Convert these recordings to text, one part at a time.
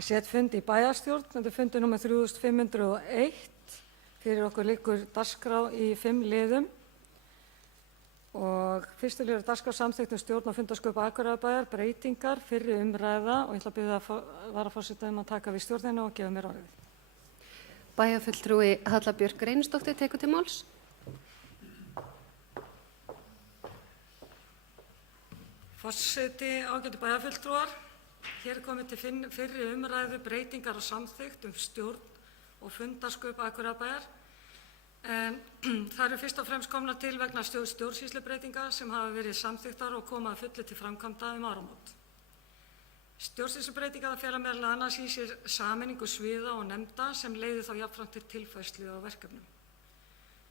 Ég set fund í bæjarstjórn, þetta er fundur númer 3501. Fyrir okkur liggur dagskrá í 5 liðum. Og fyrstu liður dagskrá samþykkt stjórn og fundarsköp Akureyrarbæjar, breytingar, fyrri umræða og ég ætla að biðja varaforseta að taka við stjórnina og gefa mér orðið. Bæjarfulltrúi Halla Björk Reynisdóttir tekur til máls. Forseti, ágætu bæjarfulltrúar, hér er komið til fyrri umræðu breytingar og samþykkt stjórn og fundarsköp Akureyrarbæjar. En það eru fyrst og fremst komnar til vegna stjórnsýslubreytinga sem hafa verið samþykktar og koma að fullu til framkvæmda áramót. Stjórnsýslubreytingar fela meðal annars í sér sameiningu sviða og nefnda sem leiðir þá jafnframt til tilfærslu á verkefnum.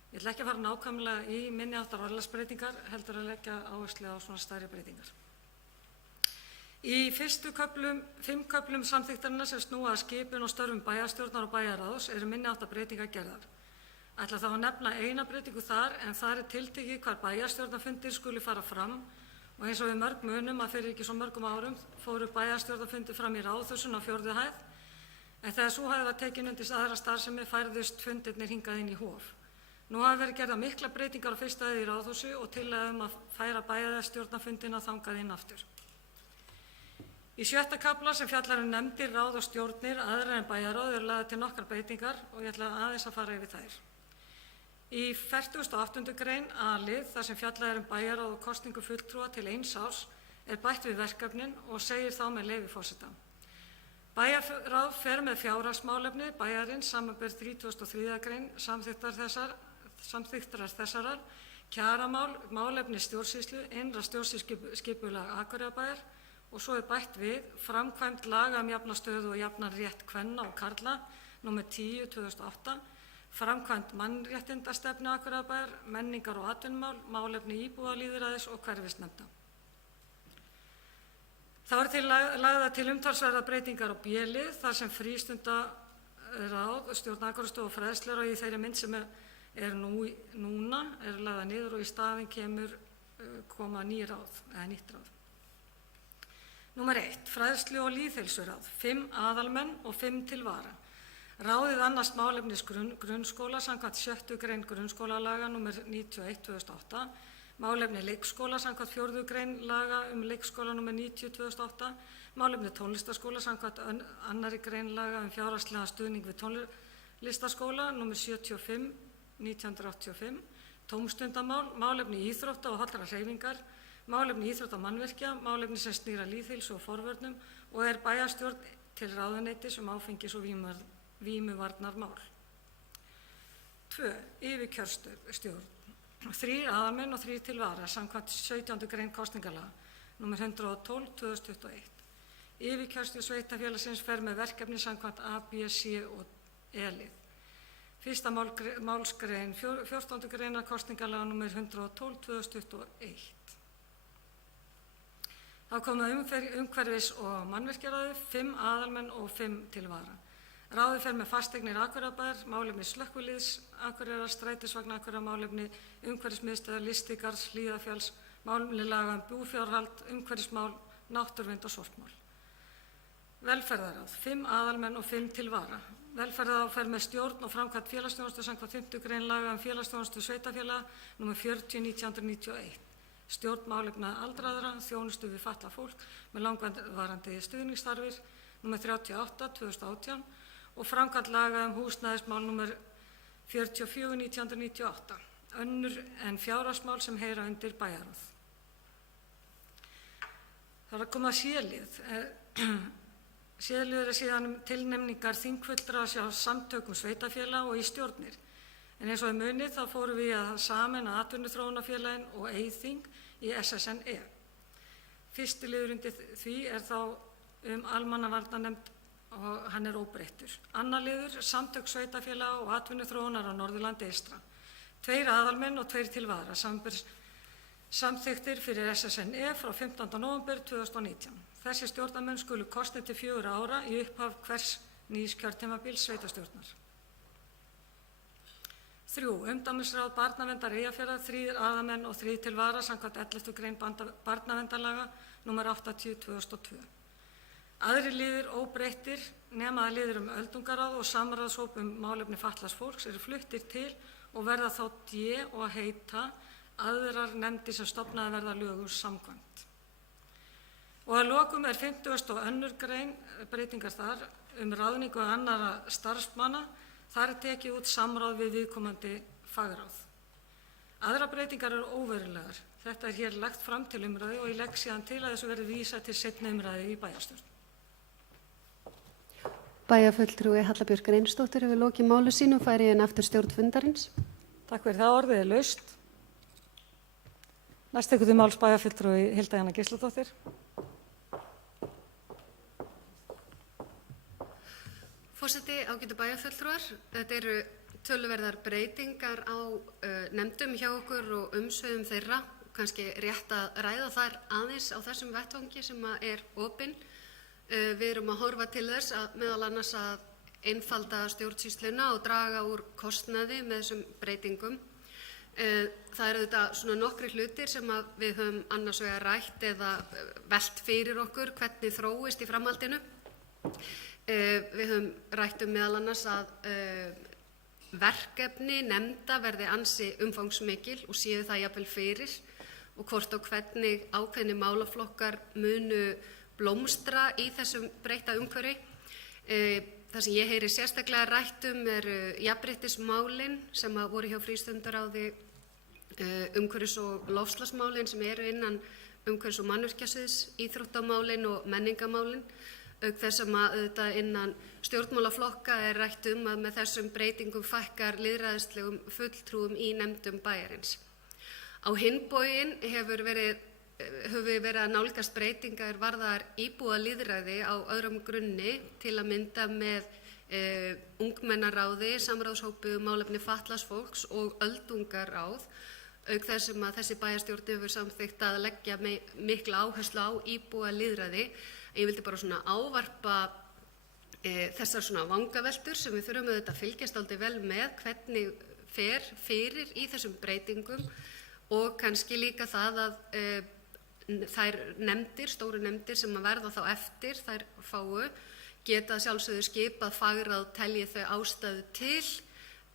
Ég ætla ekki að fara nákvæmlega í minni háttar orðalagsbreytingar, heldur að leggja áherslu á svona stærri breytingar. Í fyrstu 5 köflum samþykktarinnar sem snúa að skipun og störfum bæjarstjórnar og bæjarráðs eru minni háttar breytingar gerðar. Ætla þá að nefna eina breytingu þar en þar er tiltekið hvar bæjarstjórnarfundir skuli fara fram og eins og við mörg munum að fyrir ekki svo mörgum árum fóru bæjarstjórnarfundir fram í Ráðhúsinu á 4. hæð en þegar sú hæð var tekin undir aðra starfsemi færðust fundirnir hingað inn í Hof. Nú hafa verið gerðar miklar breytingar á fyrsta hæð í Ráðhúsi og tillaga að færa bæjarstjórnarfundina þangað inn aftur. Í 6. kafla sem fjallar nefndir, ráð og stjórnir aðrar en bæjarráð eru lagðar til nokkrar breytingar og ég ætla aðeins að fara yfir þær. Í 48. grein A-lið þar sem fjallað er bæjarráð og kosningu fulltrúa til 1 árs er bætt við verkefnin og segir þá með leyfi forseta. Bæjarráð fer með fjárhagsmálefni bæjarins samanber 33. grein samþykktar þessarar, kjaramál, málefni stjórnsýslu, innra stjórnsýsluskipulag Akureyrarbæjar og svo er bætt við framkvæmd laga jafna stöðu og jafnan rétt kvenna og karla nr. 10/2008, framkvæmd mannréttindastefnu Akureyrarbæjar, menningar og atvinnumál, málefni íbúalýðræðis og hverfisnefnda. Þá er lagðar til umtalsverðar breytingar á B-lið þar sem frístundaráð, stjórn Akureyrarstofu og fræðsluráð í þeirri mynd sem er núna er lagðar niður og í staðinn koma nýtt ráð. Númer 1. Fræðslu- og lýðheilsuráð, 5 aðalmenn og 5 til vara. Ráðið annast málefnis grunnskóla samkvæmt 6. grein grunnskólalaga nr. 91/2008, málefni leikskóla samkvæmt 4. grein laga leikskóla nr. 90/2008, málefni tónlistarskóla samkvæmt 2. grein laga fjárhagslegan stuðning við tónlistarskóla nr. 75/1985, tómstundamál, málefni íþrótta og hollrar hreyfingar, málefni íþróttamannvirkja, málefni sem snýr að lýðheilsu og forvörnum og er bæjarstjórn til ráðuneytis áfengis- og vímuvarnarmál. 2. Yfirkjörstjórn, 3 aðalmenn og 3 til vara samkvæmt 17. grein kosningalaga nr. 112/2021. Yfirkjörstjórn sveitarfélagsins fer með verkefni samkvæmt A, B, C og E-lið. 1. málsgrein 14. greinar kosningalaga nr. 112/2021. Þá koma umhverfis- og mannvirkjaráði, 5 aðalmenn og 5 til vara. Ráðið fer með fasteignir Akureyrarbæjar, málefni slökkviliðs Akureyrar, strætisvagna Akureyrar, málefni umhverfismiðstöðvar, Lystikars, Hlíðarfjalls, málefni laga búfjárhald, umhverfismál, náttúruvernd og sorpmál. Velferðarráð, 5 aðalmenn og 5 til vara. Velferðarráð fer með stjórn og framkvæmd félagsþjónustu samkvæmt 5. grein laga félagsþjónustu sveitarfélaga nr. 40/1991. Stjórn málefna aldraðra, þjónustu við fatlað fólk með langvarandi stuðningsþarfir nr. 38/2018 og framkvæmd laga húsnæðismál nr. 44/1998, önnur en fjárhagsmál sem heyra undir bæjarráð. Það er að koma C-lið. C-liður er síðan tilnefningar þingfulltrúa hjá samtökum sveitarfélaga og í stjórnir. En eins og munið þá fórum við að sameina atvinnuþróunarfélagin og Eyþing í SSNE. Fyrsti liður undir því er þá almannavarnanefnd og hann er óbreyttur. Annar liður, samtök sveitarfélaga og atvinnuþróunar á Norðurlandi eystra. 2 aðalmenn og 2 til vara, samþykktir fyrir SSNE frá 15. nóvember 2019. Þessi stjórnarmenn skulu kosnir til 4 ára í upphaf hvers nýs kjörtímabils sveitarstjórnar. 3. Umdæmisráð barnaverndar Eyjafjarðar, 3 aðalmenn og 3 til vara samkvæmt 11. grein barnaverndarlaga nr. 80/2002. Aðrir liðir óbreyttir nema að liðir öldungaráð og samráðshóp málefni fatlaðs fólks eru fluttir til og verða þá og heita aðrar nefndir sem stofnaðar verða lögum samkvæmt. Og að lokum 52. grein breytingar þar ráðningu annarra starfsmanna. Þar tekið út samráð við viðkomandi fagráð. Aðrar breytingar eru óverulegar. Þetta hér lagt fram til umræðu og ég legg síðan til að þessu verði vísað til seinni umræðu í bæjarstjórn. Bæjarfulltrúi Halla Björk Reynisdóttir hefur lokið máli sínu og færi inn aftur stjórn fundarins. Takk fyrir það, orðið laust. Næst tekur til máls bæjarfulltrúi Hilda Jana Gísladóttir. Forseti, ágætu bæjarfulltrúar, þetta eru töluverðar breytingar á nefndum hjá okkur og umsvifum þeirra. Kannski rétt að ræða þær aðeins á þessum vettvangi sem er opinn. Við erum að horfa til þess að meðal annars að einfalda stjórnsýsluna og draga úr kostnaði með þessum breytingum. Það eru þetta svona nokkri hlutir sem við höfum annars vegar rætt eða velt fyrir okkur hvernig þróist í framhaldinu. Við höfum rætt meðal annars að verkefni nefnda verði ansi umfangsmikil og séu það jafnvel fyrir og hvort og hvernig ákveðni málaflokkar munu blómstra í þessum breytta umhverfi. Það sem ég heyri sérstaklega rætt eru jafnréttismálin sem voru hjá frístundaráði, umhverfis- og loftslagsmálin sem eru innan umhverfis- og mannvirkjasviðs, íþróttamálin og menningamálin. Auk þess sem auðvitað innan stjórnmálaflokka rætt að með þessum breytingum fækkar lýðræðislegum fulltrúum í nefndum bæjarins. Á hinn bóginn höfum við verið að nálgast breytingar varðar íbúalýðræði á öðrum grunni, til að mynda með ungmennaráði, samráðshópi málefni fatlaðs fólks og öldungaráð, auk þess sem þessi bæjarstjórn hefur samþykkt að leggja mikla áherslu á íbúalýðræði. Ég vildi bara svona ávarpa þessar svona vangaveltur sem við þurfum auðvitað að fylgjast dálítið vel með hvernig fer fyrir í þessum breytingum og kannski líka það að þær nefndir, stóru nefndir sem verða þá eftir, þær fáu, geta sjálfsögðu skipað fagráð telji þau ástæðu til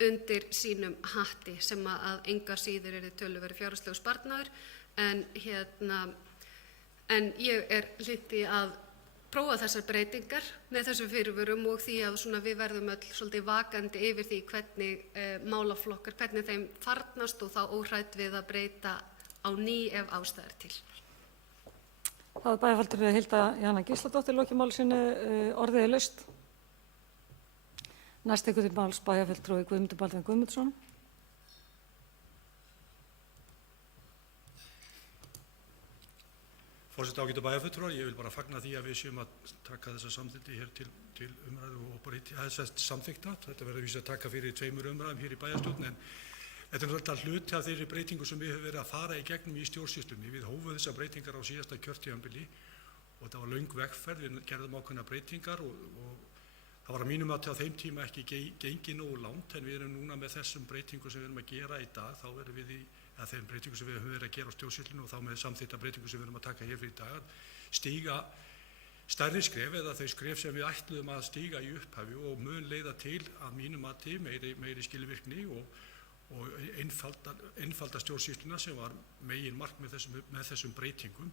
undir sínum hatti sem að enga síður töluverður fjárhagslegur sparnaður en ég hlynnt í að prófa þessar breytingar með þessum fyrirvörum og því að við verðum öll svolítið vakandi yfir því hvernig málaflokkar, hvernig þeim farnast og þá óhrædd við að breyta á ný ef ástæður til. Það bæjarfulltrúi Hilda Jana Gísladóttir lokið máli sínu, orðið laust. Næst tekur til máls bæjarfulltrúi Guðmundur Baldvin Guðmundsson. Forseti, ágætu bæjarfulltrúar, ég vil bara fagna því að við séum að taka þessa samþykkti hér til umræðu og bara samþykkta. Þetta verður víst að taka fyrir 2 umræðum hér í bæjarstjórn, en þetta náttúrulega hluti af þeirri breytingu sem við höfum verið að fara í gegnum í stjórnsýslunni. Við hófum þessar breytingar á síðasta kjörtímabili og þetta var löng vegferð, við gerðum ákveðnar breytingar og það var að mínum mati á þeim tíma ekki gengið nógu langt, en við erum núna með þessum breytingum sem við erum að gera í dag, þá erum við að þeim breytingum sem við höfum verið að gera á stjórnsýslunni og þá með samþykkta breytingum sem við erum að taka hér fyrir í dag, stíga stærri skref eða þau skref sem við ætluðum að stíga í upphafi og mun leiða til að mínum mati meiri skilvirkni og einfalda stjórnsýsluna sem var megin markmið með þessum breytingum.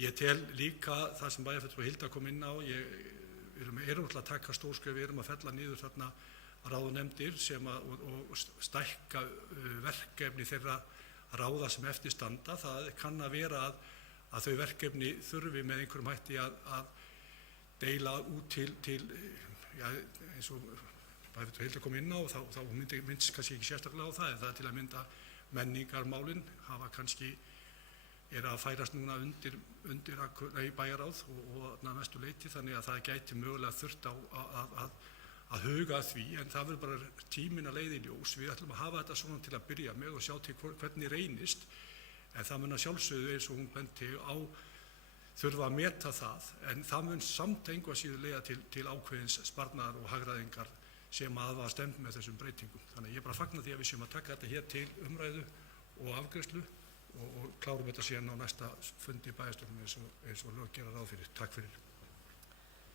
Ég tel líka það sem bæjarfulltrúi Hilda kom inn á, við erum alltaf að taka stór skref, við erum að fella niður þarna ráðnefndir og stækka verkefni þeirra ráða sem eftir standa. Það kann að vera að þau verkefni þurfi með einhverjum hætti að deila út til eins og bæjarfulltrúi Hilda kom inn á, þá minnst kannski ekki sérstaklega á það, en það til að mynda menningarmálin hafa kannski að færast núna undir bæjaráð og mestu leyti, þannig að það gæti mögulega þurft að huga að því, en það verður bara tíminn að leiða í ljós. Við ætlum að hafa þetta svona til að byrja með og sjá til hvernig reynist, en það mun að sjálfsögðu eins og hún benti á þurfa að meta það, en það mun samt engu að síður leiða til ákveðins sparnaðar og hagræðingar sem að var stefnt með þessum breytingum. Þannig ég bara fagna því að við séum að taka þetta hér til umræðu og afgreiðslu og klárum þetta síðan á næsta fundi í bæjarstjórninni eins og lög gera ráð fyrir. Takk fyrir.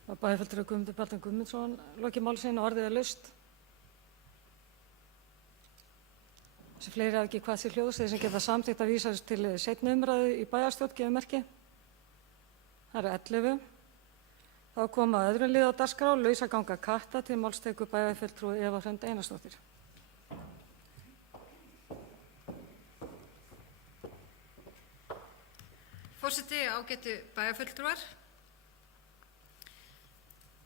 að bæjarfulltrúi Guðmundur Baldvin Guðmundsson loki máli sínu og orðið er laust. Þessi fleiri hafa ekki hvað sér hljóðs, þeir sem geta samþykkt að vísa til seinni umræðu í bæjarstjórn gefur merki. Það eru 11. Þá koma að öðrum lið á dagskrá lausaganga katta til máls tekur bæjarfulltrúi Eva Hrund Einarsdóttir. Forseti, ágætu bæjarfulltrúar.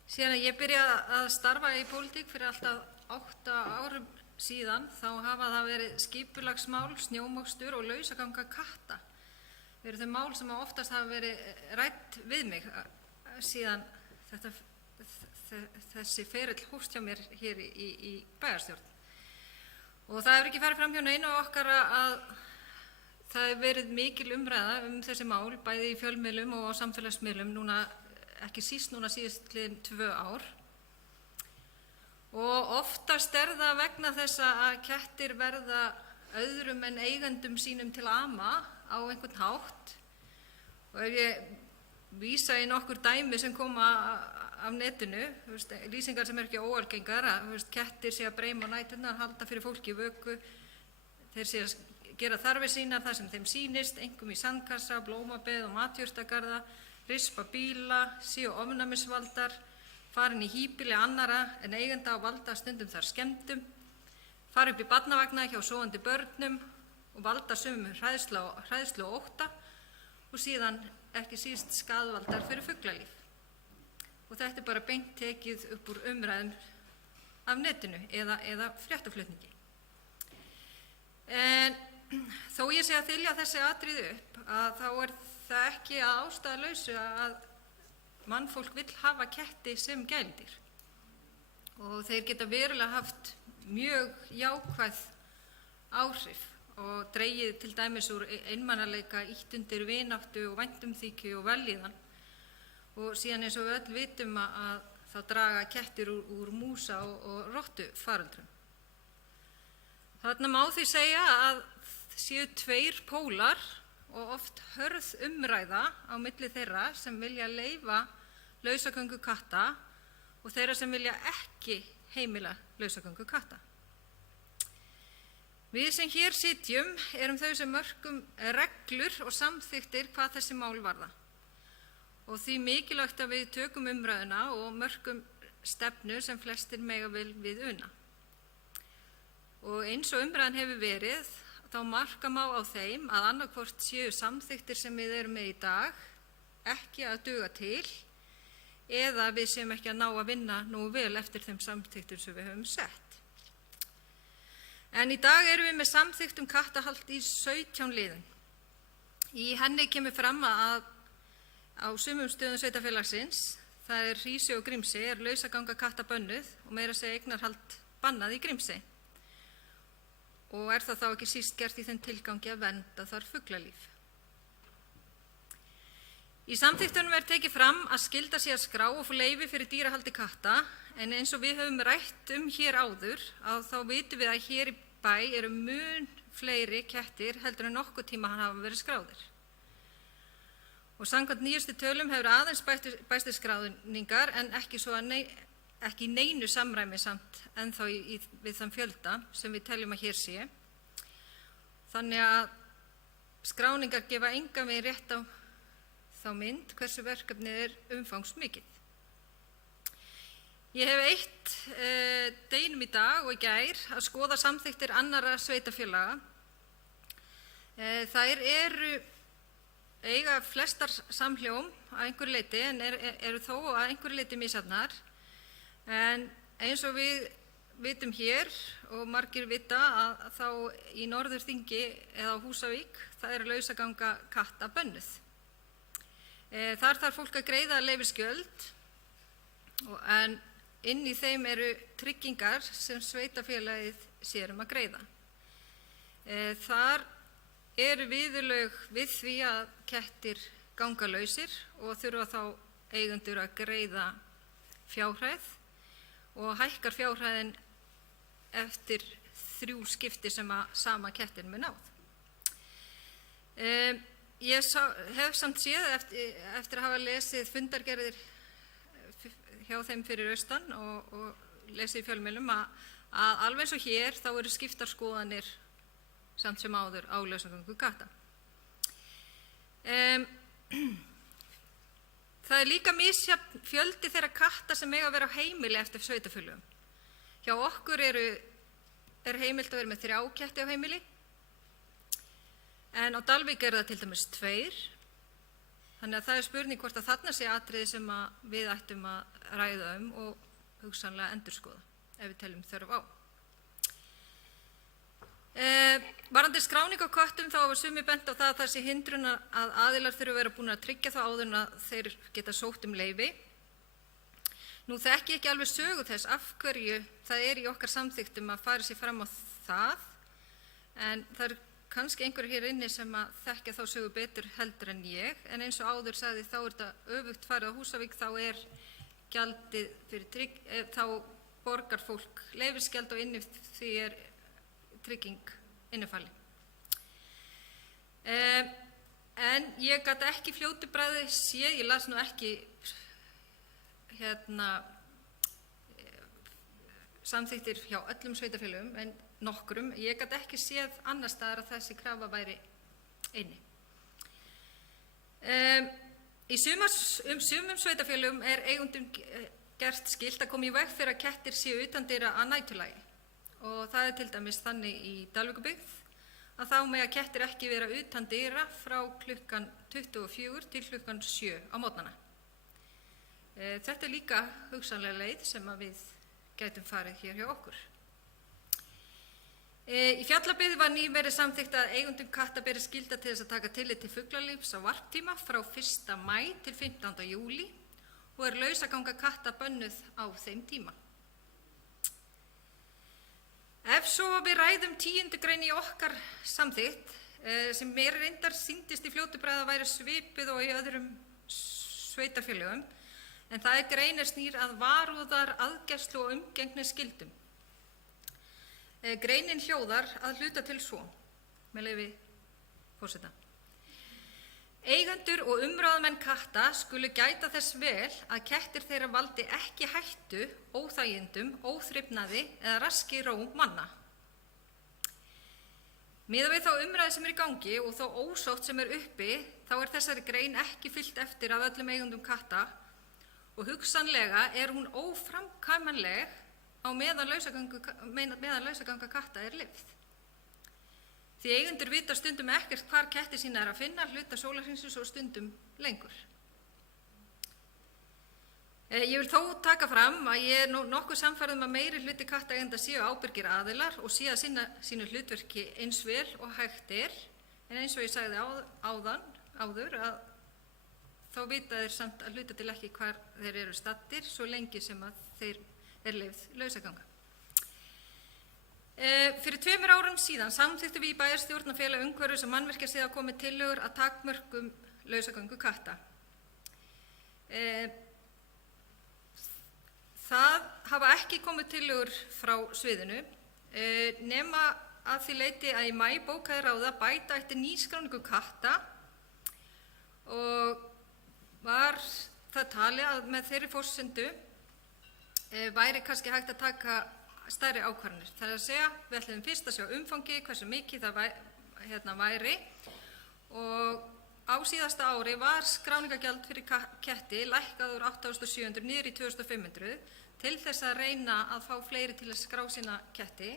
Síðan að ég byrjaði að starfa í pólitík fyrir alltaf 8 árum síðan, þá hafa það verið skipulagsmál, snjómokstur og lausaganga katta. Það eru þau mál sem oftast hafa verið rædd við mig síðan þessi ferill hófst hjá mér hér í bæjarstjórn. Og það hefur ekki farið fram hjá neinu okkar að það hefur verið mikil umræða þessi mál, bæði í fjölmiðlum og á samfélagsmiðlum núna, ekki síst núna síðastliðin 2 ár. Og oftast það vegna þess að kettir verða öðrum en eigendum sínum til ama á einhvern hátt. Og ef ég vísa í nokkur dæmi sem koma af netinu, lýsingar sem ekki óalgengar, að kettir sé að breyma næturnar, halda fyrir fólki í vöku, þeir sé að gera þarfir sínar þar sem þeim sýnist, einkum í sandkassa, blómabeð og matjurtagarða, rispa bíla, séu ofnæmisvaldar, farin í híbýli annarra en eigenda og valda stundum þar skemmdum, fara upp í barnavagna hjá sofandi börnum og valda sumum hræðslu og ótta og síðan ekki síst skaðvaldar fyrir fuglalíf. Og þetta bara beint tekið upp úr umræðum af netinu eða fréttaflutningi. En þó ég sé að þylja þessi atriði upp, að þá það ekki að ástæðulausu að mannfólk vill hafa ketti sem gæludýr. Og þeir geta verulega haft mjög jákvæð áhrif og dregið til dæmis úr einmanaleika, ýtt undir vináttu og væntumþykju og vellíðan. Og síðan eins og við öll vitum að þá draga kettir úr músa og rottufaröldrum. Þarna má því segja að séu 2 pólar og oft hörð umræða á milli þeirra sem vilja leyfa lausagöngu katta og þeirra sem vilja ekki heimila lausagöngu katta. Við sem hér sitjum erum þau sem mörkum reglur og samþykktir hvað þessi mál varða. Og því mikilvægt að við tökum umræðuna og mörkum stefnu sem flestir mega vel við una. Og eins og umræðan hefur verið, þá marka má á þeim að annarkvort séu samþykktir sem við erum með í dag ekki að duga til eða við séum ekki að ná að vinna nógu vel eftir þeim samþykktum sem við höfum sett. En í dag erum við með samþykkt kattahald í 17 liðum. Í henni kemur fram að á sumum stöðum sveitarfélagsins, það er Hrísey og Grímsey, lausaganga katta bönnuð og meira að segja eignarhald bannað í Grímsey. Og það þá ekki síst gert í þeim tilgangi að vernda þar fuglalíf. Í samþykktunum tekið fram að skylda sé að skrá og fá leyfi fyrir dýrahaldi katta, en eins og við höfum rætt hér áður, þá vitum við að hér í bæ eru mun fleiri kettir heldur en nokkuð tíma hann hafa verið skráðir. Og samkvæmt nýjustu tölum hefur aðeins bæst skráningar en ekki í neinu samræmi samt ennþá við þann fjölda sem við teljum að hér sé. Þannig að skráningar gefa engan veginn rétt á þá mynd hversu verkefnið umfangsmikið. Ég hef eytt deginum í dag og í gær að skoða samþykktir annarra sveitarfélaga. Þær eiga flestar samhljóm að einhverju leyti en eru þó að einhverju leyti misjafnar. En eins og við vitum hér og margir vita að þá í Norðurþingi eða á Húsavík það lausaganga katta bönnuð. Þar þarf fólk að greiða leyfisgjöld en inn í þeim eru tryggingar sem sveitarfélagið sér að greiða. Þar eru viðurlög við því að kettir ganga lausir og þurfa þá eigendur að greiða fjárhæð og hækkar fjárhæðin eftir 3 skipti sem að sama kettin með náð. Ég hef samt séð eftir að hafa lesið fundargerðir hjá þeim fyrir austan og lesið í fjölmiðlum að alveg eins og hér þá eru skiptar skoðanir samt sem áður á lausagöngu katta. Það er líka misjafn fjöldi þeirra katta sem eiga að vera á heimili eftir sveitarfélögum. Hjá okkur er heimilt að vera með 3 ketti á heimili, en á Dalvík það til dæmis 2. Þannig að það er spurning hvort að þarna sé atriði sem við ættum að ræða og hugsanlega endurskoða ef við teljum þörf á. Varðandi skráningu á köttum þá hafa sumir bent á það sé hindrun að aðilar þurfa að vera búin að tryggja það áður en að þeir geta sótt leyfi. Nú þekki ég ekki alveg sögu þess af hverju það er í okkar samþykktum að fara sér fram á það, en það er kannski einhverjir hér inni sem að þekkja þá sögu betur heldur en ég, en eins og áður sagði þá er þetta öfugt farið á Húsavík, þá er gjaldið fyrir þá borgar fólk leyfisgjald og inni því er trygging innifalli. En ég gat ekki fljótu bragði séð, ég las nú ekki samþykktir hjá öllum sveitarfélögum en nokkrum, ég gat ekki séð annars staðar að þessi krafa væri inni. Í sumum sveitarfélögum er eigendum gert skylt að koma í veg fyrir að kettir séu utandyra að næturlagi og það er til dæmis þannig í Dalvíkurbyggð að þá mega kettir ekki vera utandyra frá klukkan 24 til klukkan 7 á morgnana. Þetta er líka hugsanlega leið sem að við gætum farið hér hjá okkur. Í Fjallabyggð var nýverið samþykkt að eigendum katta beri skylda til þess að taka tillit til fuglalífs á varptíma frá 1. maí til 15. júlí og er lausaganga katta bönnuð á þeim tíma. Ef svo við ræðum 10. grein í okkar samþykkt, sem mér reyndar sýndist í fljótu bragði að væri svipuð og í öðrum sveitarfélögum, en það er grein snýr að varúðar, aðgæslu og umgengniskyldum. Greinin hljóðar að hluta til svo, með leyfi forseta. Eigendur og umráðamenn katta skulu gæta þess vel að kettir þeirra valdi ekki hættu, óþægindum, óþrifnaði eða raski ró manna. Miðað við þá umræðu sem er í gangi og þá ósótt sem er uppi, þá er þessari grein ekki fylgt eftir af öllum eigendum katta og hugsanlega er hún óframkvæmanleg á meðan lausaganga katta er leyfð. Því eigendur vita stundum ekkert hvar kettir sína er að finna, hluta sólarhringsins og stundum lengur. Ég vil þó taka fram að ég er nokkuð sannfærð að meiri hluti kattaeigenda séu ábyrgir aðilar og séu að sinna sínu hlutverki eins vel og hægt er, en eins og ég sagði áður að þá vita þeir samt að hluta til ekki hvar þeir eru staddir svo lengi sem að þeir er leyfð lausaganga. Fyrir 2 árum síðan samþykktum við í bæjarstjórn að fela umhverfis- og mannvirkjasviði að komi tillögur að takmörkum lausagöngu katta. Það hafa ekki komið tillögur frá sviðinu nema að því leyti að í maí bókaði ráð að bæta eftir nýskráningu katta og var það talið að með þeirri forsendu væri kannski hægt að taka stærri ákvarðanir. Það er að segja, við ætlum fyrst að sjá umfangi, hversu mikið það væri og á síðasta ári var skráningagjald fyrir ketti lækkað úr 8.700 niður í 2.500 til þess að reyna að fá fleiri til að skrá sína ketti.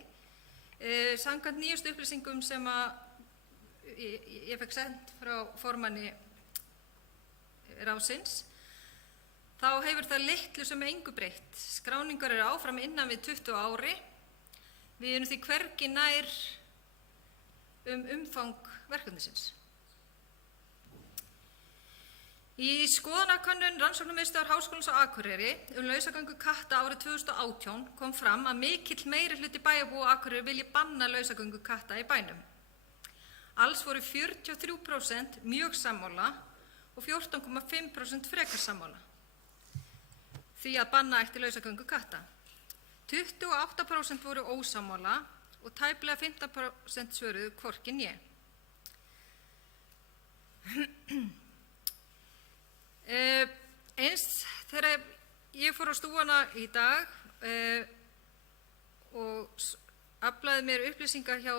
Samkvæmt nýjustu upplýsingum sem að ég fekk sent frá formanni ráðsins, þá hefur það litlu sem engu breytt. Skráningar eru áfram innan við 20 ári. Við erum því hvergi nær umfang verkefnisins. Í skoðanakönnun Rannsóknarmiðstöðvar Háskólans á Akureyri lausagöngu katta árið 2018 kom fram að mikill meirihluti bæjarbúa á Akureyri vilji banna lausagöngu katta í bænum. Alls voru 43% mjög sammála og 14,5% frekar sammála því að banna ætti lausagöngu katta. 28% voru ósammála og tæplega 15% svöruðu hvorki né. Eins þegar ég fór á stúfana í dag og aflaði mér upplýsingar hjá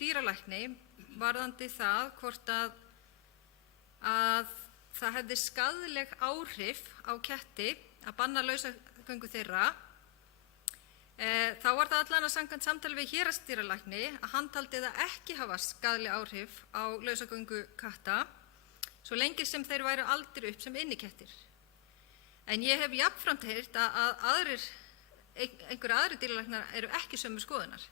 dýralækni varðandi það hvort að það hefði skaðleg áhrif á ketti að banna lausagöngu þeirra. Þá var það allan að samkvæmt samtali við héraðsdýralækni að hann taldi það ekki hafa skaðleg áhrif á lausagöngu katta svo lengi sem þeir væru aldir upp sem innikettir. En ég hef jafnframt heyrt að einhverjir aðrir dýralæknar eru ekki sömu skoðunar.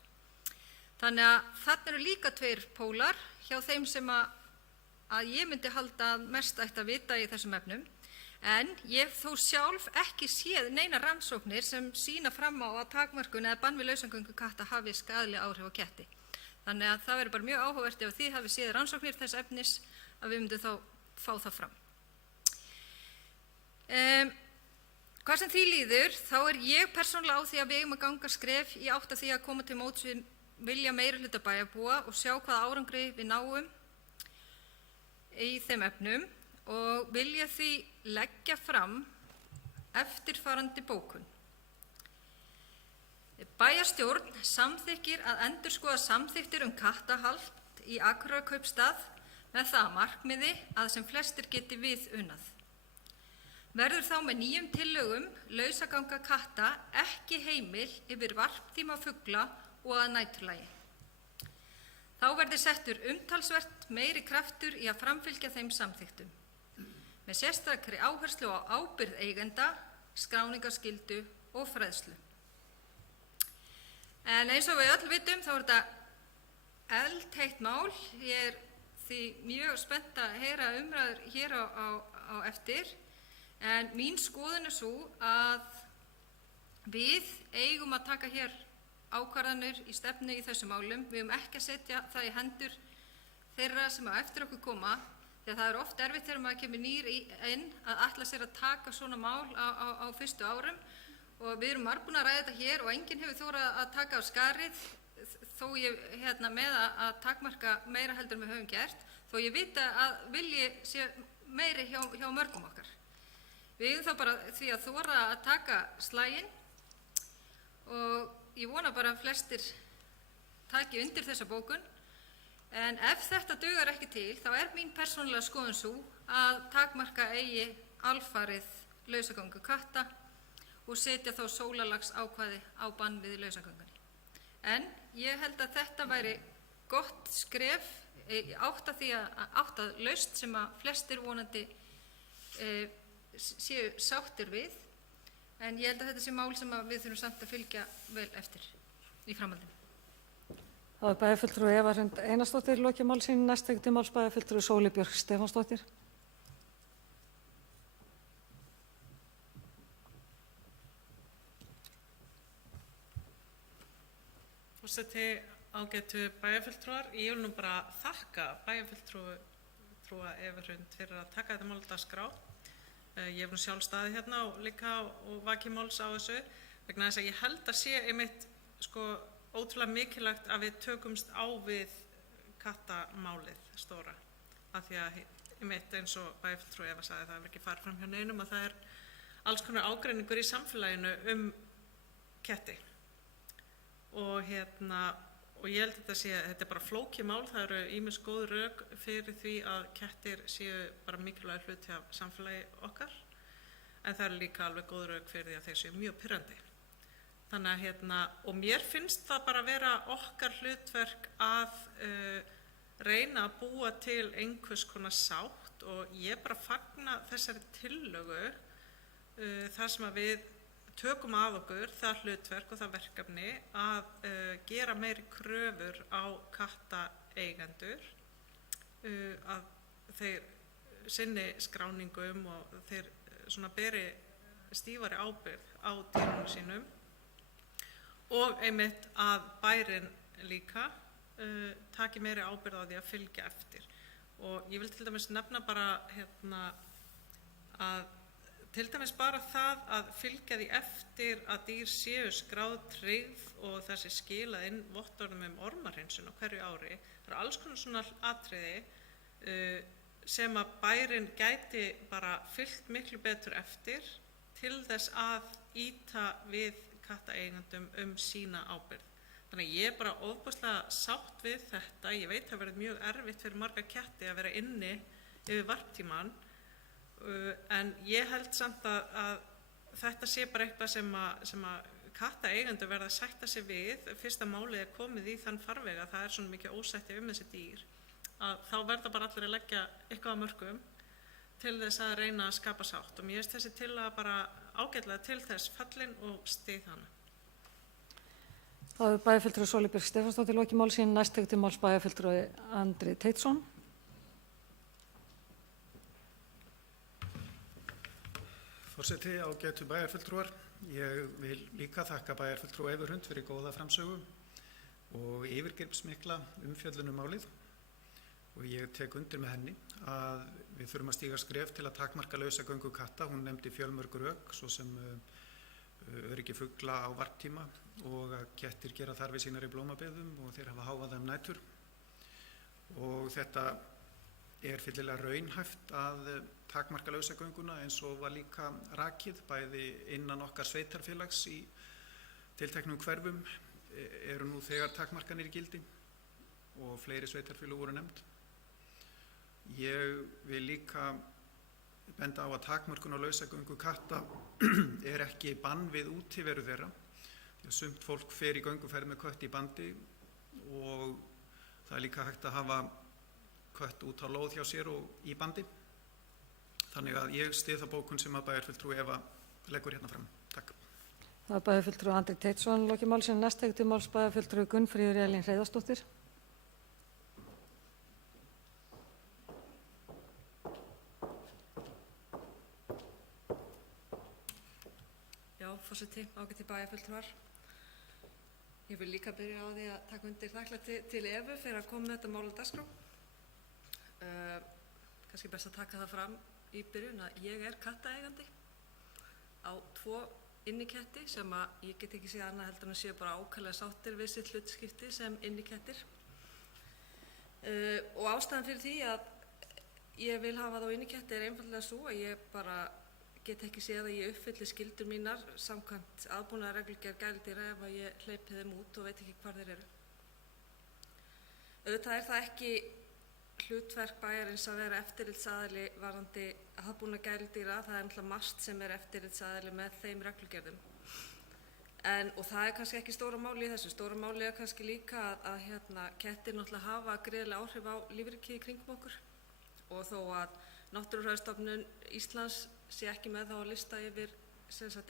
Þannig að þarna eru líka tveir pólar hjá þeim sem að ég myndi halda að mest ætti að vita í þessum efnum. En ég hef þó sjálf ekki séð neina rannsóknir sem sýna fram á að takmörkun eða bann við lausagöngu katta hafi skaðleg áhrif á ketti. Þannig að það verður bara mjög áhugavert ef þið hafi séð rannsóknir þess efnis að við myndum þá fá það fram. Hvað sem því líður, þá er ég persónulega á því að við eigum að ganga skref í átt að því að koma til móts við vilja meirihluta bæjarbúa og sjá hvaða árangri við náum í þeim efnum og vilja því leggja fram eftirfarandi bókun. Bæjarstjórn samþykkir að endurskoða samþykktir kattahald í Akureyrarkaupstað með það að markmiði að sem flestir geti við unnað. Verður þá með nýjum tillögum lausaganga katta ekki heimil yfir varptíma fugla og að næturlagi. Þá verði settur umtalsvert meiri kraftur í að framfylgja þeim samþykktum, með sérstakri áherslu á ábyrgð eigenda, skráningarskyldu og fræðslu. En eins og við öll vitum þá er þetta eldheitt mál. Ég er því mjög spennt að heyra umræður hér á eftir, en mín skoðun er sú að við eigum að taka hér ákvarðanir í stefnu í þessum málum. Við eigum ekki að setja það í hendur þeirra sem á eftir okkur koma, því að það er oft erfitt þegar maður kemur nýr inn að ætla sér að taka svona mál á fyrstu árum og við erum margbúin að ræða þetta hér og enginn hefur þórað að taka á skarið þó ég með að takmarka meira heldur en við höfum gert, þó ég vita að vilji sé meiri hjá mörgum okkar. Við eigum þá bara því að þóra að taka slaginn og ég vona bara að flestir taki undir þessa bókun, en ef þetta dugar ekki til þá er mín persónulega skoðun sú að takmarka eigi alfarið lausagöngu katta og setja þá sólarlags ákvæði á bann við lausagöngunni. En ég held að þetta væri gott skref átt að lausn sem að flestir vonandi séu sáttir við. En ég held að þetta sé mál sem við þurfum samt að fylgja vel eftir í framhaldinu. Það er bæjarfulltrúi Eva Hrund Einarsdóttir lokið máli sínu. Næst tekur til máls bæjarfulltrúi Sóley Björk Stefánsdóttir. Forseti, ágætu bæjarfulltrúar, ég vil nú bara þakka bæjarfulltrúa Evu Hrund fyrir að taka þetta mál á dagskrá. Ég hef nú sjálf staðið hérna og líka og vakið máls á þessu vegna þess að ég held að sé einmitt ótrúlega mikilvægt að við tökumst á við kattamálið stóra, af því að einmitt eins og bæjarfulltrúi Eva sagði, það hefur ekki farið fram hjá neinum að það er alls konar ágreiningur í samfélaginu ketti og ég held að þetta er bara flókið mál. Það eru ýmis góð rök fyrir því að kettir séu bara mikilvægur hluti af samfélagi okkar, en það eru líka alveg góð rök fyrir því að þeir séu mjög pirrandi. Þannig að og mér finnst það bara vera okkar hlutverk að reyna að búa til einhvers konar sátt og ég bara fagna þessari tillögu þar sem að við tökum að okkur það hlutverk og það verkefni að gera meiri kröfur á kattaeigendur, að þeir sinni skráningum og þeir beri stífari ábyrgð á dýrunum sínum og einmitt að bærinn líka taki meiri ábyrgð á því að fylgja eftir. Og ég vil til dæmis nefna bara að til dæmis bara það að fylgja því eftir að dýr séu skráð tryggð og það sé skilað inn vottorðum ormahreinsun á hverju ári. Það eru alls konar svona atriði sem að bærinn gæti bara fylgt miklu betur eftir til þess að ýta við kattaeigendum sína ábyrgð. Þannig að ég er bara ofboðslega sátt við þetta. Ég veit að það verður mjög erfitt fyrir marga ketti að vera inni yfir varptíman, en ég held samt að þetta sé bara eitthvað sem að kattaeigendur verða að sætta sig við fyrst að málið er komið í þann farveg að það er svona mikið ósætti þessi dýr, að þá verða bara allir að leggja eitthvað á mörkum til þess að reyna að skapa sátt, og mér finnst þessi tillaga bara ágætlega til þess fallin og styð hana. Þá hefur bæjarfulltrúi Sóley Björk Stefánsdóttir lokið máli sínu. Næst tekur til máls bæjarfulltrúi Andri Teitsson. Forseti, ágætu bæjarfulltrúar. Ég vil líka þakka bæjarfulltrúa Everhund fyrir góða framsögu og yfirgripsmikla umfjöllun málið, og ég tek undir með henni að við þurfum að stíga skref til að takmarka lausagöngu katta. Hún nefndi fjölmörg rök, svo sem öryggi fugla á varptíma og að kettir gera þarfir sínar í blómabeðum og þeir hafa háað nætur, og þetta er fyllilega raunhæft að takmarka lausagönguna, eins og var líka rakið bæði innan okkar sveitarfélags í tilteknum hverfum eru nú þegar takmarkanir í gildi og fleiri sveitarfélög voru nefnd. Ég vil líka benda á að takmörkun á lausagöngu katta er ekki bann við útiveru þeirra. Sumt fólk fer í gönguferð með kött í bandi og það er líka hægt að hafa kött út á lóð hjá sér og í bandi. Þannig að ég styð þá bókun sem að bæjarfulltrúi Eva leggur hérna fram. Takk. Það er bæjarfulltrúi Andri Teitsson lokið máli sínu. Næst tekur til máls bæjarfulltrúi Gunnfríður Elín Hreiðarsdóttir. Forseti, ágæti bæjarfulltrúar. Ég vil líka byrja á því að taka undir þakklæti til Evu fyrir að koma með þetta mál á dagskrá. Kannski best að taka það fram í byrjun að ég er kattaeigandi á 2 inniketti sem að ég get ekki séð annað heldur en að séu bara ákaflega sáttir við sitt hlutskipti sem innikettir. Og ástæðan fyrir því að ég vil hafa þá inniketti er einfaldlega svo að ég bara get ekki séð að ég uppfylli skyldur mínar samkvæmt aðbúnaðarreglugerð gæludýra ef að ég hleypi þeim út og veit ekki hvar þeir eru. Auðvitað er það ekki hlutverk bæjarins að vera eftirlitsaðili varðandi aðbúnað gæludýra. Það er náttúrulega margt sem er eftirlitsaðili með þeim reglugerðum. Og það er kannski ekki stóra máli í þessu. Stóra máli er kannski líka að kettir náttúrulega hafa gríðarleg áhrif á lífríkið í kringum okkur, og þó að Náttúrufræðistofnun Íslands sé ekki með þá að lista yfir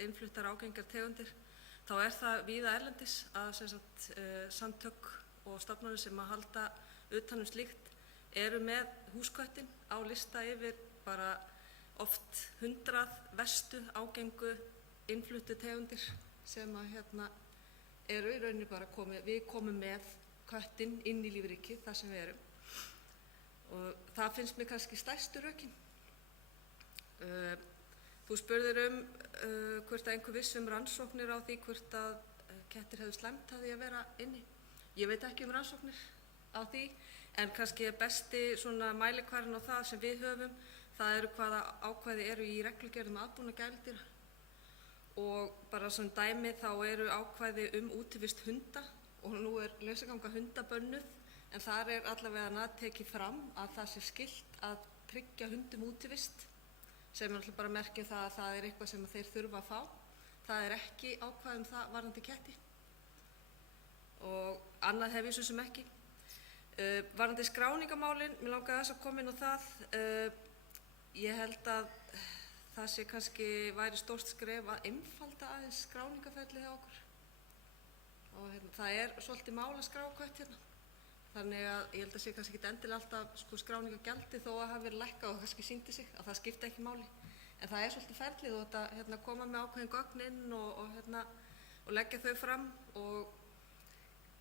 innfluttar ágengar tegundir, þá er það víða erlendis að samtök og stofnanir sem að halda utan slíkt eru með húsköttin á lista yfir bara oft 100 verstu ágengu innfluttu tegundir sem að eru í rauninni bara við komum með köttin inn í lífríkið þar sem við erum. Og það finnst mér kannski stærstu rökin. Þú spurðir hvort að einhver viss rannsóknir á því hvort að kettir hefðu slæmt að því að vera inni. Ég veit ekki rannsóknir á því, en kannski besti mælikvarðinn á það sem við höfum, það eru hvaða ákvæði eru í reglugerðum aðbúnað gæludýra. Og bara sem dæmi þá eru ákvæði útivist hunda, og nú er lausaganga hunda bönnuð, en þar er allavega tekið fram að það sé skylt að tryggja hundum útivist, sem er bara merkjum það að það er eitthvað sem þeir þurfa að fá. Það er ekki ákvæði það varðandi ketti. Og annað hef ég svo sem ekki. Varðandi skráningamálin, mér langaði aðeins að koma inn á það. Ég held að það sé kannski væri stórt skref að einfalda aðeins skráningaferlið hjá okkur. Og það er svolítið mál að skrá kött hérna. Þannig að ég held að sé kannski ekki endilega alltaf skráningargjaldi þó að hafi verið lækkað og kannski sýndi sig að það skipti ekki máli. En það er svolítið ferlið og þetta koma með ákveðin gögn inn og leggja þau fram, og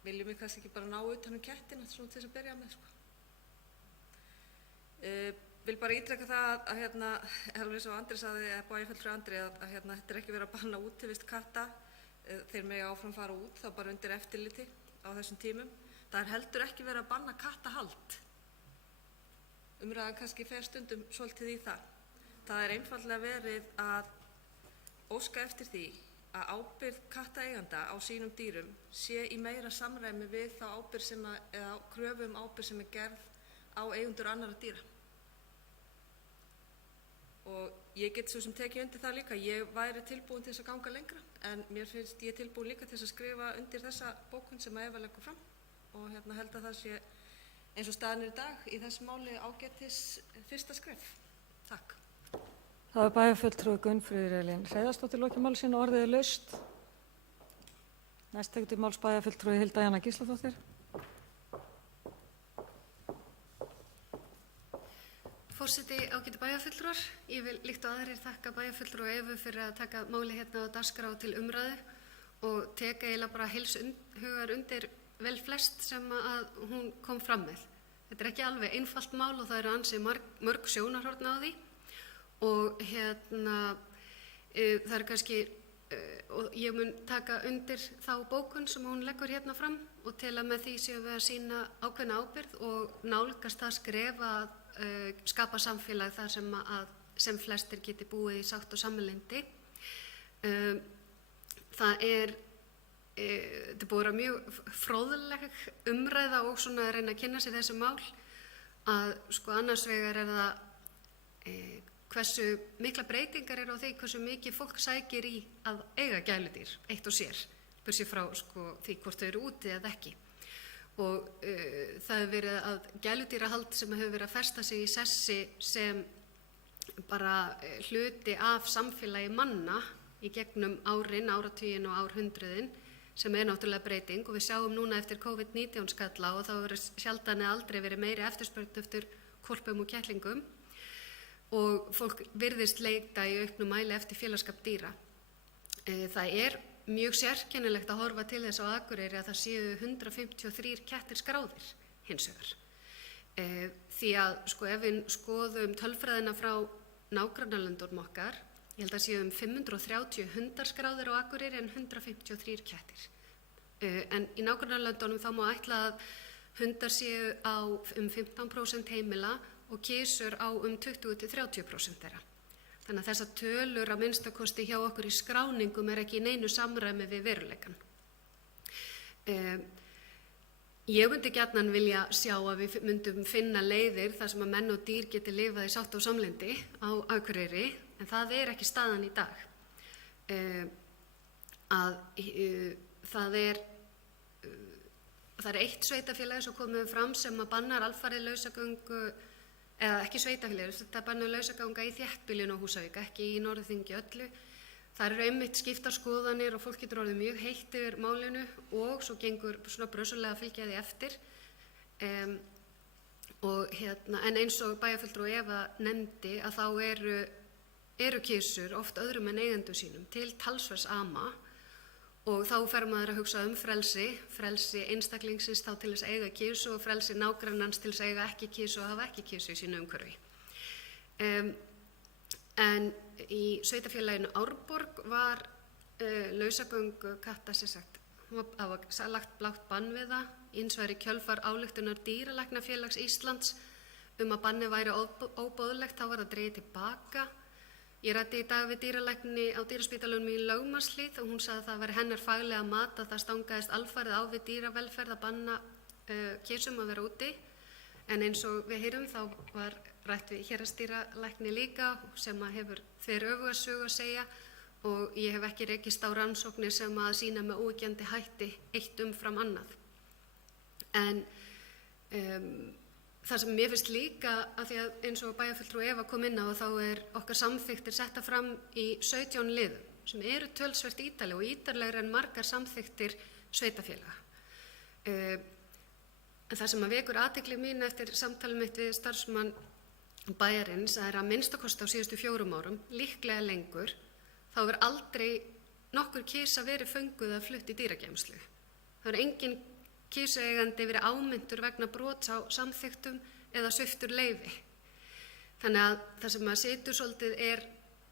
viljum við kannski ekki bara ná utan kettina svona til þess að byrja með. Vil bara ítreka það að alveg eins og Andri sagði, eða bæjarfulltrúi Andri, að þetta er ekki verið að banna útivist katta. Þeir mega áfram fara út, þá bara undir eftirliti á þessum tímum. Það er heldur ekki verið að banna kattahald. Umræðan kannski fer stundum svolítið í það. Það er einfaldlega verið að óska eftir því að ábyrgð kattaeiganda á sínum dýrum sé í meira samræmi við þá ábyrgð eða kröfu ábyrgð sem gerð á eigendur annarra dýra. Og ég get svo sem tekið undir það líka, ég væri tilbúin til þess að ganga lengra, en mér finnst ég tilbúin líka til þess að skrifa undir þessa bókun sem Eva leggur fram og held að það sé eins og staðan í dag í þessu máli ágætis fyrsta skref. Takk. Það var bæjarfulltrúi Gunnfríður Elín Hreiðarsdóttir lokið máli sínu, orðið er laust. Næst tekur til máls bæjarfulltrúi Hilda Jana Gísladóttir. Forseti, ágætu bæjarfulltrúar, ég vil líkt og aðrir þakka bæjarfulltrúi Evu fyrir að taka máli hérna á dagskrá til umræðu og teka eiginlega bara heils hugar undir vel flest sem að hún kom fram með. Þetta er ekki alveg einfalt mál og það eru ansi mörg sjónarhorn á því og það er kannski, og ég mun taka undir þá bókun sem hún leggur hérna fram og til að með því séum við að sýna ákveðna ábyrgð og nálgast það skref að skapa samfélag þar sem flestir geti búið í sátt og samlyndi. Það er þetta búið að vera mjög fróðleg umræða og svona að reyna að kynna sér þessi mál að sko annars vegar er það hversu mikla breytingar eru á því hversu mikið fólk sækir í að eiga gæludýr eitt og sér, bursi frá sko því hvort þau eru úti eða ekki. Og það hefur verið að gæludýrahald sem hefur verið að festa sig í sessi sem bara hluti af samfélagi manna í gegnum árin, áratugin og árhundruðin sem er náttúrulega breyting og við sjáum núna eftir COVID-19 skalla og þá verður sjaldan eða aldrei verið meiri eftirspurn eftir hvolpum og kettlingum og fólk virðist leita í auknum mæli eftir félagsskap dýra. Það er mjög sérkennilegt að horfa til þess á Akureyri að það séu 153 kettir skráðir hins vegar. Því að sko ef við skoðum tölfræðina frá nágrannalöndunum okkar, ég held að séu 530 hundar skráðir á Akureyri en 153 kettir. En í nágrannalöndunum þá má ætla að hundar séu á 15% heimila og kisur á 20-30% þeirra. Þannig að þessar tölur að minnstakosti hjá okkur í skráningum er ekki í neinu samræmi við veruleikann. Ég myndi gjarnan vilja sjá að við myndum finna leiðir þar sem að menn og dýr geti lifað í sátt og samlyndi á Akureyri, en það er ekki staðan í dag. Það er eitt sveitafélag sem komið fram sem að bannar alfarið lausagöngu, eða ekki sveitafélag, þetta bannar lausaganga í þéttbýlinu á Húsavík, ekki í Norðurþingi öllu. Það eru einmitt skiptar skoðanir og fólk getur orðið mjög heitt yfir málinu og svo gengur svona brösulega að fylgja því eftir. En eins og bæjarfulltrúi Eva nefndi að þá eru kisur oft öðrum en eigendum sínum til talsverðs ama og þá fer maður að hugsa frelsi einstaklingsins þá til þess að eiga kisu og frelsi nágrannans til þess að eiga ekki kisu og hafa ekki kisu í sínu umhverfi. En í sveitafélaginu Árborg var lausagöngu katta það var lagt blátt bann við það, hins vegar í kjölfar ályktunar Dýralæknafélags Íslands að bannið væri óboðlegt, þá var það dregið tilbaka. Ég ræddi í dag við dýralækni á dýraspítalunum í Lögmannshlíð og hún sagði að það væri hennar faglega mat að það stangaðist alfarið á við dýravelferð að banna kisum að vera úti. En eins og við heyrum þá var rætt við héraðsdýralækni líka sem að hefur þveröfuga sögu að segja og ég hef ekki rekist á rannsóknir sem að sýna með óyggjandi hætti eitt umfram annað. En það sem mér finnst líka að því að eins og bæjarfulltrúi Eva kom inn á þá er okkar samþykktir setta fram í 17 liðum sem eru tölsvert ítarleg og ítarlegri en margar samþykktir sveitafélaga. En það sem að vekur athygli mín eftir samtalið mitt við starfsmann bæjarins að minnstakosti á síðustu 4 árum, líklega lengur, þá hefur aldrei nokkur kisa verið fönguð að flutt í dýrageymslu. Það er engin kisueigandi verið ámyntur vegna brots á samþykktum eða sviptur leyfi. Þannig að það sem að situr svolítið er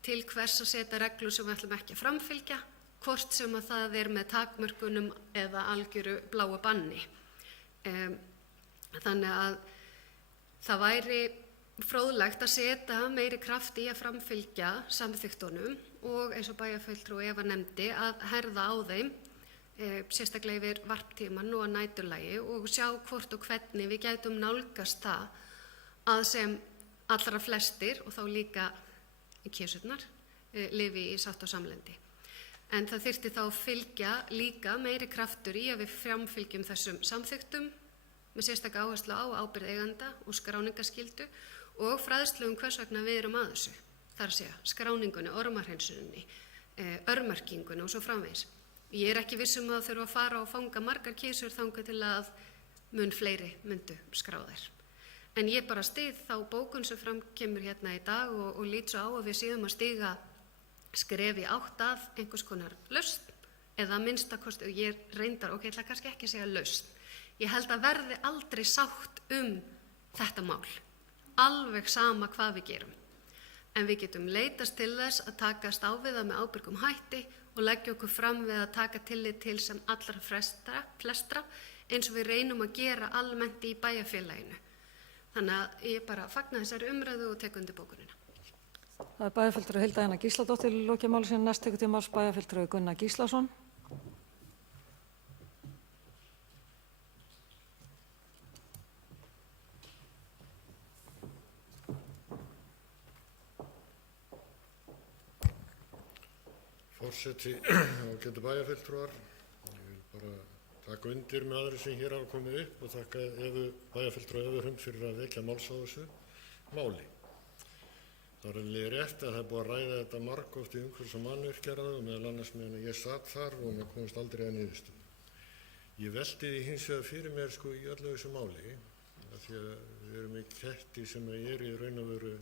til hvers að setja reglur sem við ætlum ekki að framfylgja, hvort sem að það er með takmörkunum eða algjöru bláa banni. Þannig að það væri fróðlegt að setja meiri kraft í að framfylgja samþykktunum og eins og bæjarfulltrúi Eva nefndi að herða á þeim, sérstaklega yfir varptíman og að næturlagi og sjá hvort og hvernig við gætum nálgast það að sem allra flestir og þá líka kisurnar lifi í sátt og samlyndi. En það þyrfti þá að fylgja líka meiri kraftur í að við framfylgjum þessum samþykktum með sérstaka áherslu á ábyrgð eiganda og skráningaskyldu og fræðslu hvers vegna við erum að þessu. Þar að segja skráningunni, ormahreinsuninni, örmerkingunni og svo framvegis. Ég er ekki viss að þurfa að fara og fanga margar kísur þangað til að mun fleiri myndu skrá þær. En ég bara styð þá bókun sem fram kemur hérna í dag og lít svo á að við séum að stíga skref í átt að einhvers konar lausn eða minnstakosti, og ég reyndar, ég ætla kannski ekki að segja lausn. Ég held að verði aldrei sátt þetta mál, alveg sama hvað við gerum. En við getum leitast til þess að takast á við það með ábyrgum hætti og leggja okkur fram við að taka tillit til sem allra flestra eins og við reynum að gera almennt í bæjarfélaginu. Þannig að ég bara fagna þessari umræðu og tek undir bókunina. Það er bæjarfulltrúi Hilda Jana Gísladóttir í loki máli sínu. Næst tekur til máls bæjarfulltrúi Gunnar Gíslason. Forseti, ágætu bæjarfulltrúar, ég vil bara taka undir með aðri sem hér hafa komið upp og þakka bæjarfulltrúa Evu Hrund fyrir að vekja máls á þessu máli. Það er alveg rétt að það er búið að ræða þetta margoft í umhverfis- og mannvirkjaráði og meðal annars meðan ég satt þar og mér komist aldrei að niðurstöðu. Ég velti því hins vegar fyrir mér í öllu þessu máli, af því að við erum í ketti sem er í raun og veru.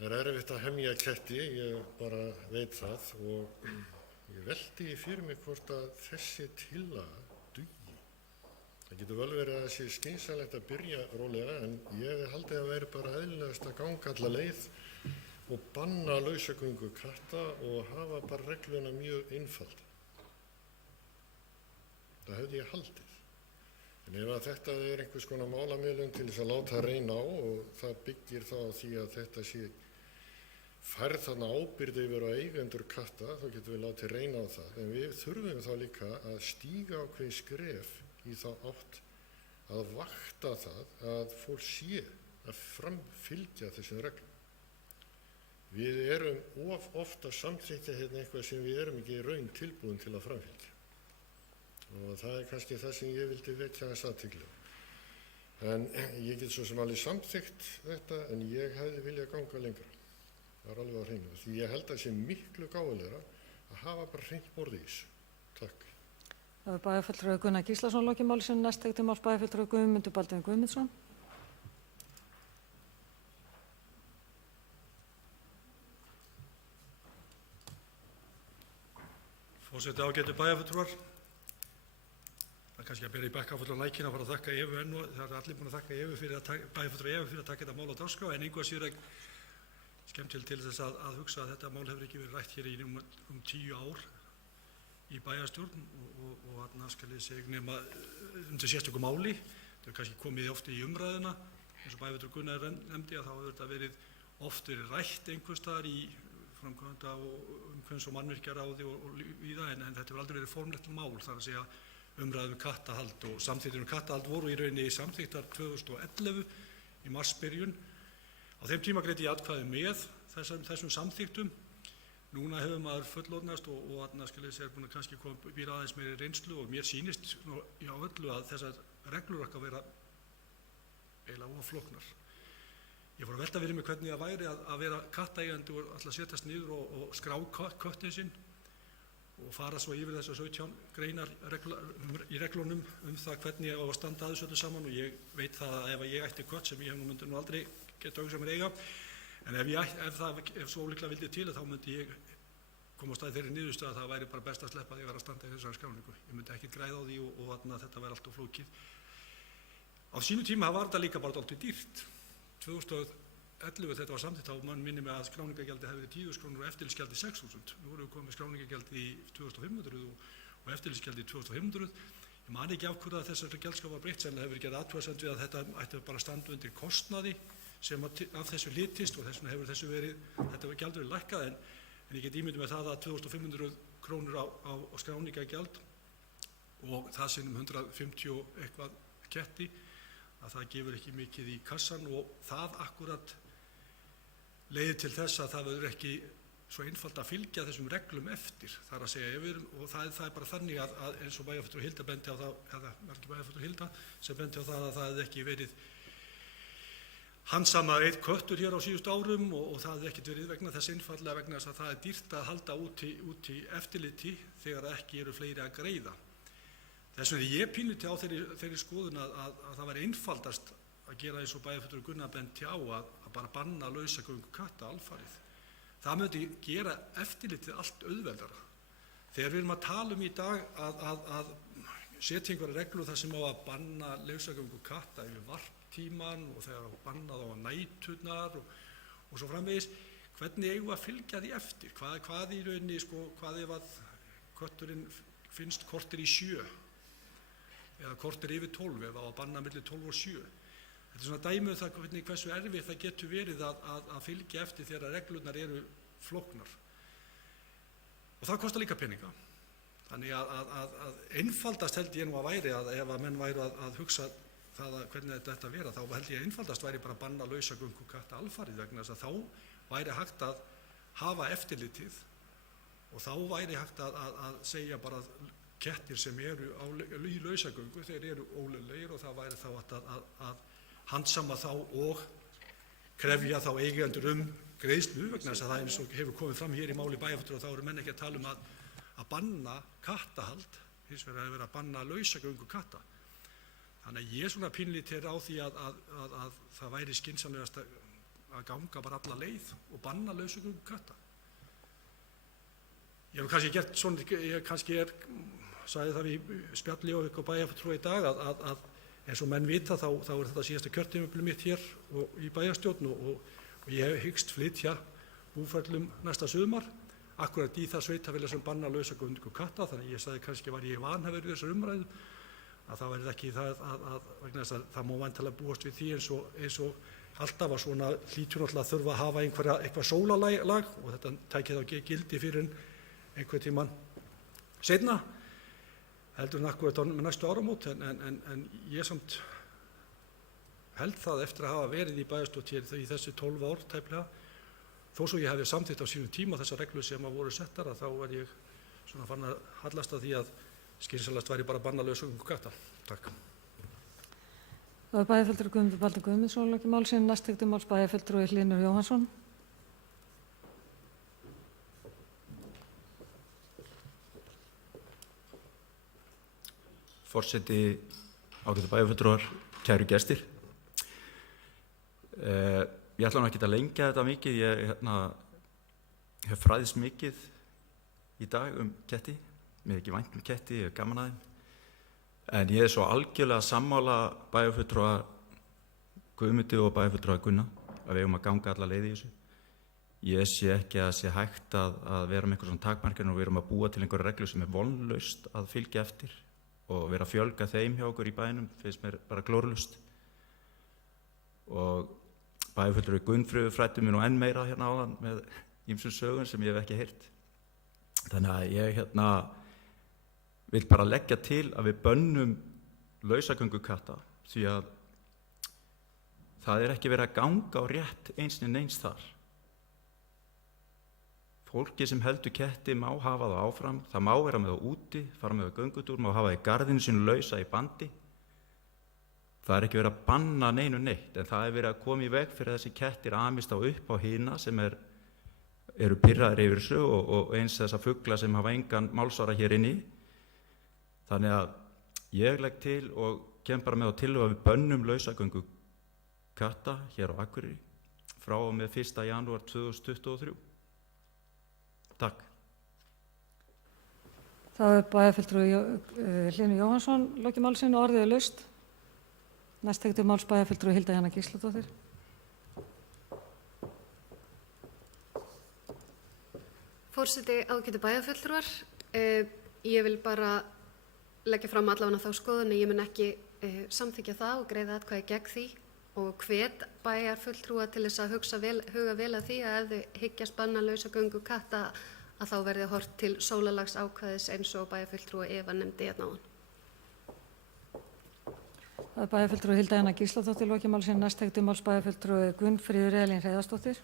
Það er erfitt að hemja ketti, ég bara veit það og ég velti því fyrir mig hvort að þessi tillaga dugi. Það getur vel verið að það sé skynsamlegt að byrja rólega en ég haldi að vera bara eðlilegast að ganga alla leið og banna lausagöngu katta og hafa bara regluna mjög einfalda. Það hefði ég haldið. En ef að þetta er einhvers konar málamiðlun til þess að láta reyna á og það byggir þá á því að þetta sé færð þarna ábyrgð yfir á eigendur katta, þá getum við látið reyna á það. En við þurfum þá líka að stíga ákveðin skref í þá átt að vakta það að fólk sé að framfylgja þessum reglum. Við erum of ofta samþykkja hérna eitthvað sem við erum ekki í raun tilbúin til að framfylgja. Og það er kannski það sem ég vildi vekja þess athygli á. En ég get svo sem alveg samþykkt þetta en ég hefði viljað ganga lengra. Það er alveg á hreinu. Því ég held að það sé miklu gáfulegra að hafa bara hreint borð í þessu. Takk. Það er bæjarfulltrúi Gunnar Gíslason loki máli sínu. Næst tekur til máls bæjarfulltrúi Guðmundur Baldvin Guðmundsson. Forseti, ágætu bæjarfulltrúar. Það er kannski að bera í bekkafullan lækinn að fara að þakka Evu enn og það er allir búin að þakka bæjarfulltrúi Evu fyrir að taka þetta mál á dagskrá en einhvað sér skemmtilegt til þess að hugsa að þetta mál hefur ekki verið rætt hér í 10 ár í bæjarstjórn og þarna skal ég segja nema undir sérstöku máli. Það er kannski komið oft í umræðuna eins og bæjarfulltrúi Gunnar nefndi að þá hefur þetta verið oft verið rætt einhvers staðar í framkvæmda og umhverfis- og mannvirkjaráði og víða en þetta hefur aldrei verið formlegt mál, þar að segja umræðum kattahald og samþykktir kattahald voru í rauninni samþykktar 2011 í marsbyrjun. Á þeim tíma greiddi ég atkvæði með þessum samþykktum. Núna hefur maður fullorðnast og þarna skal ég segja búin að kannski býra aðeins meiri reynslu og mér sýnist á öllu að þessar reglur okkar vera eiginlega oflóknar. Ég fór að velta fyrir mig hvernig það væri að vera kattaeigandi og alltaf setjast niður og skrá köttinn sinn og fara svo yfir þessar 17 greinar í reglunum það hvernig ég á að standa að þessu öllu saman og ég veit það að ef ég ætti kött sem ég myndi nú aldrei geta hugsað mér eiga en ef svo líklega vildi til þá myndi ég koma á stað þeirri niðurstöðu að það væri bara best að sleppa því að vera að standa í þessari skráningu. Ég myndi ekkert græða á því og þetta væri allt of flókið. Á sínu tíma var þetta líka bara dálítið dýrt. 2011 þetta var samþykkt þá mann minni með að skráningargjaldi hefði verið 10.000 krónur og eftirlitsgjaldi 6.000. Nú erum við komið skráningargjaldi í 2.500 og eftirlitsgjaldi í 2.500. Ég man ekki af hverju að þessari gjaldskrá var breytt, sennilega hefur verið gerð athugasemd við að þetta ætti bara að standa undir kostnaði sem af þessu hlýtist og þess vegna hefur þetta gjald verið lækkað en En ég get ímyndað með það að 2.500 krónur á skráningargjald og það sinnum 150 og eitthvað ketti, að það gefur ekki mikið í kassan og það akkurat leiðir til þess að það verður ekki svo einfalt að fylgja þessum reglum eftir. Það er að segja, og það er bara þannig að eins og bæjarfulltrúi Hilda benti á það, eða ekki bæjarfulltrúi Hilda, sem benti á það að það hefði ekki verið handsama einn köttur hér á síðustu árum og það hefði ekkert verið vegna þess einfallega vegna þess að það er dýrt að halda út í eftirliti þegar ekki eru fleiri að greiða. Þess vegna ég pínlíti á þeirri skoðun að það væri einfaldast að gera eins og bæjarfulltrúi Gunnar benti á að bara banna lausagöngu katta alfarið. Það myndi gera eftirlitið allt auðveldara. Þegar við erum að tala í dag að setja einhverja reglur þar sem á að banna lausagöngu katta yfir varptíman og þegar að banna þá á næturnar og svo framvegis, hvernig eigum við að fylgja því eftir? Hvað í rauninni, hvað ef að kötturinn finnst korter í 7 eða korter yfir 12 ef á að banna milli 12 og 7? Þetta er svona dæmi það hversu erfið það getur verið að fylgja eftir þegar reglurnar eru flóknar. Og það kostar líka peninga. Þannig að einfaldast held ég nú að væri að ef að menn væru að hugsa það að hvernig þetta ætti að vera, þá held ég einfaldast væri bara að banna lausagöngu katta alfarið vegna þess að þá væri hægt að hafa eftirlitið og þá væri hægt að segja bara kettir sem eru í lausagöngu, þeir eru ólöglegir og það væri þá að handsama þá og krefja þá eigendur greiðslu vegna þess að það eins og hefur komið fram hér í máli bæjarfulltrúa og þá eru menn ekki að tala að banna kattahald, hins vegar að vera að banna lausagöngu katta. Þannig að ég svona pínlítir á því að það væri skynsamlegast að ganga bara alla leið og banna lausagöngu katta. Ég hef kannski gert svona, sagði það í spjalli og ykkur bæjarfulltrúa í dag að eins og menn vita þá er þetta síðasta kjörtímabil mitt hér í bæjarstjórn og ég hef hyggst flytja búferlum næsta sumar, akkurat í það sveitarfélag sem banna lausagöngu katta, þannig ég sagði kannski var ég vanhæfur í þessar umræðu, að það verði ekki það vegna þess að það má væntanlega búast við því eins og alltaf að svona hlýtur náttúrulega að þurfa að hafa eitthvað sólarlag og þetta tæki þá gildi fyrir einhvern tímann seinna, heldur en akkurat með næstu áramót, en ég samt held það eftir að hafa verið í bæjarstjórn hér í þessi 12 ár tæplega, þó svo ég hefði samþykkt á sínum tíma þessar reglur sem voru settar, að þá var ég svona fann að hallast að því að skynsamlegast væri bara að banna lausagöngu katta. Takk. Það er bæjarfulltrúi Guðmundur Baldur Guðmundsson lokið máls sínu, næst tekur máls bæjarfulltrúi Hlynur Jóhannsson. Forseti, ágætu bæjarfulltrúar, kæru gestir. Ég ætla nú ekki að lengja þetta mikið, ég hef fræðist mikið í dag ketti, mér er ekki vænt ketti, ég hef gaman að þeim. En ég er svo algjörlega sammála bæjarfulltrúa Guðmundi og bæjarfulltrúa Gunna að við eigum að ganga alla leið í þessu. Ég sé ekki að sé hægt að vera með einhver svona takmarkanir og við erum að búa til einhverja reglu sem er vonlaust að fylgja eftir og vera að fjölga þeim hjá okkur í bænum finnst mér bara glórulaust. Og bæjarfulltrúi Gunnfríður fræddi mér nú enn meira hérna áðan með ýmsum sögum sem ég hef ekki heyrt. Þannig að ég vil bara leggja til að við bönnum lausagöngu katta því að það er ekki verið að ganga á rétt eins þar. Fólki sem heldur ketti má hafa það áfram, það má vera með það úti, fara með það göngutúr, má hafa það í garðinu sínu lausa í bandi. Það er ekki verið að banna neinu neitt, en það er verið að koma í veg fyrir þessi kettir amist á upp á hina sem eru pirraðir yfir þessu og eins þessa fugla sem hafa engan málsvara hér inni. Þannig að ég legg til og kem bara með á tillögu að við bönnum lausagöngu katta hér á Akureyri frá og með 1. janúar 2023. Takk. Það er bæjarfulltrúi Hlynur Jóhannsson lokið máls sínu, orðið er laust. Næst tekur máls bæjarfulltrúi Hilda Jana Gísladóttir. Forseti, ágætu bæjarfulltrúar, ég vil bara leggja fram allavega þá skoðun að ég mun ekki samþykkja það og greiða atkvæði gegn því og hvet bæjarfulltrúa til þess að huga vel að því að ef þau hyggjast banna lausagöngu katta að þá verði hort til sólarlagsákvæðis eins og bæjarfulltrúa Eva nefndi hérna áðan. Það er bæjarfulltrúi Hilda Jana Gísladóttir loki máls sínu, næst tekur til máls bæjarfulltrúi Gunnfríður Elín Hreiðarsdóttir.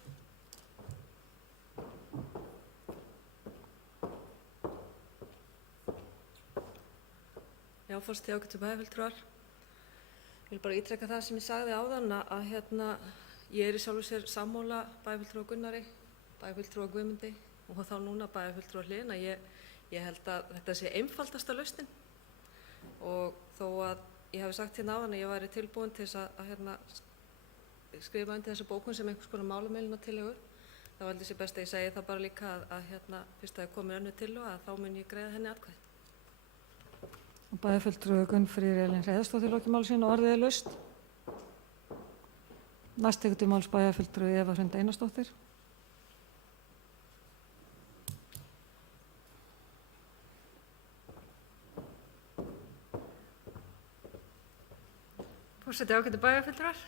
Já, forseti, ágætu bæjarfulltrúar. Ég vil bara ítreka það sem ég sagði áðan að ég er í sjálfu sér sammála bæjarfulltrúa Gunnari, bæjarfulltrúa Guðmundi og þá núna bæjarfulltrúa Hlín að ég held að þetta sé einfaldasta lausnin og þó að ég hafi sagt hérna áðan að ég væri tilbúin til þess að skrifa undir þessa bókun sem einhvers konar málamiðlunartillögur, þá held ég sé best að ég segi það bara líka að fyrst að það komið önnur tillögu að þá mun ég greiða henni atkvæði. Bæjarfulltrúi Gunnfríður Elín Hreiðarsdóttir loki máls sínu, orðið er laust. Næst tekur til máls bæjarfulltrúi Eva Hrund Einarsdóttir. Forseti, ágætu bæjarfulltrúar.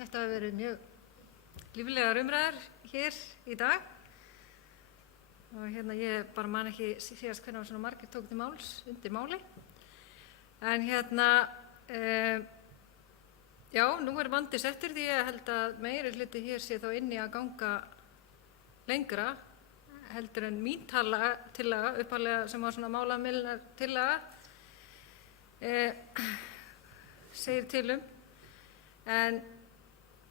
Þetta hafa verið mjög líflegar umræður hér í dag og ég bara man ekki síðast hvernig svona margir tók til máls undir máli. En já, nú er vandi settur því ég held að meiri hluti hér sé þá inni að ganga lengra heldur en mín tillaga upphaflega sem var svona málamiðlunar tillaga segir til en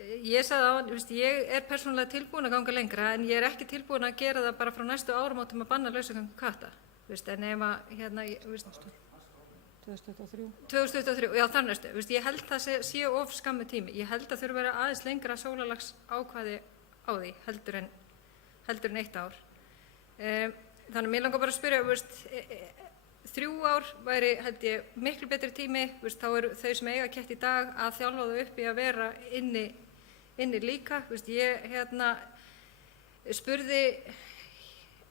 ég sagði á, ég er persónulega tilbúin að ganga lengra en ég er ekki tilbúin að gera það bara frá næstu áramótum að banna lausagöngu katta, en ef að 2023, já þar næstu, ég held það sé of skammu tími, ég held að þurfa að vera aðeins lengra sólarlags ákvæði á því heldur en 1 ár. Þannig að mér langar bara að spyrja, 3 ár væri held ég miklu betri tími, þá eru þau sem eiga kett í dag að þjálfa þau upp í að vera inni líka. Ég spurði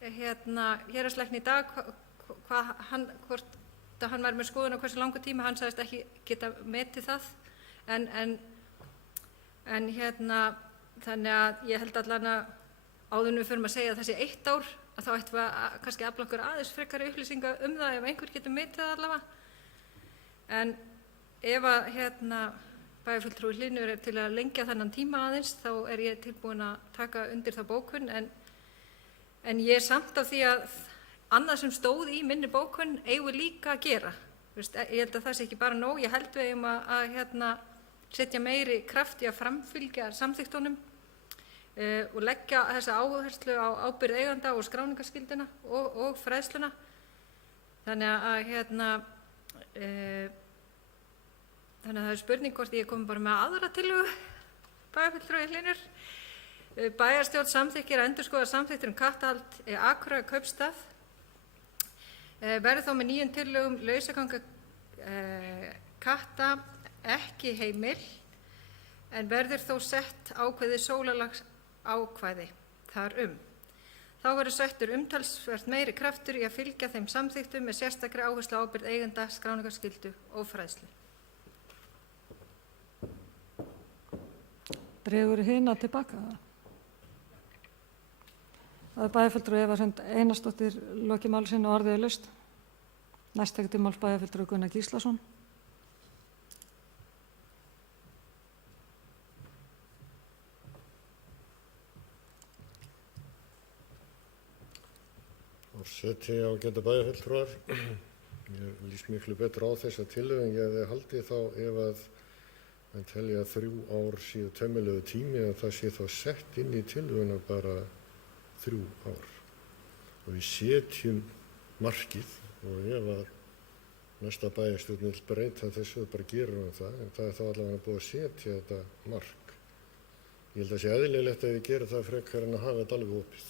héraðslækni í dag hvort hann væri með skoðun á hversu langa tíma, hann sagðist ekki geta metið það en þannig að ég held allan að áður en við förum að segja að það sé 1 ár að þá ættum við að kannski afla okkur aðeins frekari upplýsinga það ef einhver getur metið það allavega. En ef að bæjarfulltrúi Hlynur er til að lengja þennan tíma aðeins þá er ég tilbúin að taka undir það bókun en ég er samt af því að annað sem stóð í minni bókun eigum við líka að gera. Ég held að það sé ekki bara nóg, ég held við eigum að setja meiri kraft í að framfylgja samþykktunum og leggja þessa áherslu á ábyrgð eiganda og skráningarskylduna og fræðsluna. Þannig að það er spurning hvort ég komi bara með aðra tillögu bæjarfulltrúi Hlynur. Bæjarstjórn samþykkir að endurskoða samþykktur kattahald Akureyrar Kaupstað. Verður þá með nýjum tillögum lausaganga katta ekki heimil en verður þó sett ákveðið sólarlags ákvæði þar Þá verður settur umtalsvert meiri kraftur í að fylgja þeim samþykktum með sérstakri áherslu á ábyrgð eigenda, skráningarskyldu og fræðslu. Dregur hina tilbaka það? Það er bæjarfulltrúi Eva Hrund Einarsdóttir loki máli sínu og orðið er laust. Næst tekur til máls bæjarfulltrúi Gunnar Gíslason. Forseti ágætu bæjarfulltrúar. Ég líst miklu betur á þessa tillögu en ég hefði haldið þá ef að menn telja að 3 ár séu tæmilegu tími að það sé þá sett inn í tillöguna bara 3 ár. Og við setjum markið og ef að næsta bæjarstjórn vill breyta þessu bara gerum við það, en það er þá allavega búið að setja þetta mark. Ég held að það sé eðlilegt að við gerum það frekar en að hafa þetta alveg opið.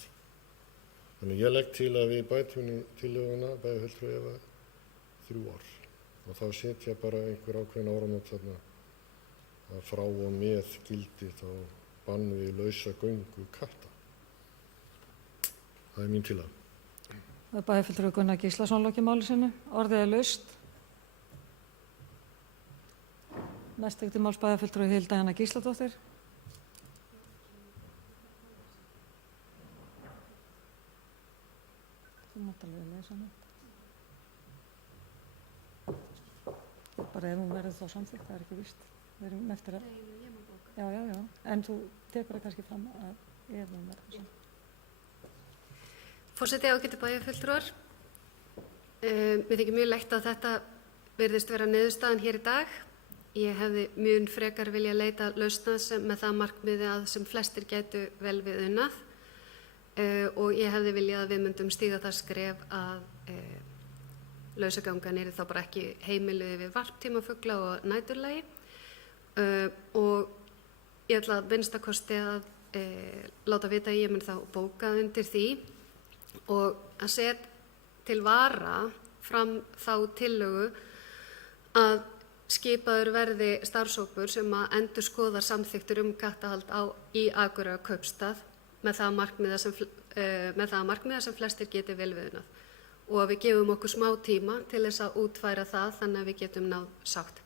Þannig ég legg til að við bætum í tillöguna bæjarfulltrúi Eva 3 ár og þá setja bara einhver ákveðin áramót þarna að frá og með gildi þá bann við lausagöngu katta. Það er mín tillaga. Það er bæjarfulltrúi Gunnar Gíslason loki máli sínu. Orðið er laust. Næst tekur til máls bæjarfulltrúi Hilda Jana Gísladóttir. Þú mátt alveg lesa hana. Bara ef hún verður þá samþykkt, það ekki víst. Við erum eftir að... Nei, ég má bóka. Já. En þú tekur það kannski fram að ef hún verður samþykkt. Forseti, ágætu bæjarfulltrúar. Mér þykir mjög leitt að þetta virðist vera niðurstaðan hér í dag. Ég hefði mjög frekar vilja leita lausna með það markmiði að sem flestir gætu vel við unnað og ég hefði viljað að við myndum stíga það skref að lausagangan þá bara ekki heimiluð við varptímafugla og næturlagi og ég ætla að minnsta kosti að láta vita að ég mun þá bóka undir því og að setja til vara fram þá tillögu að skipaður verði starfshópur sem að endurskoðar samþykktir kattahald í Akureyrar kaupstað með það að markmiða sem flestir geti vel við unnað og að við gefum okkur smá tíma til þess að útfæra það þannig að við getum náð sátt.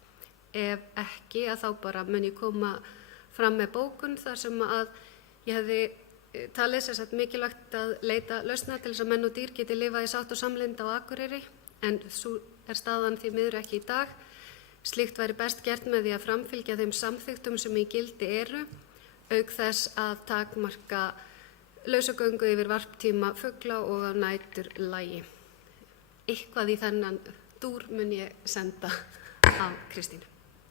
Ef ekki að þá bara mun ég koma fram með bókun þar sem að ég hefði talið sér mikilvægt að leita lausna til þess að menn og dýr geti lifað í sátt og samlynd á Akureyri en svo staðan því miður ekki í dag. Slíkt væri best gert með því að framfylgja þeim samþykktum sem í gildi eru, auk þess að takmarka lausagöngu yfir varptíma fugla og á næturlagi. Eitthvað í þennan dúr mun ég senda á Kristínu.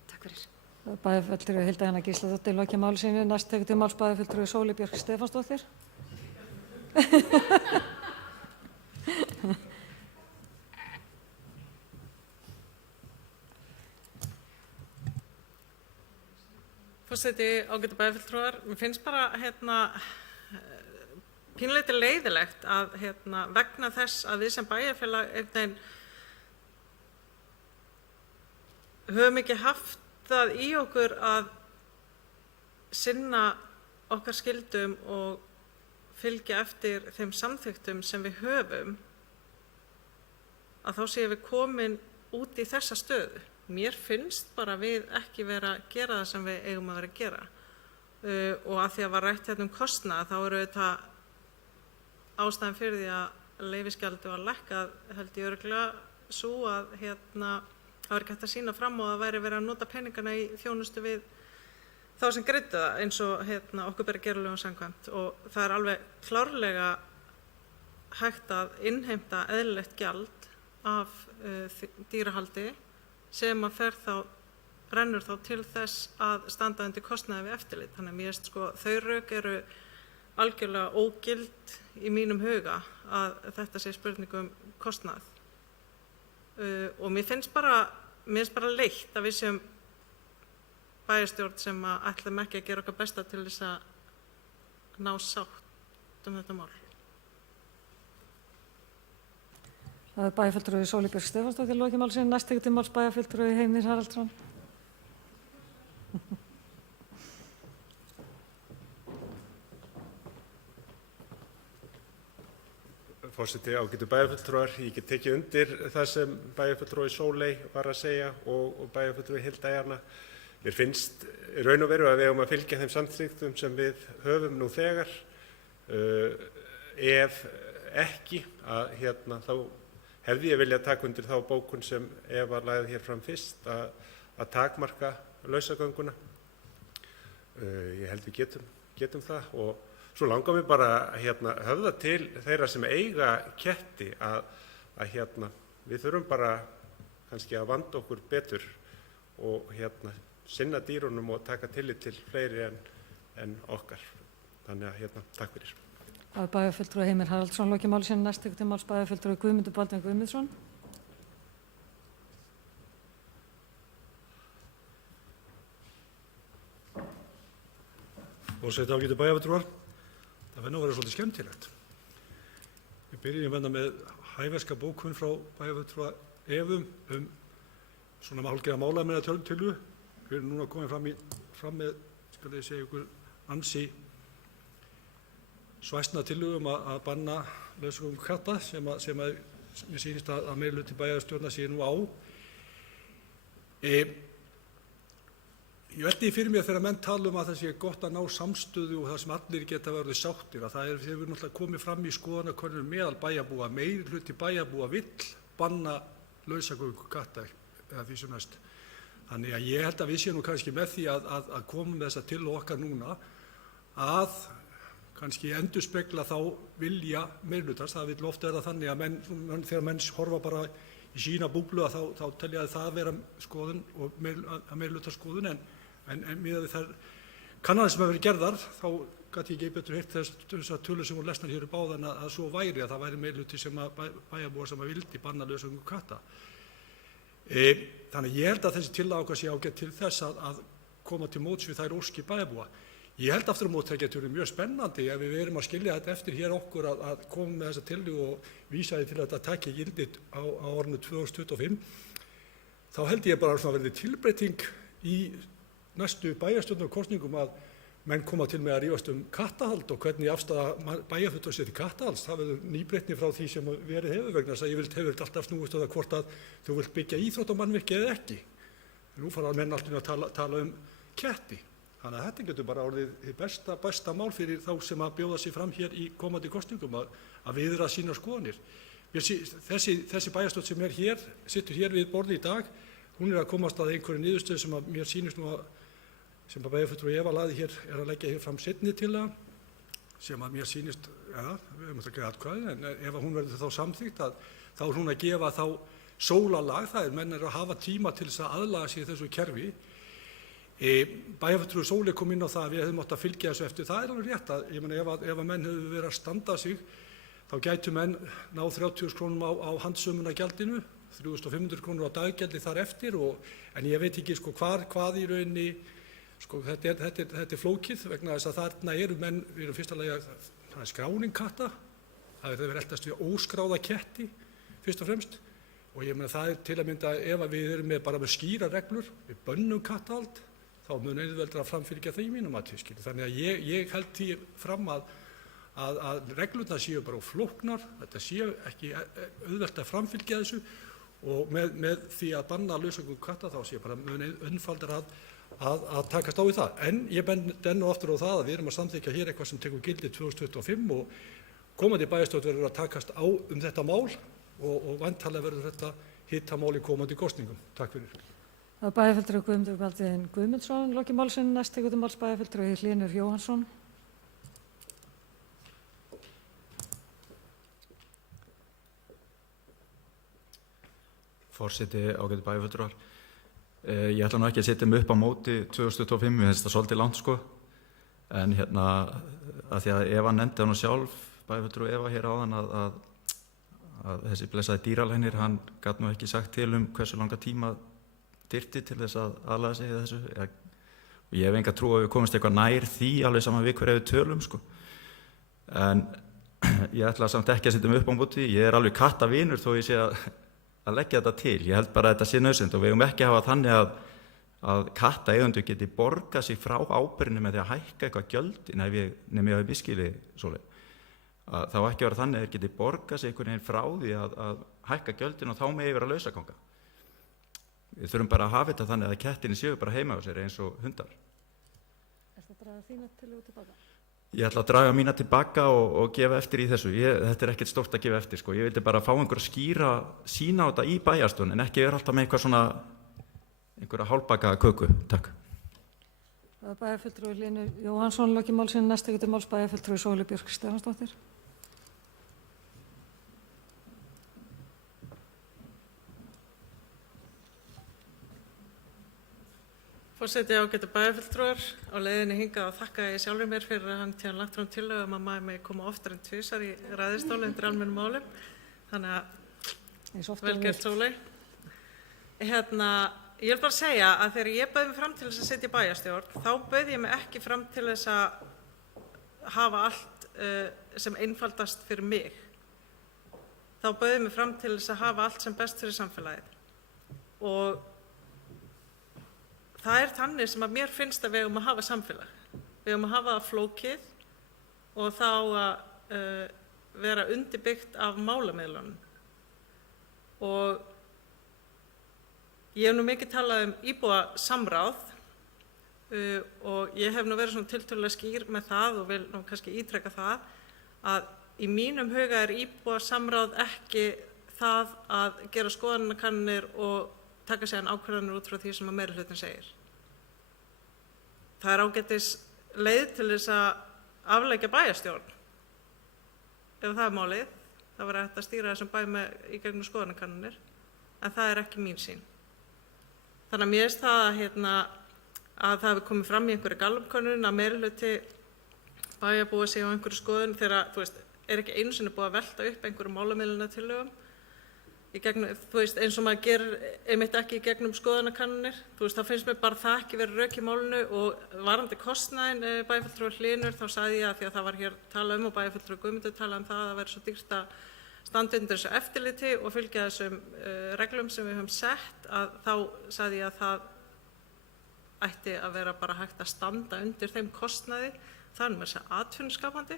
Takk fyrir. Bæjarfulltrúi Hilda Jana Gísladóttir lokið máli sínu. Næst tekur til máls bæjarfulltrúi Sóley Björk Stefánsdóttir. Forseti, ágætu bæjarfulltrúar, mér finnst bara pínleiti leiðilegt að vegna þess að við sem bæjarfélag höfum ekki haft það í okkur að sinna okkar skyldum og fylgja eftir þeim samþykktum sem við höfum, að þá séum við komin út í þessa stöðu. Mér finnst bara við ekki vera að gera það sem við eigum að vera að gera og að því að var rætt kostnað þá eru þetta ástæðan fyrir því að leyfisgjaldið var lækkað held ég örugglega svo að það var ekki hægt að sýna fram og að væri verið að nota peningana í þjónustu við þá sem greiddu það eins og okkur ber að gera lögum samkvæmt og það er alveg klárlega hægt að innheimta eðlilegt gjald af dýrahaldi sem að rennur þá til þess að standa undir kostnaði við eftirlit. Þannig að mér finnst þau rök eru algjörlega ógild í mínum huga að þetta sé spurning kostnað. Og mér finnst bara leitt að við sem bæjarstjórn sem ætlum ekki að gera okkar besta til þess að ná sátt þetta mál. Það er bæjarfulltrúi Sóley Björk Stefánsdóttir lokið máli sínu. Næst tekur til máls bæjarfulltrúi Heimir Haraldsson. Forseti, ágætu bæjarfulltrúar, ég get tekið undir það sem bæjarfulltrúi Sóley var að segja og bæjarfulltrúi Hilda Jana. Mér finnst raun og veru að við eigum að fylgja þeim samþykktum sem við höfum nú þegar. Ef ekki, þá hefði ég viljað taka undir þá bókun sem Eva lagði hér fram fyrst að takmarka lausagönguna. Ég held við getum það og svo langar mér bara að höfða til þeirra sem eiga ketti að við þurfum bara kannski að vanda okkur betur og sinna dýrunum og taka tillit til fleiri en okkar. Þannig að takk fyrir. Það er bæjarfulltrúi Heimir Haraldsson lokið máli sínu. Næst tekur til máls bæjarfulltrúi Guðmundur Baldvin Guðmundsson. Forseti, ágætu bæjarfulltrúar, það verður nú að vera svolítið skemmtilegt. Við byrjum með hæverska bókun frá bæjarfulltrúa Evu svona hálfgerða málamiðatillögu. Við erum núna komin fram með, skal ég segja ykkur, ansi svæsna tillögum að banna lausagöngu katta sem mér sýnist að meirihluti bæjarstjórnar sé nú á. Ég veldi fyrir mér þegar menn tala að það sé gott að ná samstöðu og það sem allir geta verið sáttir, að það hefur náttúrulega komið fram í skoðanakönnunum meðal bæjarbúa, meirihluti bæjarbúa vill banna lausagöngu katta eða því sem næst. Þannig að ég held að við séum nú kannski með því að koma með þessa til okkar núna að kannski endurspegla þá vilja meirihlutans. Það vill ofta vera þannig að þegar menn horfa bara í sína búblu þá telja það vera skoðun og meirihlutaskoðun en miðað við þær kannanir sem hafa verið gerðar þá gat ég ekki betur heyrt þessar tölur sem voru lesnar hér upp áðan að svo væri að það væri meirihluti sem bæjarbúar sem vildi banna lausagöngu katta. Þannig ég held að þessi tillaga sé ágætt til þess að koma til móts við þær óskir bæjarbúa. Ég held aftur á móti að þetta verður mjög spennandi ef við erum að skilja þetta eftir hér okkur að koma með þessa tillögu og vísa því til að þetta taki gildi á árinu 2025. Þá held ég bara að verði tilbreyting í næstu bæjarstjórnarkosningum að menn koma til með að rífast kattahald og hvernig afstaða bæjarfulltrúa sé til kattahalds. Það verður nýbreytni frá því sem verið hefur vegna þess að hefur alltaf snúist á það hvort að þú vilt byggja íþróttamannvirki eða ekki. Nú fara menn alltaf að tala ketti. Þannig að þetta getur bara orðið besta mál fyrir þá sem að bjóða sig fram hér í komandi kosningum að viðra sínar skoðanir. Þessi bæjarstjórn sem hér, situr hér við borði í dag, hún að komast að einhverju niðurstöðu sem að mér sýnist nú sem að bæjarfulltrúi Eva lagði hér að leggja hér fram seinni tillaga sem að mér sýnist, við höfum að greiða atkvæði, en ef hún verður þá samþykkt þá hún að gefa þá sólarlag, það menn að hafa tíma til þess að aðlaga sig þessu kerfi. Bæjarfulltrúi Sóley kom inn á það að við hefðum átt að fylgja þessu eftir. Það alveg rétt að ég meina ef að menn hefur verið að standa sig þá gætu menn ná 30.000 krónum á handsömunargjaldinu, 3.500 krónur á daggjaldi þar eftir en ég veit ekki hvað í rauninni þetta er flókið vegna þess að þarna eru menn, við erum fyrsta lagi það er skráning katta, það verður eldast við óskráða ketti fyrst og fremst og ég meina það til að mynda ef við erum bara með skýra reglur, við bönnum kattahald þá mun auðveldara að framfylgja það í mínum mati. Þannig að ég held því fram að reglurnar séu bara flóknar, þetta séu ekki auðvelt að framfylgja þessu og með því að banna lausagöngu katta þá séu bara mun einfaldara að takast á við það. En ég bendi enn og aftur á það að við erum að samþykkja hér eitthvað sem tekur gildi 2025 og komandi bæjarstjórn verður að takast á þetta mál og væntanlega verður þetta hitamál í komandi kosningum. Takk fyrir. Það er bæjarfulltrúi Guðmundur Baldvin Guðmundsson, lokið málsins, næst tekur til máls bæjarfulltrúi Hlynur Jóhannsson. Forseti, ágætu bæjarfulltrúar. Ég ætla nú ekki að setja mig upp á móti 2025, ég finnst það svolítið langt sko, en að því að Eva nefndi hann sjálf, bæjarfulltrúi Eva hér áðan að þessi blessaði dýralæknir, hann gat nú ekki sagt til hversu langa tíma þyrfti til þess að aðlaga sig þessu og ég hef enga trú að við komumst eitthvað nær því alveg saman við hverju við tölum sko. En ég ætla samt ekki að setja mig upp á móti, ég er alveg kattavinur þó ég sé að leggja þetta til. Ég held bara að þetta sé nauðsynlegt og við eigum ekki að hafa þannig að kattaeigendur geti borgað sig frá ábyrgðinni með því að hækka eitthvað gjöld nema ég hafi misskilið svoleið. Þá ekki vera þannig að þeir geti borgað sig einhvern veginn frá því að hækka gjöldin og þá megi vera lausaganga. Við þurfum bara að hafa þetta þannig að kettinni séu bara heima á sér eins og hundar. Ertu að draga þína tillögu tilbaka? Ég ætla að draga mína tilbaka og gefa eftir í þessu. Þetta er ekkert stórt að gefa eftir sko. Ég vildi bara fá einhver að skýra sína á þetta í bæjarstjórn en ekki vera alltaf með eitthvað svona einhverja hálfbaka köku. Takk. Það er bæjarfulltrúi Hlynur Jóhannsson, lokið málsins, næst tekur til máls bæjarfulltrúi Sóley Björk Stefánsdóttir. Forseti, ágætu bæjarfulltrúar, á leiðinni hingað og þakka ég sjálfur mér fyrir að hann tíðan lagt fram tillögu að maður megi koma oftar en tvisvar í ræðustóli undir almennum málum. Þannig að vel gert Sóley. Ég vil bara segja að þegar ég bauð mig fram til þess að sitja í bæjarstjórn, þá bauð ég mig ekki fram til þess að hafa allt sem einfaldast fyrir mig. Þá bauð ég mig fram til þess að hafa allt sem best fyrir samfélagið. Og það er þannig sem að mér finnst að við eigum að hafa samfélag. Við eigum að hafa það flókið og þá að vera undirbyggt af málamiðlunum. Og ég hef nú mikið talað íbúasamráð og ég hef nú verið svona tiltölulega skýr með það og vil nú kannski ítreka það að í mínum huga íbúasamráð ekki það að gera skoðanakannanir og taka síðan ákvarðanir út frá því sem að meirihlutinn segir. Það er ágætis leið til þess að afleggja bæjarstjórn. Ef það er málið, það var hægt að stýra þessum bæ í gegnum skoðanakannanir, en það er ekki mín sýn. Þannig að mér finnst það að það hefur komið fram í einhverju Gallup-könnun að meirihluti bæjarbúa sig á einhverju skoðun þegar, er ekki einu sinni búið að velta upp einhverju málamiðlunartillögum í gegnum, eins og maður gerir einmitt ekki í gegnum skoðanakannanir. Það finnst mér bara það ekki verið rök í málinu og varðandi kostnaðinn bæjarfulltrúi Hlynur þá sagði ég að því að það var hér talað og bæjarfulltrúi Guðmundur talað það að það væri svo dýrt að standa undir þessu eftirliti og fylgja þessum reglum sem við höfum sett að þá sagði ég að það ætti að vera bara hægt að standa undir þeim kostnaði. Það er með þess að atvinnuskapandi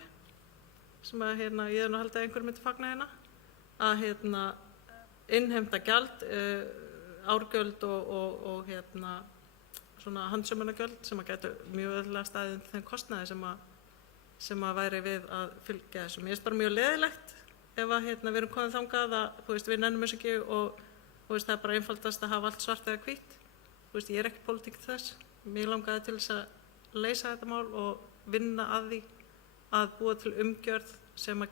sem að ég er nú haldið að einhver myndi fagna að innheimta gjald, árgjöld og svona handsömunargjöld sem að gætu mjög öðrulega staðið undir þeim kostnaði sem að væri við að fylgja þessu. Mér finnst bara mjög leiðilegt ef að við erum komið þangað að við nennum þessu ekki og það er bara einfaldast að hafa allt svart eða hvítt. Ég er ekki pólitík til þess. Mér langaði til þess að leysa þetta mál og vinna að því að búa til umgjörð sem að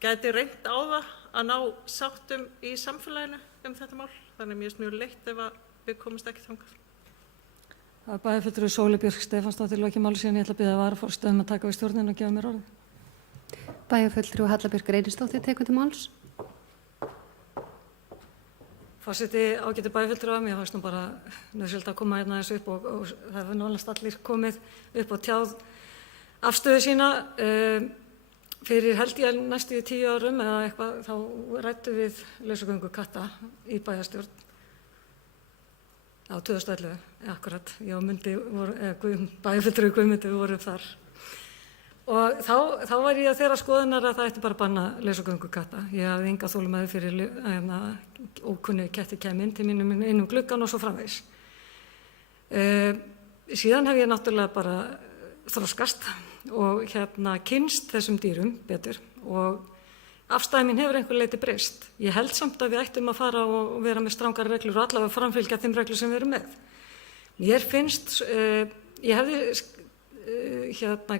gæti reynt á það að ná sáttum í samfélaginu þetta mál. Þannig mér finnst mjög leitt ef að við komumst ekki þangað. Það er bæjarfulltrúi Sóley Björk Stefánsdóttir loki máli síðan ég ætla að biðja varaforstjóra að taka við stjórnina og gefa mér orðið. Bæjarfulltrúi Halla Björk Reynisdóttir tekur til máls. Forseti, ágætu bæjarfulltrúa, mér fannst nú bara nauðsynlegt að koma hérna þessu upp og það hefur nánast allir komið upp og tjáð afstöðu sína. Fyrir held ég næstu 10 árum eða eitthvað þá ræddum við lausagöngu katta í bæjarstjórn. Á 2011, akkurat, ég og Mundi, bæjarfulltrúi Guðmundur vorum þar. Og þá var ég að þeirra skoðunar að það ætti bara að banna lausagöngu katta. Ég hafði enga þolinmæði fyrir ókunni ketti kæmi inn til mínum einum gluggan og svo framvegis. Síðan hef ég náttúrulega bara þroskast og kynnst þessum dýrum betur og afstæði mín hefur einhver leyti breyst. Ég held samt að við ættum að fara og vera með strangari reglur og allavega framfylgja þeim reglur sem við erum með. Mér finnst, ég hefði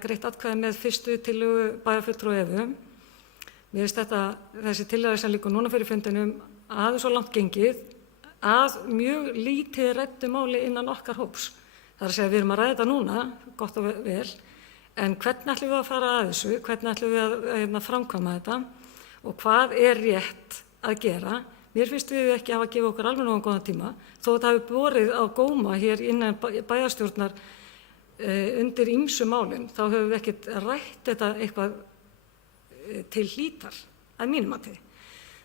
greitt atkvæði með fyrstu tillögu bæjarfulltrúa Evu. Mér finnst þessi tillaga sem liggur núna fyrir fundinum aðeins svo langt gengið að mjög lítið ræddu máli innan okkar hóps. Það er að segja við erum að ræða þetta núna, gott og vel, en hvernig ætlum við að fara að þessu, hvernig ætlum við að framkvæma þetta og hvað er rétt að gera. Mér finnst við ekki hafa gefið okkur alveg nógan góðan tíma, þó að það hafi borið á góma hér innan bæjarstjórnar undir ýmsu málum, þá höfum við ekkert rætt þetta eitthvað til hlítar að mínum mati.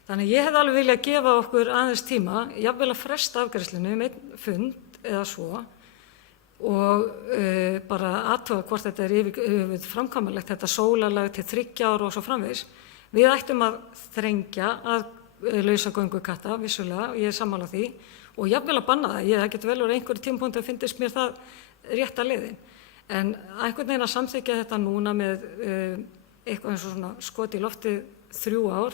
Þannig ég hefði alveg viljað gefa okkur aðeins tíma, jafnvel að fresta afgreiðslunni einn fund eða svo og bara athuga hvort þetta er yfir framkvæmanlegt, þetta sólarlag til 3 ára og svo framvegis. Við ættum að þrengja að lausagöngu katta, vissulega, ég er sammála því, og jafnvel að banna það. Það getur vel verið einhverju tímapunkti að finnst mér það rétta leiðin. En einhvern veginn að samþykkja þetta núna með eitthvað eins og svona skot í lofti 3 ár,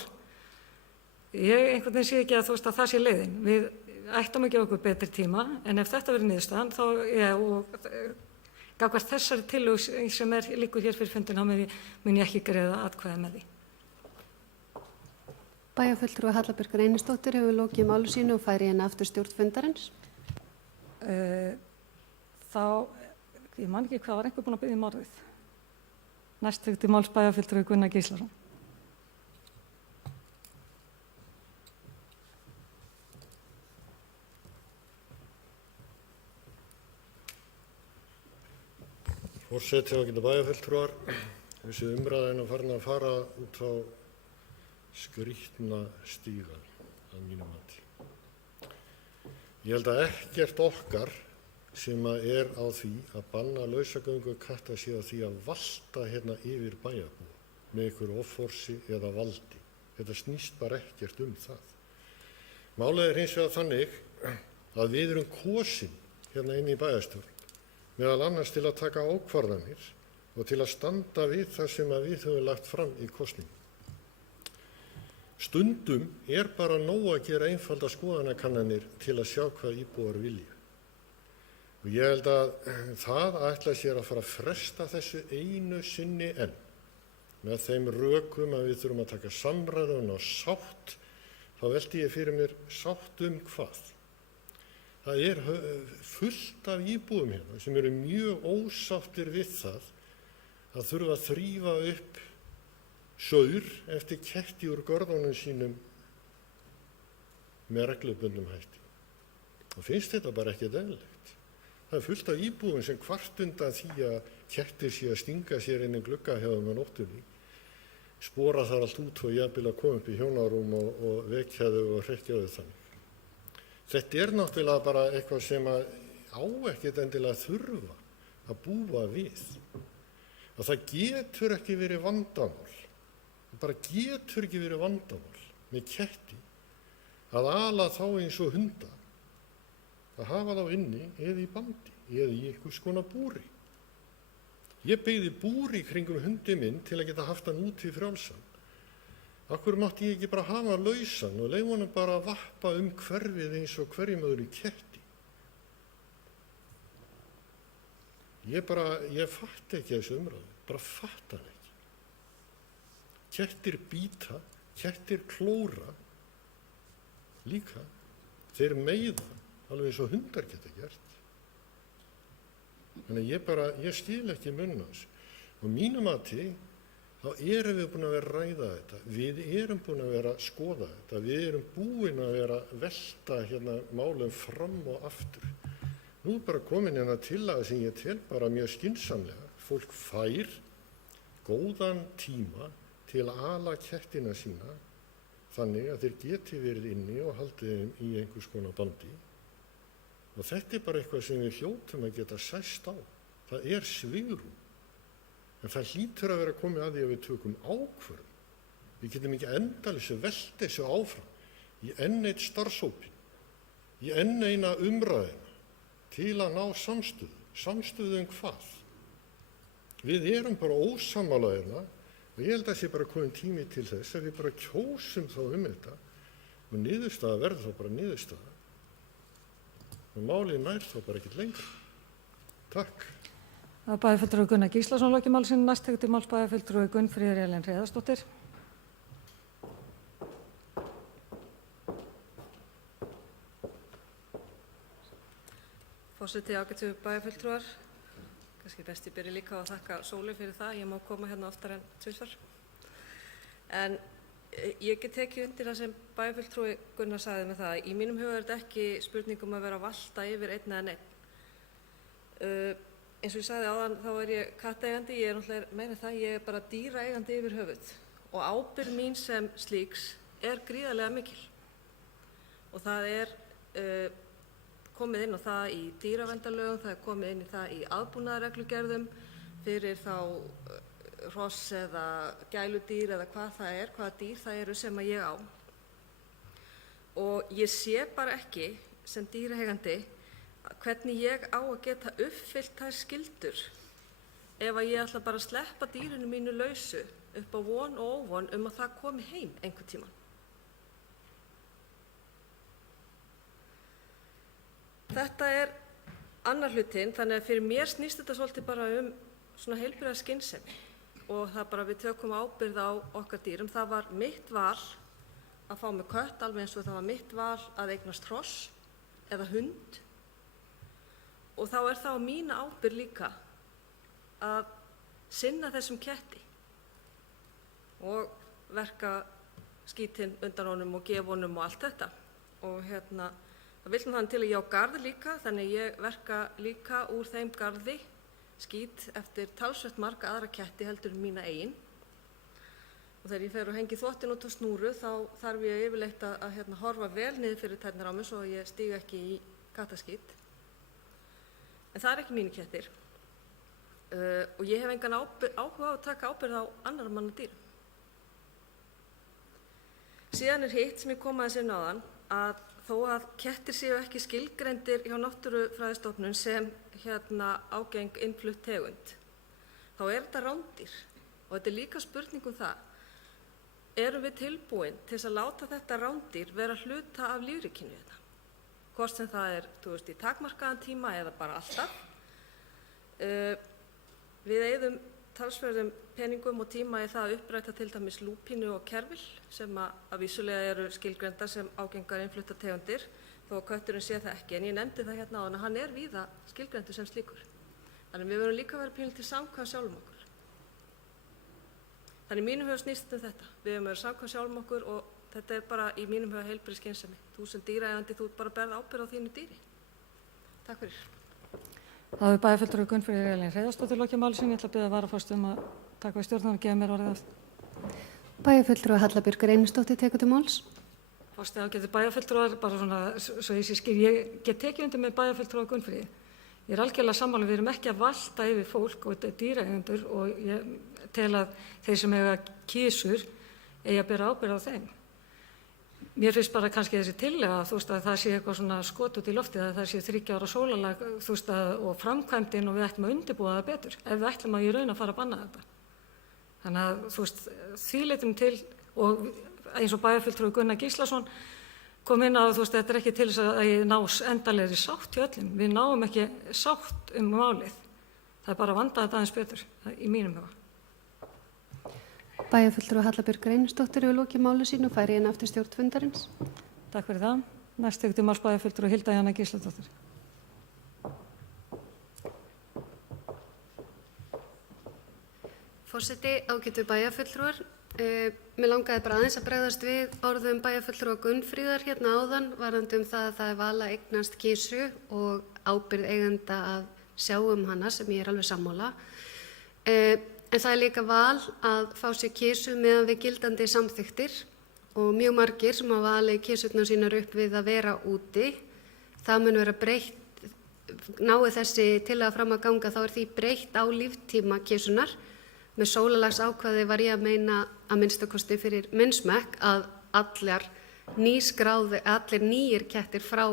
ég einhvern veginn sé ekki að að það sé leiðin. Við ættum að gefa okkur betri tíma, en ef þetta verður niðurstaðan, þá og gagnvart þessari tillögu sem liggur hér fyrir fundinn, þá mun ég ekki greiða atkvæði með því. Bæjarfulltrúi Halla Björk Reynisdóttir hefur lokið máli sínu og færi aftur stjórn fundarins. Ég man ekki hvað var einhver búinn að biðja orðið. Næst tekur máls bæjarfulltrúi Gunnar Gíslason. Forseti og ágætu bæjarfulltrúar, þessi umræða er farin að fara út á skrýtna stíga að mínum mati. Ég held að ekkert okkar sem er á því að banna lausagöngu katta sé á því að valta yfir bæjarbúa með einhverju offorsi eða valdi. Þetta snýst bara ekkert það. Málið er hins vegar þannig að við erum kosin hérna inn í bæjarstjórn, meðal annars til að taka ákvarðanir og til að standa við það sem að við höfum lagt fram í kosningum. Stundum er bara nóg að gera einfalda skoðanakannanir til að sjá hvað íbúar vilja. Og ég held að það að ætla sér að fara að fresta þessu einu sinni enn með þeim rökum að við þurfum að taka samræðun og sátt, þá velti ég fyrir mér sátt hvað. Það er fullt af íbúum hérna sem eru mjög ósáttir við það að þurfa að þrífa upp saur eftir ketti úr görðunum sínum með reglubundnum hætti. Og finnst þetta bara ekkert eðlilegt. Það er fullt af íbúum sem kvart undan því að kettir sé að stinga sér inn í glugga hjá þeim á nóttunni, spora þar allt út og jafnvel að koma upp í hjónarúm og vekja þau og hrekkja þau þannig. Þetta er náttúrulega bara eitthvað sem á ekkert endilega þurfa að búa við. Og það getur ekki verið vandamál, það bara getur ekki verið vandamál með ketti að ala þá eins og hunda, að hafa þá inni eða í bandi eða í einhvers konar búri. Ég byggði búri kringum hundi minn til að geta haft hann úti frjálsan. Af hverju mátti ég ekki bara hafa hann lausan og leyfa honum bara að vappa hverfið eins og hverjum öðrum ketti? Ég fatt ekki þessu umræðu, bara fatt hann ekki. Kettir bíta, kettir klóra líka, þeir meiða, alveg eins og hundar geta gert. Þannig ég skil ekki muninn á þessu. Og mínu mati, þá erum við búin að vera að ræða þetta, við erum búin að vera að skoða þetta, við erum búin að vera að velta hérna málum fram og aftur. Nú er bara komin hérna tillaga sem ég tel bara mjög skynsamlega. Fólk fær góðan tíma til að ala kettina sína þannig að þeir geti verið inni og haldið þeim í einhvers konar bandi. Og þetta er bara eitthvað sem við hljótum að geta sæst á. Það er svigrúm. En það hlýtur að vera komið að því að við tökum ákvörðun. Við getum ekki endalaust velt þessu áfram í enn eitt starfshópinn, í enn eina umræðina til að ná samstöðu. Samstöðu hvað? Við erum bara ósammála hérna og ég held að það sé bara komin tími til þess að við bara kjósum þá þetta og niðurstaða verður þá bara niðurstaða. Og málið nær þá bara ekkert lengra. Takk. Það var bæjarfulltrúi Gunnar Gíslason lokið máli sínu. Næst tekur til máls bæjarfulltrúi Gunnfríður Elín Hreiðarsdóttir. Forseti, ágætu bæjarfulltrúar. Kannski best ég byrja líka á að þakka Sólu fyrir það. Ég má koma hérna oftar en tvisvar. En ég get tekið undir það sem bæjarfulltrúi Gunnar sagði með það. Í mínum huga er þetta ekki spurning að vera að valta yfir einn eða neinn. Eins og ég sagði áðan þá er ég kattaeigandi, ég er náttúrulega meina það, ég er bara dýraeigandi yfir höfuð og ábyrgð mín sem slíks er gríðarlega mikil. Og það er komið inn á það í dýraverndarlögum, það er komið inn í það í aðbúnaðarreglugerðum fyrir þá hross eða gæludýr eða hvað það er, hvaða dýr það eru sem að ég á. Og ég sé bara ekki sem dýraeigandi hvernig ég á að geta uppfyllt þær skyldur ef að ég ætla bara að sleppa dýrinu mínu lausu upp á von og óvon að það komi heim einhvern tímann. Þetta er annar hlutinn, þannig að fyrir mér snýst þetta svolítið bara svona heilbrigða skynsemi og það bara við tökum ábyrgð á okkar dýrum. Það var mitt val að fá mig kött, alveg eins og það var mitt val að eignast hross eða hund. Og þá er það á mína ábyrgð líka að sinna þessum ketti og verka skítinn undan honum og gefa honum og allt þetta. Og það vill þannig til að ég á garð líka, þannig ég verka líka úr þeim garði skít eftir talsvert marga aðra ketti heldur en mína eigin. Og þegar ég fer og hengi þvottinn út á snúru þá þarf ég yfirleitt að horfa vel niður fyrir tærnar á mig svo ég stíg ekki í kattaskít. En það er ekki mínir kettir og ég hef engan áhuga á að taka ábyrgð á annarra manna dýrum. Síðan er hitt sem ég kom aðeins inn á þann að þó að kettir séu ekki skilgreindir hjá Náttúrufræðistofnun sem ágeng innflutt tegund, þá þetta rándýr og þetta líka spurning það. Erum við tilbúin til að láta þetta rándýr vera hluta af lífríkinu þetta? Hvort sem það í takmarkaðan tíma eða bara alltaf. Við eyðum talsverðum peningum og tíma í það að uppræta til dæmis lúpínu og kerfil sem að vísulega eru skilgreindar sem ágengar innflutta tegundir þó að kötturinn sé það ekki. En ég nefndi það hérna áðan að hann víða skilgreindur sem slíkur. Þannig við verðum líka að vera pínlítið samkvæm sjálfum okkur. Þannig í mínum huga snýst þetta. Við verðum að vera samkvæm sjálfum okkur og þetta bara í mínum huga heilbrigð skynsemi. Þú sem dýraeigandi, þú bara berð ábyrgð á þínu dýri. Takk fyrir. Það hefur bæjarfulltrúi Gunnfríður Elín Hreiðarsdóttir lokið máli sínu. Ég ætla að biðja varaforseta að taka við stjórnarnar og gefa mér orðið aftur. Bæjarfulltrúi Halla Björk Reynisdóttir tekur til máls. Forseti, ágætu bæjarfulltrúar, bara svona, svo ég sé skil, ég get tekið undir með bæjarfulltrúa Gunnfríði. Ég algjörlega sammála, við erum ekki að valta yfir fólk og dýraeigendur og ég tel að þeir sem eiga kísur eigi að bera ábyrgð á þeim. Mér finnst bara kannski þessi tillega að það sé eitthvað svona skot út í loftið að það sé 3 ára sólarlag og framkvæmdin og við ætlum að undirbúa það betur ef við ætlum að í raun að fara að banna þetta. Þannig að því leitum til og eins og bæjarfulltrúi Gunnar Gíslason kom inn á þetta ekki til þess að ég nás endanlegri sátt hjá öllum. Við náum ekki sátt málið. Það bara að vanda þetta aðeins betur í mínum huga. Bæjarfulltrúi Halla Björk Reynisdóttir hefur lokið máli sínu og færi aftur stjórn fundarins. Takk fyrir það. Næst tekur til máls bæjarfulltrúi Hilda Jana Gísladóttir. Forseti, ágætu bæjarfulltrúar. Mér langaði bara aðeins að bregðast við orðum bæjarfulltrúa Gunnfríðar hérna áðan varðandi það að það vala eignast kísu og ábyrgð eiganda að sjá hana sem ég alveg sammála. En það líka val að fá sér kísu meðan við gildandi samþykktir og mjög margir sem hafa valið kísurnar sínar upp við að vera úti. Það mun vera breytt, nái þessi tillaga fram að ganga þá því breytt á líftíma kísunar. Með sólarlags ákvæði var ég að meina að minnstakosti fyrir minn smekk að allir nýir kettir frá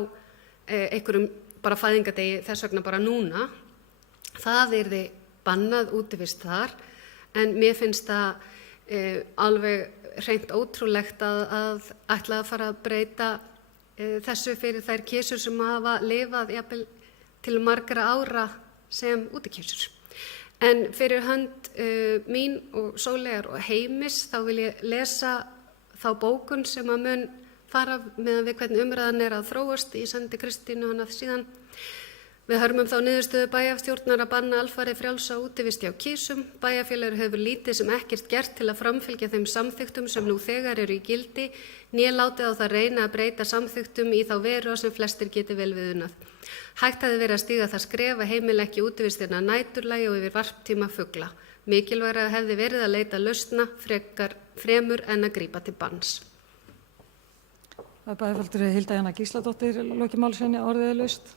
einhverjum bara fæðingadegi þess vegna bara núna. Það yrði bannað útivist þar, en mér finnst það alveg hreint ótrúlegt að ætla að fara að breyta þessu fyrir þær kísur sem hafa lifað jafnvel til margra ára sem útikísur. En fyrir hönd mín og Sóleyjar og Heimis þá vil ég lesa þá bókun sem að mun fara meðan við hvernig umræðan að þróast. Ég sendi Kristínu hana síðan. Við hörmum þá niðurstöðu bæjarstjórnar að banna alfarið frjálsa útivist hjá kísum. Bæjarfélagur hefur lítið sem ekkert gert til að framfylgja þeim samþykktum sem nú þegar eru í gildi, né látið á það reyna að breyta samþykktum í þá veru sem flestir geti vel við unað. Hægt hefði verið að stíga það skref að heimila ekki útivistina næturlagi og yfir varptíma fugla. Mikilvægra hefði verið að leita lausna fremur en að grípa til banns. Bæjarfulltrúi Hilda Jana Gísladóttir lokið máli sínu, orðið laust.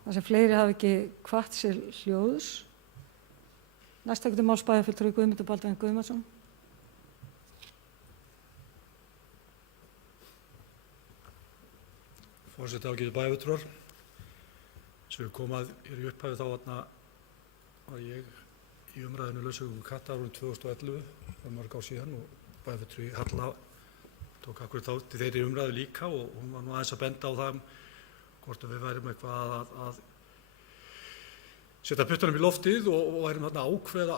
Það sem fleiri hafi ekki hvatt sér hljóðs. Næst tekur til máls bæjarfulltrúi Guðmundur Baldvin Guðmundsson. Forseti, ágætu bæjarfulltrúar. Sem við komum að í upphæfi þá var ég í umræðinu lausagöngu katta árið 2011, það var mörg ár síðan, og bæjarfulltrúi Halla tók akkurat þátt í þeirri umræðu líka og hún var nú aðeins að benda á það hvort við værum eitthvað að setja puttunum í loftið og værum þarna ákveða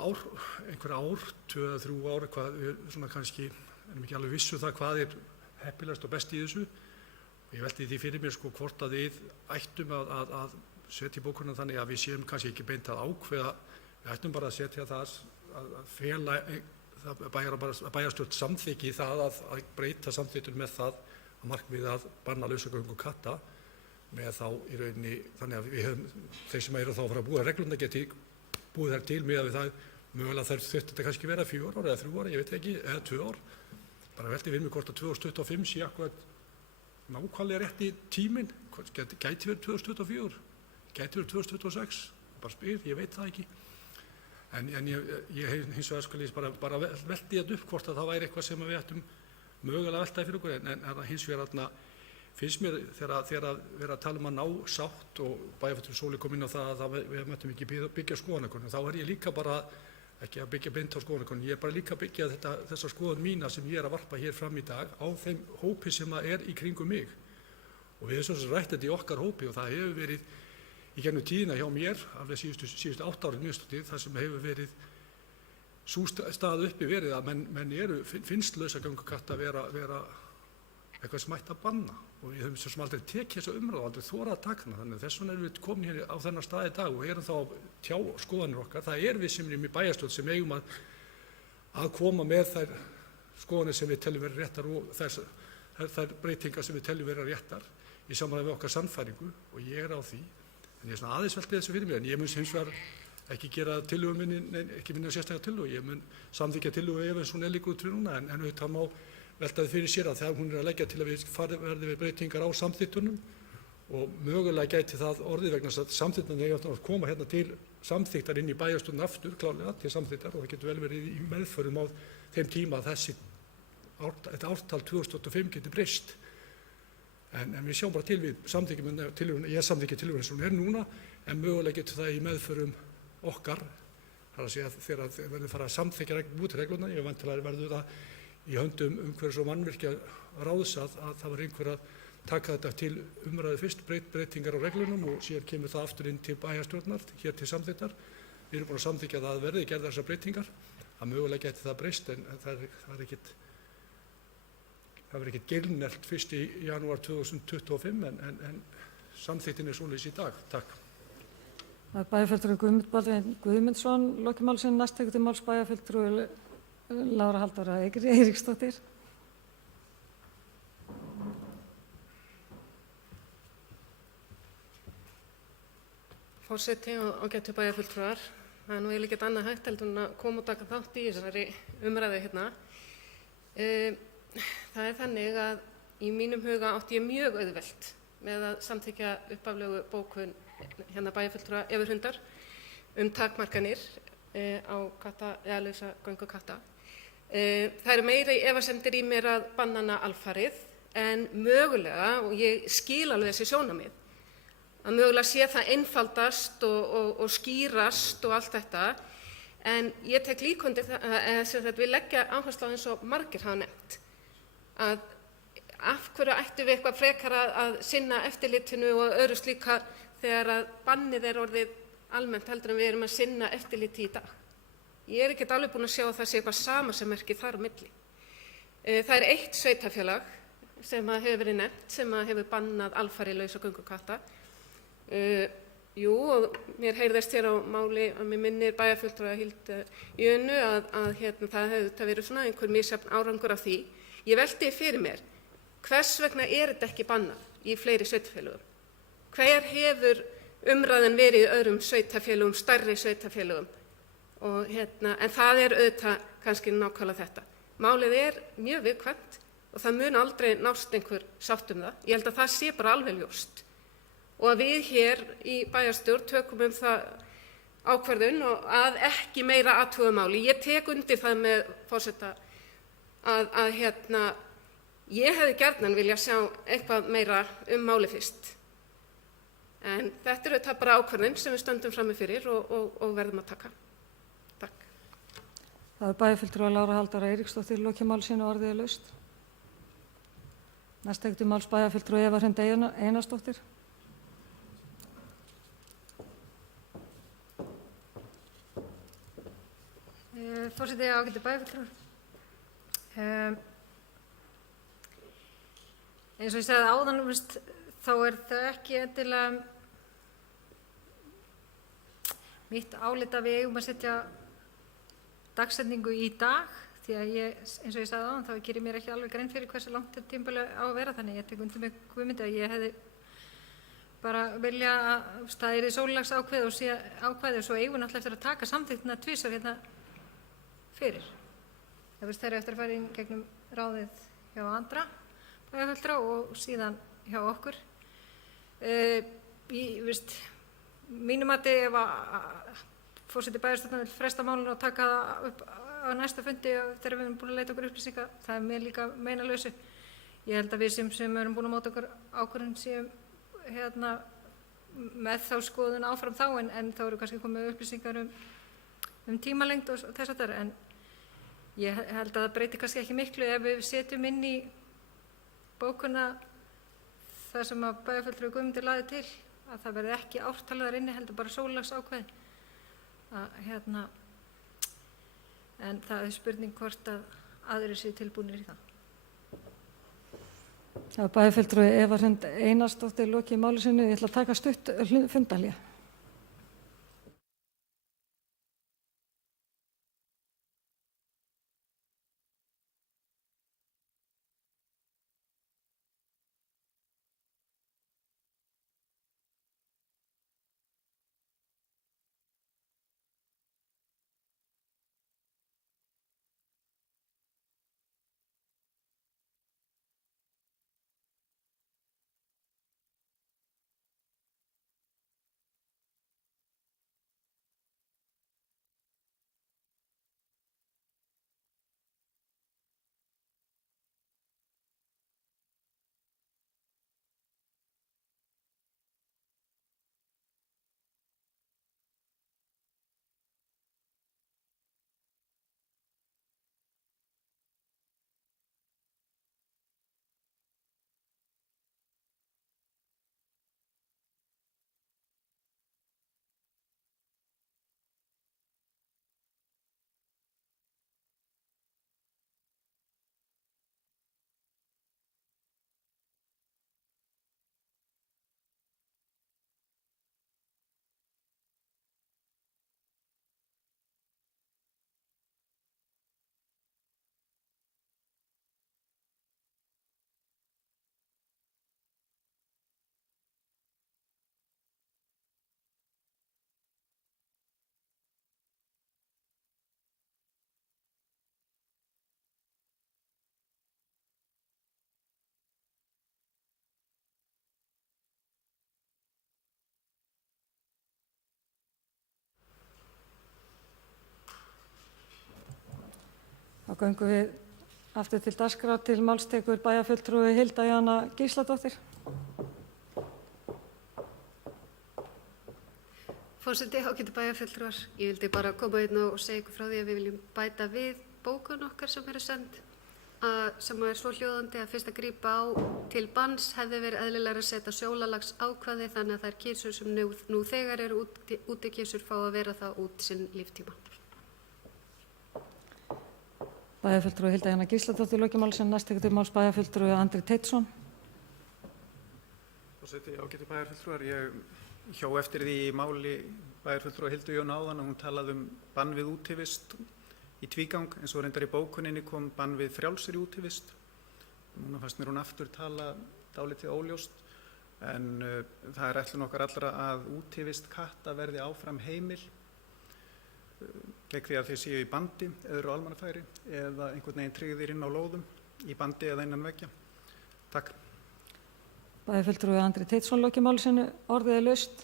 einhver ár, 2 eða 3 ár, hvað við svona kannski erum ekki alveg vissu það hvað heppilegast og best í þessu. Og ég velti því fyrir mér hvort að við ættum að setja í bókunum þannig að við séum kannski ekki beint að ákveða, við ættum bara að setja það að fela bæjarstjórn samþykki það að breyta samþykktum með það að markmiði að banna lausagöngu katta með þá í rauninni þannig að við höfum þeir sem eru þá að fara að búa reglurnar geti búið þær til með við það mögulega þær þurfti þetta kannski vera 4 ár eða 3 ár, ég veit ekki, eða 2 ár. Bara velti við mig hvort að 2025 sé akkurat nákvæmlega rétt í tíminn, gæti verið 2024, gæti verið 2026, bara spyr, ég veit það ekki. En ég hins vegar bara velti þetta upp hvort að það væri eitthvað sem við ættum mögulega veltaði fyrir okkur en hins vegar þarna finnst mér þegar vera að tala að ná sátt og bæjarfulltrúi Sóley kom inn á það að við mættum ekki byggja skoðanakönnun, þá ég líka bara ekki að byggja beint á skoðanakönnun, ég bara líka að byggja þessa skoðun mína sem ég að varpa hér fram í dag á þeim hópi sem í kringum mig. Og við höfum svo rætt þetta í okkar hópi og það hefur verið í gegnum tíðina hjá mér, alveg síðustu 8 árið mjög þar sem hefur verið sú stað uppi verið að menn finnst lausagöngukatta vera eitthvað sem ætti að banna og við höfum svo sem aldrei tekið þessa umræðu, aldrei þorað að taka hana, þannig að þess vegna erum við komin hér á þennan stað í dag og erum þá að tjá skoðanir okkar. Það við sem erum í bæjarstjórn sem eigum að koma með þær skoðanir sem við teljum vera réttar og þær breytingar sem við teljum vera réttar í samræmi við okkar sannfæringu og ég á því. En ég er svona aðeins veltið þessu fyrir mér, en ég mun hins vegar ekki gera tillögu minni, ekki minna sérstaklega tillögu, ég mun samþykkja tillögu ef eins hún líkur út fyrir núna, en auðvitað má veltaði fyrir sér að þegar hún að leggja til að við verði við breytingar á samþykktunum og mögulega gæti það orðið vegna þess að samþykktunum eiga að koma hérna til samþykktar inn í bæjarstjórn aftur klárlega til samþykktar og það getur vel verið í meðförum á þeim tíma að þetta ártal 2025 getur breyst. En við sjáum bara til við samþykkjum, ég samþykki tillöguna sem hún núna, en mögulega getur það í meðförum okkar, þar að segja þegar verður fara að samþykkja út regluna, ég væntanlega verður það í höndum umhverfis- og mannvirkjaráðs að það var einhver að taka þetta til umræðu fyrst, breytingar á reglunum og síðan kemur það aftur inn til bæjarstjórnar, hér til samþykktar. Við erum búin að samþykkja það að verði gerðar þessar breytingar, að mögulega geti það breyst en það verður ekkert geilnert 1. janúar 2025 en samþykktin svoleiðis í dag. Takk. Bæjarfulltrúi Guðmund Baldvin Guðmundsson, lokið málsins, næst tekur til máls bæjarfulltrúi Lára Halldóra Eiríksdóttir. Forseti og ágætu bæjarfulltrúar, það nú eiginlega ekkert annað hægt heldur en að koma og taka þátt í þessari umræðu hérna. Það þannig að í mínum huga átti ég mjög auðvelt með að samþykkja upphaflegu bókun hérna bæjarfulltrúa Everhundar takmarkanir á lausagöngukatta. Það meiri efasemdir í mér að banna hana alfarið en mögulega, og ég skil alveg þessi sjónarmið, að mögulega sé það einfaldast og skýrast og allt þetta, en ég tek líka undir það að við leggja áherslu á eins og margir hafa nefnt, að af hverju ættum við eitthvað frekar að sinna eftirlitinu og öðru slíka þegar að bannið orðið almennt heldur en við erum að sinna eftirliti í dag. Ég ekkert alveg búin að sjá að það sé eitthvað samasemmerki þar á milli. Það eitt sveitarfélag sem hefur verið nefnt, sem hefur bannað alfarið lausagöngukatta. Jú, og mér heyrðist hér á máli að mér minnir bæjarfulltrúa Hildu Jönu að það hefði verið svona einhver misjafn árangur af því. Ég velti fyrir mér, hvers vegna þetta ekki bannað í fleiri sveitarfélögum? Hver hefur umræðan verið í öðrum sveitarfélögum, stærri sveitarfélögum? En það auðvitað kannski nákvæmlega þetta. Málið mjög viðkvæmt og það mun aldrei nást einhver sátt það. Ég held að það sé bara alveg ljóst. Og að við hér í bæjarstjórn tökum það ákvörðun og að ekki meira athuga máli. Ég tek undir það með forseta að ég hefði gjarnan vilja sjá eitthvað meira máli fyrst. En þetta auðvitað bara ákvörðun sem við stöndum frammi fyrir og verðum að taka. Það bæjarfulltrúi Lára Halldóra Eiríksdóttir, lokið máli sínu og orðið laust. Næst tekur til máls bæjarfulltrúi Eva Hrund Einarsdóttir. Forseti, ágætu bæjarfulltrúar. Eins og ég sagði áðan, þá það ekki endilega mitt álit að við eigum að setja dagsetningu í dag, því að eins og ég sagði áðan, þá gerir mér ekki alveg grein fyrir hversu langt þetta tímabil á að vera, þannig ég tek undir með Guðmundi að ég hefði bara vilja að það yrði sólarlags ákvæði og svo eigum við náttúrulega eftir að taka samþykktina tvisvar hérna fyrir. Það er eftir að fara inn gegnum ráðið hjá andra bæjarfulltrúa og síðan hjá okkur. Mínum mati ef að forseti bæjarstjórnar vill fresta málinu og taka það upp á næsta fundi þegar við erum búin að leita okkur upplýsinga. Það er mér líka meinalausu. Ég held að við sem erum búin að móta okkur ákvörðun séum með þá skoðun áfram þá, en þá eru kannski komið upplýsingar um tímalengd og þess að það. En ég held að það breyti kannski ekki miklu ef við setjum inn í bókuna það sem að bæjarfulltrúi Guðmundur lagði til, að það verði ekki ártalaðar inni, heldur bara sólarlagsákvæði. En það er spurning hvort að aðrir séu tilbúnir í það. Já, bæjarfulltrúi Eva Hrund Einarsdóttir lokið máli sínu. Ég ætla að taka stutt fundarhlé. Þá göngum við aftur til dagskrár. Til máls tekur bæjarfulltrúi Hilda Jana Gísladóttir. Forseti, ágætu bæjarfulltrúar, ég vildi bara koma inn og segja ykkur frá því að við viljum bæta við bókun okkar sem send, sem er svo hljóðandi að fyrst að grípa á til banns hefði verið eðlilegra að setja sólarlags ákvæði þannig að þær kísur sem nú þegar eru útikísur fá að vera það út sinn líftíma. Bæjarfulltrúi Hilda Jana Gísladóttir lokið máli sínu. Næst tekur til máls bæjarfulltrúi Andri Teitsson. Forseti, ágætu bæjarfulltrúar, ég hjó eftir því í máli bæjarfulltrúa Hildu Jón áðan og hún talaði bann við útivist í tvígang, eins og reyndar í bókuninni kom bann við frjálsri útivist. Núna fannst mér hún aftur tala dálítið óljóst, en það er ætlun okkar allra að útivist katta verði áfram heimil gegn því að þeir séu í bandi eða eru á almannafæri eða einhvern veginn tryggðir inn á lóðum í bandi eða innan veggja. Takk. Bæjarfulltrúi Andri Teitsson lokið máli sínu. Orðið er laust.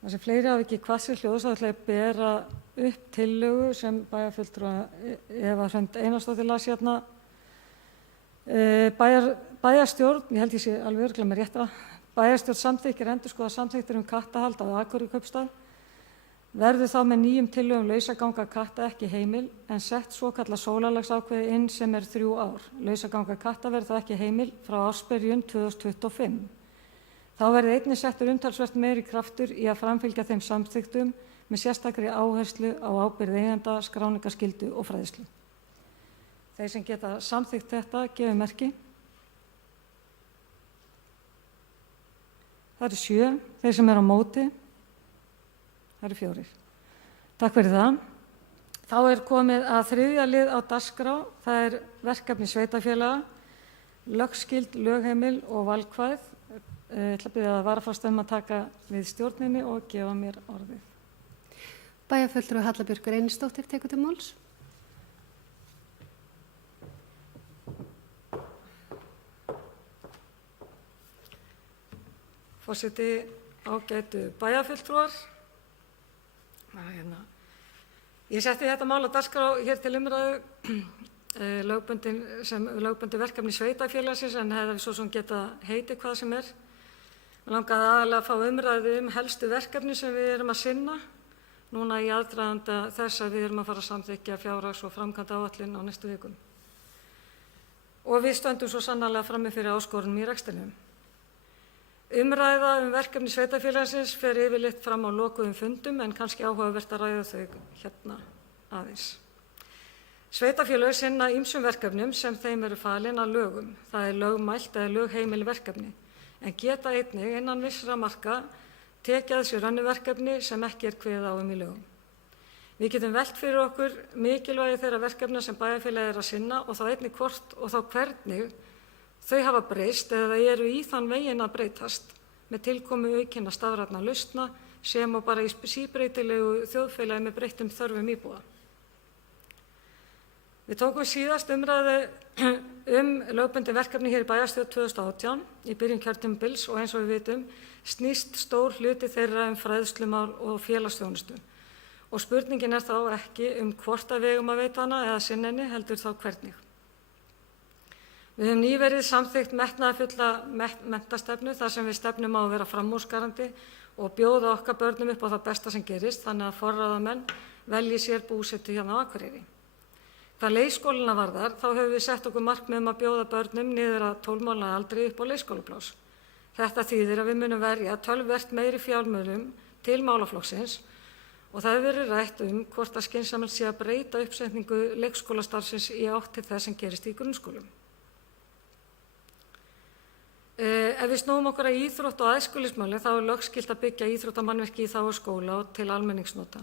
Það sem fleiri hafa ekki hvað sér hljóðs að ætla að bera upp tillögu sem bæjarfulltrúi Eva Hrund Einarsdóttir las hérna. Bæjarstjórn, ég held ég sé alveg örugglega með rétt að bæjarstjórn samþykkir endurskoða samþykktir kattahald á Akureyri kaupstað. Verður þá með nýjum tillögum lausaganga katta ekki heimil en sett svokallað sólarlagsákvæði inn sem er 3 ár. Lausaganga katta verður þá ekki heimil frá ársbyrjun 2025. Þá verður einnig settur umtalsvert meiri kraftur í að framfylgja þeim samþykktum með sérstakri áherslu á ábyrgð eigenda, skráningarskyldu og fræðslu. Þeir sem geta samþykkt þetta gefur merki. Það eru 7. Þeir sem eru á móti, það eru 4. Takk fyrir það. Þá er komið að 3. lið á dagskrá. Það er verkefni sveitarfélaga, lögskyld, lögheimil og valkvæð. Ég ætla að biðja varaforseta að taka við stjórninni og gefa mér orðið. Bæjarfulltrúi Halla Björk Einarsdóttir tekur til máls. Forseti, ágætu bæjarfulltrúar. Ég setti þetta mál á dagskrá hér til umræðu lögbundin verkefni sveitarfélagsins en hefði svo sem geta heitið hvað sem er. Mér langaði aðalega að fá umræðu helstu verkefni sem við erum að sinna núna í aðdraganda þess að við erum að fara að samþykkja fjárhags- og framkvæmdaáætlun á næstu vikum. Og við stöndum svo sannarlega frammi fyrir áskorunum í rekstrinum. Umræða verkefni sveitarfélagsins fer yfirleitt fram á lokuðum fundum en kannski áhugavert að ræða þau hérna aðeins. Sveitarfélög sinna ýmsum verkefnum sem þeim eru falin að lögum. Það er lögmælt eða lögheimil verkefni en geta einnig innan vissra marka tekið að sér önnur verkefni sem ekki er kveðið á í lögum. Við getum velt fyrir okkur mikilvægi þeirra verkefna sem bæjarfélagið er að sinna og þá einnig hvort og þá hvernig þau hafa breyst eða eru í þann veginn að breytast með tilkomu aukinna stafrænna lausna sem og bara í síbreytilegu þjóðfélagi með breyttum þörfum íbúa. Við tókum síðast umræðu lögbundin verkefni hér í bæjarstjórn 2018 í byrjun kjörtímabils og eins og við vitum snýst stór hluti þeirra fræðslumál og félagsþjónustu. Og spurningin er þá ekki hvort að við eigum að veita hana eða sinna henni, heldur þá hvernig. Við höfum nýverið samþykkt metnaðarfulla menntastefnu þar sem við stefnum á að vera framúrskarandi og bjóða okkar börnum upp á það besta sem gerist þannig að forráðamenn velji sér búsetu hérna á Akureyri. Hvað leikskólana varðar þá höfum við sett okkur markmið að bjóða börnum niður að 12 mánaða aldri upp á leikskólapláss. Þetta þýðir að við munum verja töluvert meiri fjármunum til málaflokksins og það hefur verið rætt hvort að skynsamlegt sé að breyta uppsetningu leikskólastarfsins í átt til þess sem gerist í grunnskólum. Ef við snúum okkur að íþrótt- og æskulýðsmáli þá er lögskylt að byggja íþróttamannvirki í þágu skóla og til almenningsnota.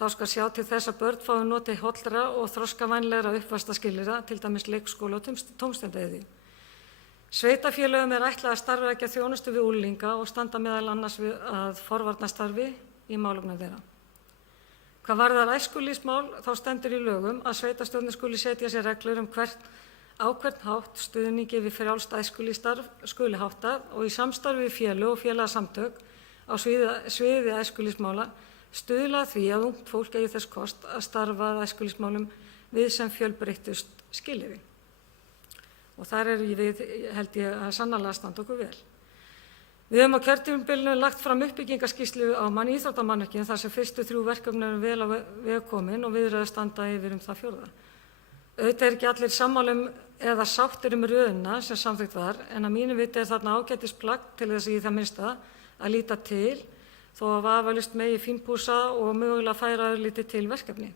Þá skal sjá til þess að börn fái notið hollra og þroskavænlegra uppvaxtarskilyrða, til dæmis leikskóla og tómstundaiðju. Sveitarfélögum er ætlað að starfrækja þjónustu við unglinga og standa meðal annars að forvarnastarfi í málefnum þeirra. Hvað varðar æskulýðsmál þá stendur í lögum að sveitarstjórnir skuli setja sér reglur á hvern hátt stuðningi við frjálst æskulýðsstarf skuli háttað og í samstarfi við félög og félagasamtök á sviði æskulýðsmála stuðla að því að ungt fólk eigi þess kost að starfa að æskulýðsmálum við sem fjölbreyttust skilyrði. Og þar við, held ég, að sannarlega standa okkur vel. Við höfum á kjörtímabilinu lagt fram uppbyggingarskýrslu á íþróttamannvirkjum þar sem fyrstu 3 verkefni eru vel á veg komin og viðræður standa yfir það 4. Auðvitað er ekki allir sammála eða sáttir röðina sem samþykkt var en að mínu viti er þarna ágætisplagg til þess í það minnsta að líta til þó að vafalaust megi fínpússa og mögulega færa örlítið til verkefni.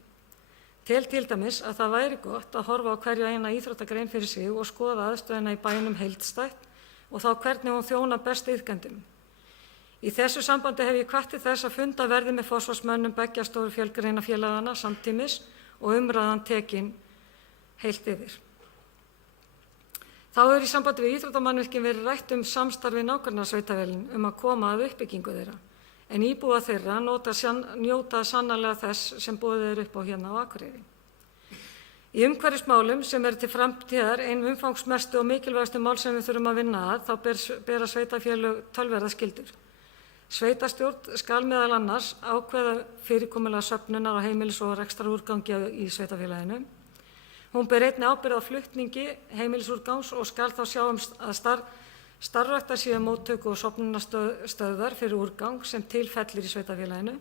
Til dæmis að það væri gott að horfa á hverja eina íþróttagrein fyrir sig og skoða aðstöðuna í bænum heildstætt og þá hvernig hún þjónar best iðkendum. Í þessu sambandi hef ég hvatt til þess að funda verði með forsvarsmönnum beggja stóru fjölgreinafélagana samtímis og umræðan tekin heilt yfir. Þá hefur í sambandi við íþróttamannvirkin verið rætt samstarf við nágrannasveitarfélögin að koma að uppbyggingu þeirra. En íbúa þeirra njóta sannarlega þess sem boðið er upp á hérna á Akureyri. Í umhverfismálum sem eru til framtíðar ein umfangsmestu og mikilvægastu mál sem við þurfum að vinna að þá bera sveitarfélög töluverðar skyldur. Sveitarstjórn skal meðal annars ákveða fyrirkomulega söfnunar á heimilis- og rekstrarúrgangi í sveitarfélaginu. Hún ber einnig ábyrgð á flutningi heimilisúrgangs og skal þá sjá að starfræktar séu móttöku- og sofnunarstöðvar fyrir úrgang sem tilfellir í sveitarfélaginu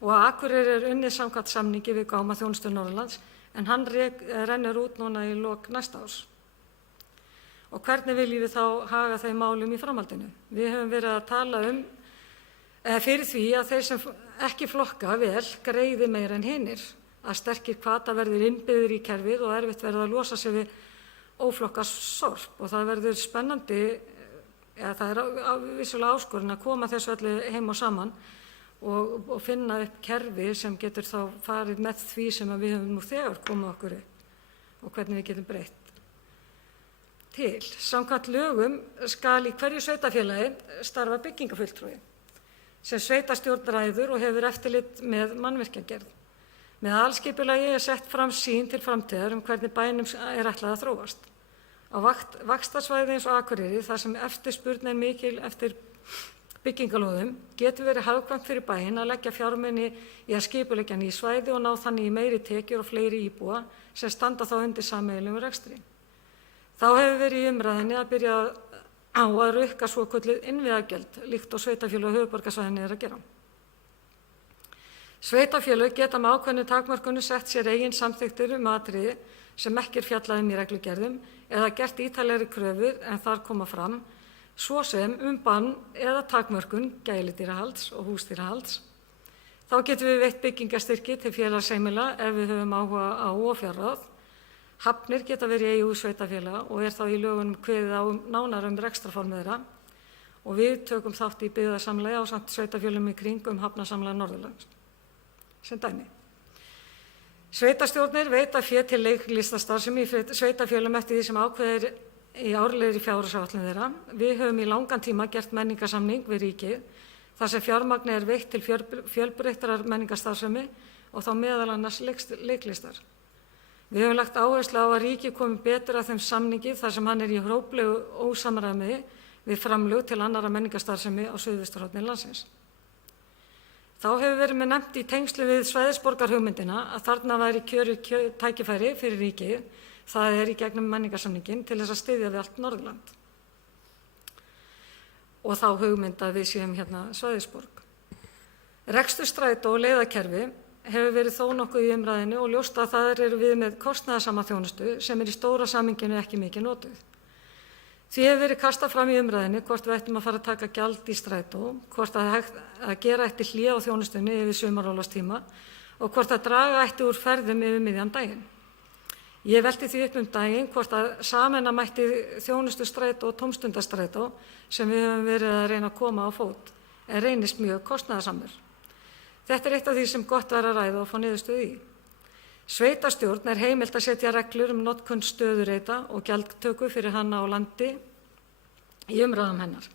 og að Akureyri er unnið samkvæmt samningi við Gámaþjónustu Norðurlands en hann rennur út núna í lok næsta árs. Og hvernig viljum við þá haga þeim málum í framhaldinu? Við höfum verið að tala fyrir því að þeir sem ekki flokka vel greiði meira en hinir, að sterkir hvata verður innbyggðir í kerfið og erfitt verður að losa sig við óflokka sorp og það verður spennandi, það er vissulega áskorun að koma þessu öllu heim og saman og finna upp kerfi sem getur þá farið með því sem við höfum nú þegar komið okkur upp og hvernig við getum breytt til. Samkvæmt lögum skal í hverju sveitarfélagi starfa byggingafulltrúi sem sveitarstjórn ræður og hefur eftirlit með mannvirkjagerð. Með aðalskipulagi er sett fram sýn til framtíðar hvernig bænum er ætlað að þróast. Á vaxtarsvæði eins og Akureyri þar sem eftirspurn er mikil eftir byggingalóðum getur verið hagkvæmt fyrir bæinn að leggja fjármuni í að skipuleggja ný svæði og ná þannig í meiri tekjur og fleiri íbúa sem standa þá undir sameiginlegum rekstri. Þá hefur verið í umræðinni að byrja á að rukka svokölluð innviðagjöld líkt og sveitarfélög á höfuðborgarsvæðinu er að gera. Sveitarfélög geta með ákveðnu takmörkunum sett sér eigin samþykktir atriði sem ekki fjallað í reglugerðum eða gert ítarlegri kröfur en þar koma fram, svo sem bann eða takmörkun gæludýrahalds og húsdýrahalds. Þá getum við veitt byggingarstyrki til félagsheimila ef við höfum áhuga á og fjárráð. Hafnir geta verið í eigu sveitarfélaga og er þá í lögunum kveðið á nánar rekstrarform þeirra og við tökum þátt í byggðasamlagi ásamt sveitarfélögum í kringum hafnasamlega Norðurlands. Sem dæmi. Sveitarstjórnir veita fé til leiklistastarfsemi í sveitarfélögum eftir því sem ákveðir í árlegri fjárhagsáætlun þeirra. Við höfum í langan tíma gert menningarsamning við ríkið þar sem fjármagn er veitt til fjölbreyttrar menningarstarfsemi og þá meðal annars leiklistar. Við höfum lagt áherslu á að ríkið komi betur að þeim samningi þar sem hann er í hróplegu ósamræmi við framlög til annarra menningarstarfsemi á suðvesturhorni landsins. Þá hefur verið með nefnt í tengslu við svæðisborgarhugmyndina að þarna væri kjörið tækifæri fyrir ríkið, það er í gegnum menningarsamninginn til þess að styðja við allt Norðurland. Og þá hugmynd að við séum hérna svæðisborg. Rekstur strætó og leiðakerfi hefur verið þó nokkuð í umræðinu og ljóst að þar eru við með kostnaðarsama þjónustu sem er í stóra samhenginu ekki mikið notuð. Því hefur verið kastað fram í umræðinu hvort við ættum að fara að taka gjald í strætó, hvort að gera ætti hlé á þjónustunni yfir sumarorlofstíma og hvort að draga ætti úr ferðum yfir miðjan daginn. Ég velti því upp daginn hvort að sameina mætti þjónustu strætó og tómstundastrætó sem við höfum verið að reyna að koma á fót en reynist mjög kostnaðarsamur. Þetta er eitt af því sem gott var að ræða og fá niðurstöðu í. Sveitarstjórn er heimilt að setja reglur notkun stöðureita og gjaldtöku fyrir hana á landi í umræðum hennar.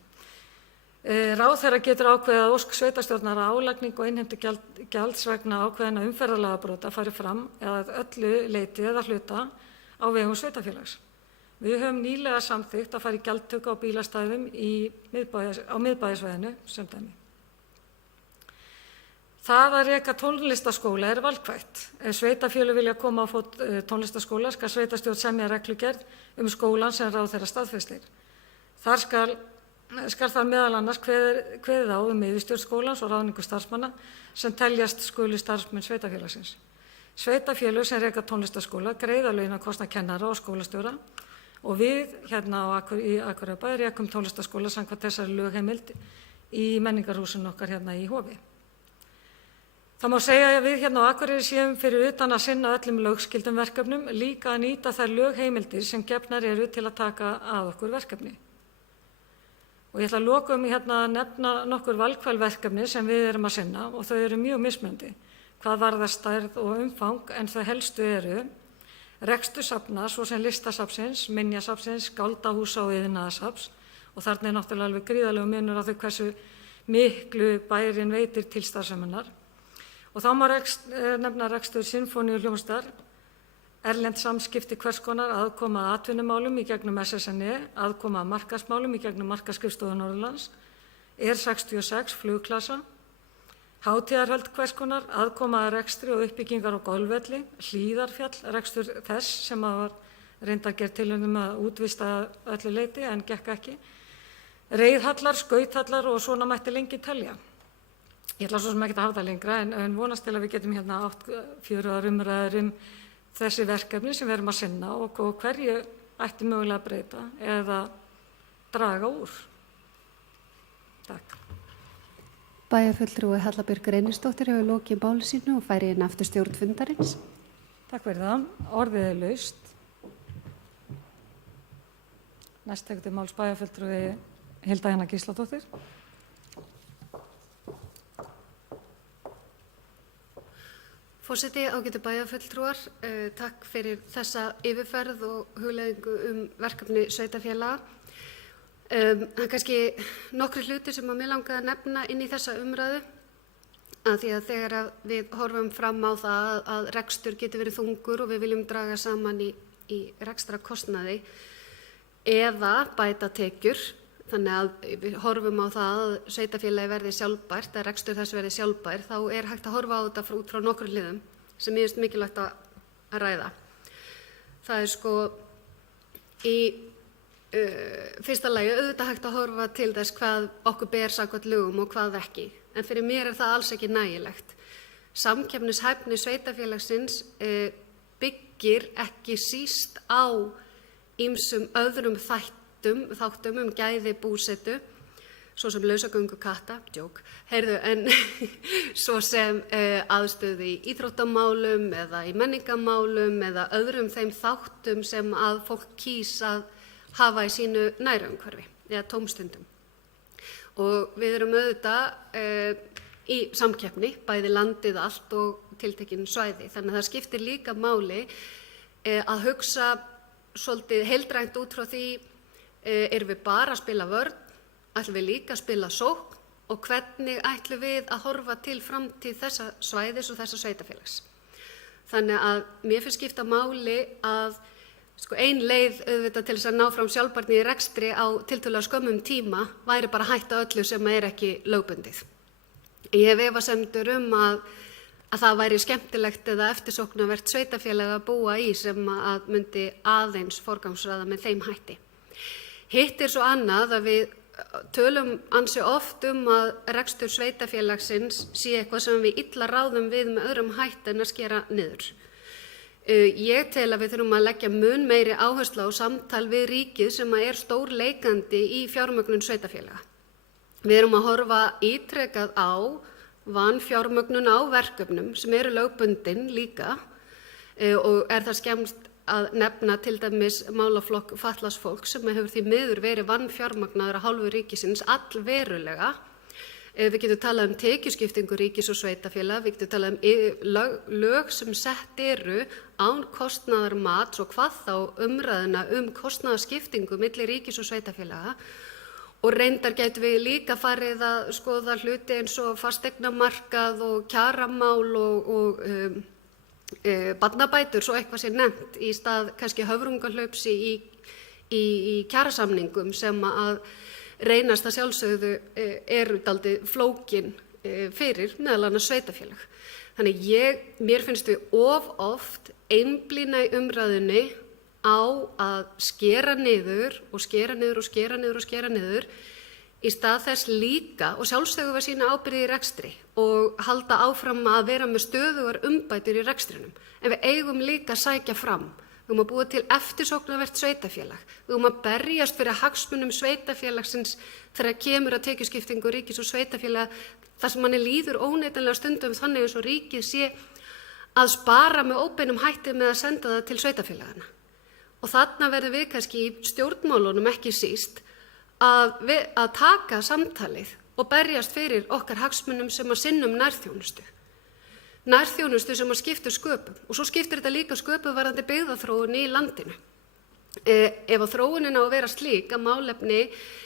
Ráðherra getur ákveðið að ósk sveitarstjórnar að álagning og innheimtu gjalds vegna ákveðinna umferðarlagabrota fari fram eða að öllu leyti eða hluta á vegum sveitarfélags. Við höfum nýlega samþykkt að fara í gjaldtöku á bílastæðum á miðbæjarsvæðinu sem dæmi. Það að reka tónlistarskóla er valkvætt. Ef sveitarfélög vilja koma á fót tónlistarskóla skal sveitarstjórn semja reglugerð skólann sem ráðherra staðfestir. Þar skal þar meðal annars kveðið á yfirstjórn skólans og ráðningu starfsmanna sem teljast skulu starfsmenn sveitarfélagsins. Sveitarfélög sem reka tónlistarskóla greiða launakostnað kennara og skólastjóra og við hérna í Akureyrarbæ rekum tónlistarskóla samkvæmt þessari lögheimild í menningarhúsinu okkar hérna í Hofi. Það má segja að við hérna á Akureyri séum fyrir utan að sinna öllum lögskildum verkefnum líka að nýta þær lögheimildir sem gefnar eru til að taka að okkur verkefni. Og ég ætla að lokum hérna að nefna nokkur valkvæl verkefni sem við erum að sinna og þau eru mjög mismunandi. Hvað varðar stærð og umfang en þau helstu eru rekstur safna svo sem listasafnsins, minjasafnsins, skáldahúsa og iðnaðarsafns og þarna er náttúrulega alveg gríðarlegur munur á því hversu miklu bærinn veitir til starfseminnar. Og þá má nefna rekstur sinfóníuhljómsveitar, erlend samskipti hvers konar, aðkoma að atvinnumálum í gegnum SSNE, aðkoma að markaðsmálum í gegnum Markaðsskrifstofu Norðurlands, R66 flugklasa, hátíðarhöld hvers konar, aðkoma að rekstri og uppbyggingar á golfvelli, Hlíðarfjall, rekstur þess sem var reyndar gerð tilraun að útvista öllu leyti en gekk ekki, reiðhallar, skauthallar og svona mætti lengi telja. Ég ætla svo sem ekki að hafa það lengra en vonast til að við getum hérna átt fjörugar umræður þessi verkefni sem við erum að sinna og hverju ætti mögulega að breyta eða draga úr. Takk. Bæjarfulltrúi Halla Björk Reynisdóttir hefur lokið máli sínu og færi inn aftur stjórn fundarins. Takk fyrir það. Orðið er laust. Næst tekur til máls bæjarfulltrúi Hilda Jana Gísladóttir. Forseti, ágætu bæjarfulltrúar, takk fyrir þessa yfirferð og hugleiðingu verkefni sveitarfélaga. Það er kannski nokkrir hlutir sem mér langaði að nefna inn í þessa umræðu að því að þegar við horfum fram á það að rekstur getur verið þungur og við viljum draga saman í rekstrakostnaði eða bæta tekjur Þannig að við horfum á það að sveitarfélagi verði sjálfbært, að rekstur þess verði sjálfbær, þá er hægt að horfa á þetta út frá nokkrum hliðum sem ég finnst mikilvægt að ræða. Það er sko í fyrsta lagi auðvitað hægt að horfa til þess hvað okkur ber samkvæmt lögum og hvað ekki. En fyrir mér er það alls ekki nægilegt. Samkeppnishæfni sveitarfélagsins byggir ekki síst á ýmsum öðrum þáttum gæði búsetu, svo sem lausagöngu katta, en svo sem aðstöðu í íþróttamálum eða í menningamálum eða öðrum þeim þáttum sem að fólk kýs að hafa í sínu nærumhverfi eða tómstundum. Og við erum auðvitað í samkeppni, bæði landið allt og tiltekin svæði. Þannig að það skiptir líka máli að hugsa svolítið heildrænt út frá því, erum við bara að spila vörn, ætlum við líka að spila sókn og hvernig ætlum við að horfa til framtíð þessa svæðis og þessa sveitarfélags. Þannig að mér finnst skipta máli að ein leið auðvitað til þess að ná fram sjálfbærni í rekstri á tiltölulega skömmum tíma væri bara að hætta öllu sem er ekki lögbundið. Ég hef efasemdir að það væri skemmtilegt eða eftirsóknarvert sveitarfélag að búa í sem að myndi aðeins forgangsraða með þeim hætti. Hitt er svo annað að við tölum ansi oft að rekstur sveitarfélagsins sé eitthvað sem við illa ráðum við með öðrum hætti en að skera niður. Ég tel að við þurfum að leggja mun meiri áherslu á samtal við ríkið sem er stórleikandi í fjármögnun sveitarfélaga. Við erum að horfa ítrekað á vanfjármögnun á verkefnum sem eru lögbundin líka og er það skemmst að nefna til dæmis málaflokk fatlaðs fólks sem hefur því miður verið vanfjármagnaður af hálfu ríkisins allverulega. Við getum talað tekjuskiptingu ríkis og sveitarfélaga, við getum talað lög sem sett eru án kostnaðarmats og hvað þá umræðuna kostnaðarskiptingu milli ríkis og sveitarfélaga. Og reyndar getum við líka farið að skoða hluti eins og fasteignamarkað og kjaramál og barnabætur, svo eitthvað sé nefnt, í stað kannski höfrungahlaups í kjarasamningum sem að reynast að sjálfsögðu eru dálítið flókin fyrir meðal annars sveitarfélag. Þannig mér finnst við of oft einblína í umræðunni á að skera niður og skera niður og skera niður og skera niður í stað þess líka og sjálfsögðu að sýna ábyrgð í rekstri og halda áfram að vera með stöðugar umbætur í rekstrinum. En við eigum líka að sækja fram. Við eigum að búa til eftirsóknarvert sveitarfélag. Við eigum að berjast fyrir hagsmunum sveitarfélagsins þegar kemur að tekjuskiptingu ríkis og sveitarfélag þar sem manni líður óneitanlega stundum þannig eins og ríkið sé að spara með óbeinum hætti með að senda það til sveitarfélagana. Og þarna verðum við kannski í stjórnmálunum ekki síst að taka samtalið og berjast fyrir okkar hagsmunum sem að sinnum nærþjónustu. Nærþjónustu sem að skiptir sköpum og svo skiptir þetta líka sköpum varðandi byggðaþróun í landinu. Ef að þróunin á að vera slík að málefni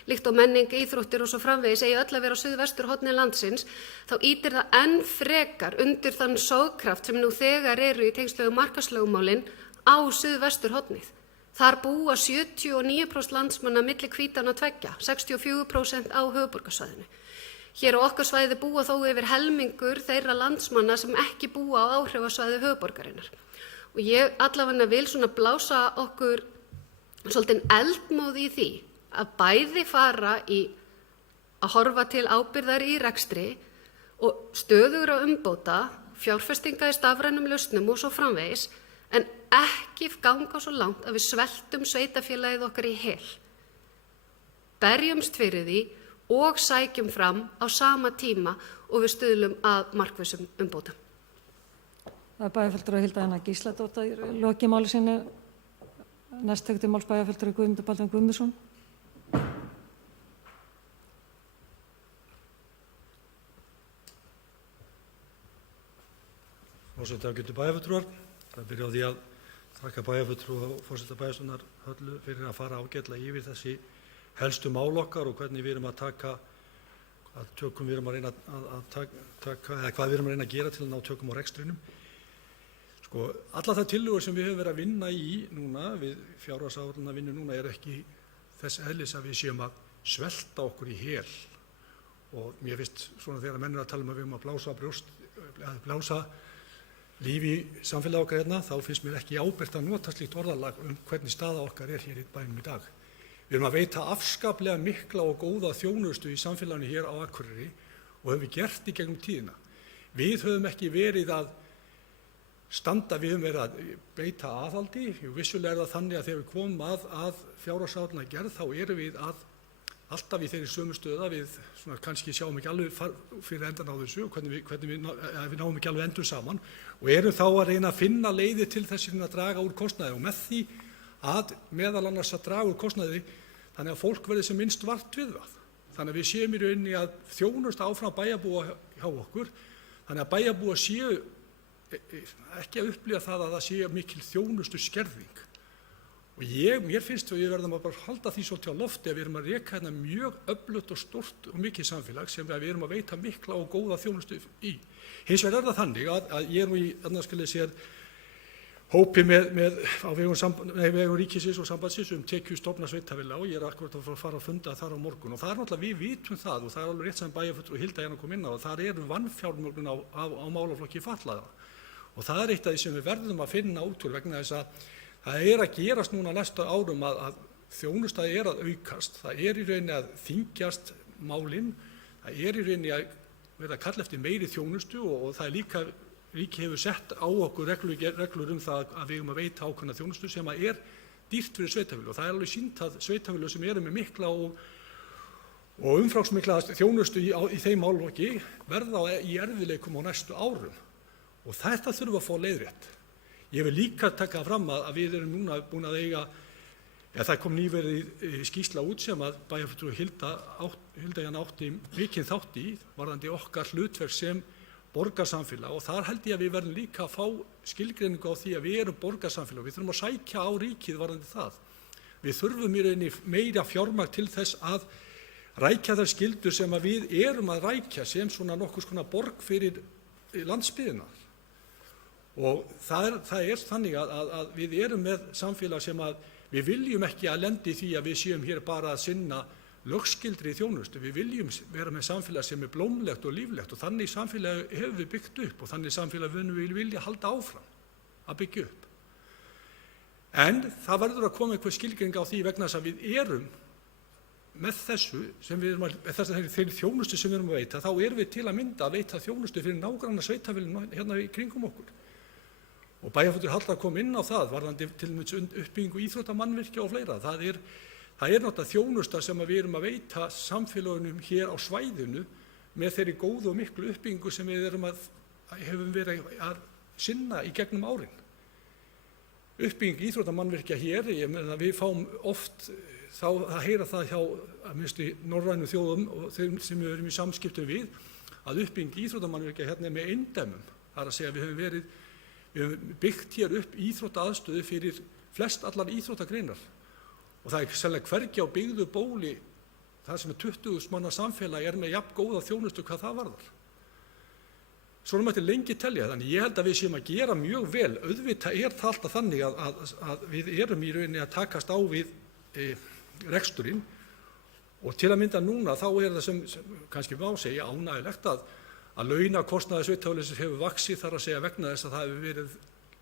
líkt og menning, íþróttir og svo framvegis eigi öll að vera á suðvesturhorni landsins, þá ýtir það enn frekar undir þann sóðkraft sem nú þegar eru í tengslegu markaðslögumálin á suðvesturhornið. Þar búa 79% landsmanna milli hvítanna tveggja, 64% á höfuðborgarsvæðinu. Hér á okkar svæði búa þó yfir helmingur þeirra landsmanna sem ekki búa á áhrifasvæði höfuðborgarinnar. Og ég allavega vil svona blása okkur svolítið eldmóð í því að bæði fara í að horfa til ábyrgðar í rekstri og stöðugra umbóta, fjárfestinga í stafrænum lausnum og svo framvegis, en ekki ganga svo langt að við sveltum sveitarfélagið okkar í hel. Berjumst fyrir því og sækjum fram á sama tíma og við stuðlum að markvissum umbótum. Það er bæjarfulltrúi Hilda Gísladóttir í loki máli sinni. Næst tekur til máls bæjarfulltrúi Guðmundur Baldvin Guðmundsson. Forseti ágætu bæjarfulltrúar. Það byrja á því að þakka bæjarfulltrúa og forseta bæjarstjórnar Höllu fyrir að fara ágætlega yfir þessi helstu mál okkar og hvernig við erum að taka, hvað við erum að reyna að gera til að ná tökum á rekstrinum. Sko, allar það tillögur sem við höfum verið að vinna í núna, við fjárhagsáætlunarvinnu núna, er ekki þess eðlis að við séum að svelta okkur í hel. Og mér finnst svona þegar menn að tala að við að blása lífi í samfélagi okkar hérna, þá finnst mér ekki ábyrgt að nota slíkt orðalag hvernig staða okkar hér í bænum í dag. Við erum að veita afskaplega mikla og góða þjónustu í samfélaginu hér á Akureyri og höfum við gert í gegnum tíðina. Við höfum ekki verið að við höfum verið að beita aðhaldi. Vissulega það þannig að þegar við komum að fjárhagsáætlana gerð, þá erum við alltaf í þeirri sömu stöðu að við kannski sjáum ekki alveg fyrir endan á þessu, hvernig við náum ekki alveg endur saman og erum þá að reyna að finna leiðir til þess að draga úr kostnaði og með því að meðal annars að draga úr kostnaði þannig að fólk verði sem minnst vart við það. Þannig að við séum í rauninni að þjónusta áfram bæjarbúa hjá okkur, þannig að bæjarbúa séu ekki að upplifa það að það sé mikil þjónustu skerðing. Og mér finnst að við verðum að bara halda því svolítið á lofti að við erum að reka hérna mjög öflugt og stórt og mikið samfélag sem við erum að veita mikla og góða þjónustu í. Hins vegar það þannig að ég í annarskilið sér hópi á vegum ríkisins og sambandsins tekjustofna sveitarfélaga og ég akkúrat að fara að funda þar á morgun og það náttúrulega við vitum það og það alveg rétt sem bæjarfulltrúi Hilda hérna kom inn á og þar vanfjármögnun á málaflokki fatlaðra og það eitt af því sem við verðum að finna út úr vegna þess að það að gerast núna næstu árum að þjónusta að aukast, það í rauninni að þyngjast málin, það í rauninni að vera að kalla eftir meiri þjónustu og það líka ríki hefur sett á okkur reglur það að við að veita ákveðna þjónustu sem að dýrt fyrir sveitarfélög og það alveg sýnt að sveitarfélög sem eru með mikla og umfangsmikla þjónustu í þeim málaflokki verða í erfiðleikum á næstu árum og þetta þurfa að fá leiðrétt. Ég vil líka taka fram að við erum núna búin að það kom nýverið skýrsla út sem að bæjarfulltrúi Hilda átti mikinn þátt í varðandi okkar hlutverk sem borgarsamfélag og þar held ég að við verðum líka að fá skilgreiningu á því að við erum borgarsamfélag. Við þurfum að sækja á ríkið varðandi það. Við þurfum í rauninni meira fjármagn til þess að rækja þær skyldur sem að við erum að rækja sem svona nokkurs konar borg fyrir landsbyggðina. Og það þannig að við erum með samfélag sem að við viljum ekki að lendi því að við séum hér bara að sinna lögskildri þjónustu. Við viljum vera með samfélag sem blómlegt og líflegt og þannig samfélag hefur við byggt upp og þannig samfélag við vilja halda áfram að byggja upp. En það verður að koma einhver skilgreining á því vegna þess að við erum með þessu sem við erum þeirri þjónustu sem við erum að veita, þá erum við til að mynda að veita þjónustu fyrir nágranna sveitarfélögin hérna í kringum okkur. Og bæjarfulltrúi Halldór kom inn á það varðandi til uppbyggingu íþróttamannvirkja og fleira. Það er náttúrulega þjónusta sem við erum að veita samfélagunum hér á svæðinu með þeirri góðu og miklu uppbyggingu sem við hefum verið að sinna í gegnum árin. Uppbygging íþróttamannvirkja hér, ég meina við fáum oft að heyra það hjá að minnstu norrænu þjóðum og þeim sem við erum í samskiptum við að uppbygging íþróttamannvirkja hérna með eindæmum. Það að segja við höfum byggt hér upp íþróttaaðstöðu fyrir flest allar íþróttagreinar og það sérlega hvergi á byggðu bóli það sem 20.000 manna samfélag með jafn góða þjónustu hvað það varðar. Svona mætti lengi telja þannig ég held að við séum að gera mjög vel, auðvitað það alltaf þannig að við erum í rauninni að takast á við reksturinn og til að mynda núna þá það sem kannski má segja ánægjulegt að launakostnaður sveitarfélagsins hefur vaxið þar að segja vegna þess að það hefur verið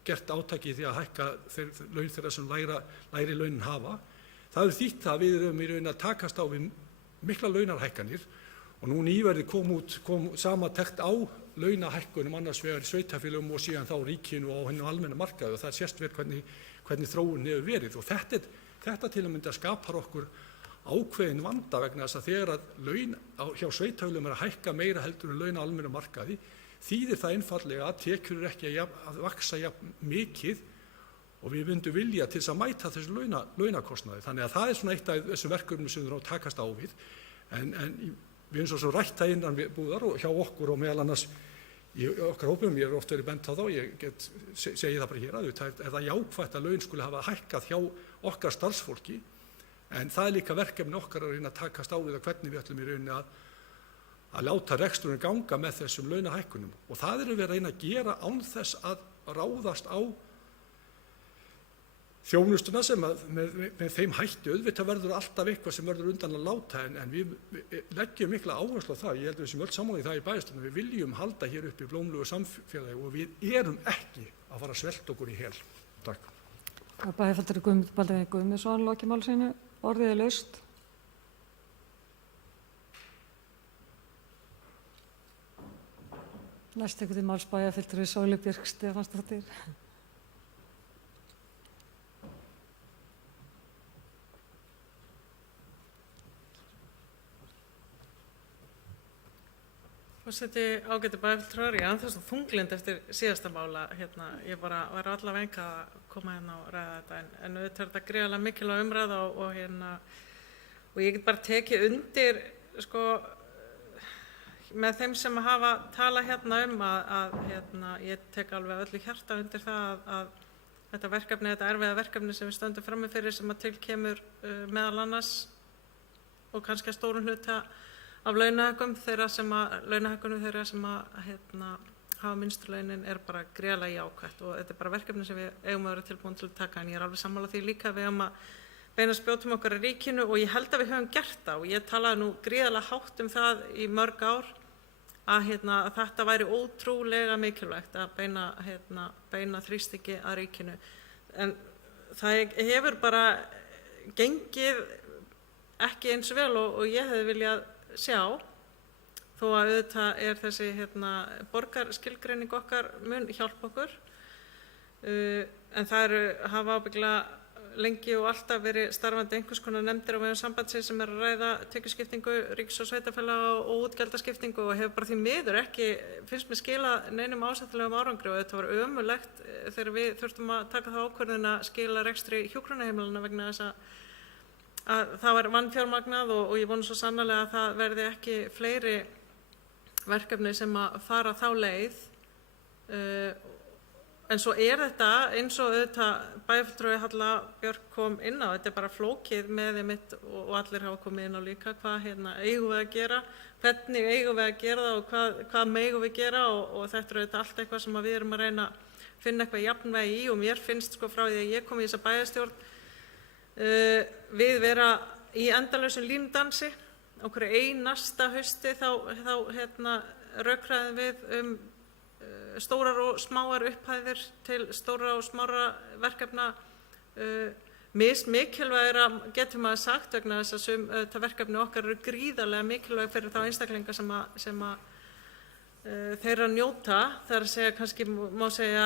gert átaki því að hækka laun þeirra sem lægri launin hafa. Það hefur þýtt að við erum í rauninni að takast á við mikla launarhækkanir og nú nýverið kom samantekt á launahækkunum annars vegar í sveitarfélögum og síðan þá ríkinu og á hinum almenna markaði og það sést hvernig þróun hefur verið og þetta til að mynda skapar okkur ákveðin vanda vegna þess að þegar að laun hjá sveitarfélögum að hækka meira heldur en laun á almenna markaði þýðir það einfaldlega að tekjur ekki að vaxa jafn mikið og við myndum vilja til þess að mæta þessu launakostnaði. Þannig að það svona eitt af þessum verkefnum sem við erum að takast á við en við erum svo rætt það innan búðar og hjá okkur og meðal annars í okkar hópum, ég oft verið bent á þá, ég segi það bara hér að það jákvætt að laun skuli hafa hækkað hjá okkar starfsfólki en það líka verkefni okkar að reyna að takast á við að hvernig við ætlum í rauninni að láta reksturinn ganga með þessum launahækkunum og það erum við að reyna að gera án þess að ráðast á þjónustuna sem með þeim hætti. Auðvitað verður alltaf eitthvað sem verður undan að láta en við leggjum mikla áherslu á það. Ég held að við séum öll sammála í það í bæjarstjórninni. Við viljum halda hér uppi blómlegu samfélagi og við erum ekki að fara að svelta okkur í hel. Takk. Bæjarfulltrúi Guðmundur Baldvin Guðmundsson, loki máli sínu. Orðið er laust. Næst tekur til máls bæjarfulltrúi Sólu Björk Stefánsdóttir. Forseti, ágætu bæjarfulltrúar, ég er svo þunglynd eftir síðasta mála. Ég bara var allavega enga að koma hérna og ræða þetta en auðvitað er þetta gríðarlega mikilvæg umræða og ég get bara tekið undir með þeim sem hafa talað að ég tek alveg öllu hjarta undir það að þetta verkefni, þetta erfiða verkefni sem við stöndum frammi fyrir sem að til kemur meðal annars og kannski að stórum hluta af launahækkunum þeirra sem hafa minnstu launin er bara gríðarlega jákvætt og þetta er bara verkefni sem við eigum að vera tilbúin til að taka en ég er alveg sammála því líka við eigum að beina spjótum okkar í ríkinu og ég held að við höfum gert það og ég talaði nú gríðarlega hátt það í mörg ár að þetta væri ótrúlega mikilvægt að beina þrýstingi að ríkinu en það hefur bara gengið ekki eins vel og ég hefði viljað sjá þó að auðvitað er þessi borgarskilgreining okkar mun hjálpa okkur en það hafa ábyggilega lengi og alltaf verið starfandi einhvers konar nefndir á vegum sambandsins sem að ræða tekjuskiptingu ríkis- og sveitarfélaga og útgjaldaskiptingu og hefur bara því miður ekki, finnst mér skila neinum ásættanlegum árangri og þetta var ömurlegt þegar við þurftum að taka það ákvörðun að skila rekstri hjúkrunarheimilana vegna þess að það var vanfjármagnað og ég vona svo sannarlega að það verði ekki fleiri verkefni sem að fara þá leið en svo þetta eins og auðvitað bæjarfulltrúi Halla Björk kom inn á, þetta er bara flókið með mitt og allir hafa komið inn á líka hvað eigum við að gera, hvernig eigum við að gera það og hvað megum við gera og þetta er auðvitað allt eitthvað sem við erum að reyna að finna eitthvað jafnvægi í og mér finnst frá því að ég kom í þessa bæjarstjórn við vera í endalausum línudansi á hverju einasta hausti þá rökræðum við stórar og smáar upphæðir til stóra og smára verkefna mikilvægra getur maður sagt vegna þess að þetta verkefni okkar eru gríðarlega mikilvæg fyrir þá einstaklinga sem þeirra njóta það er að segja kannski má segja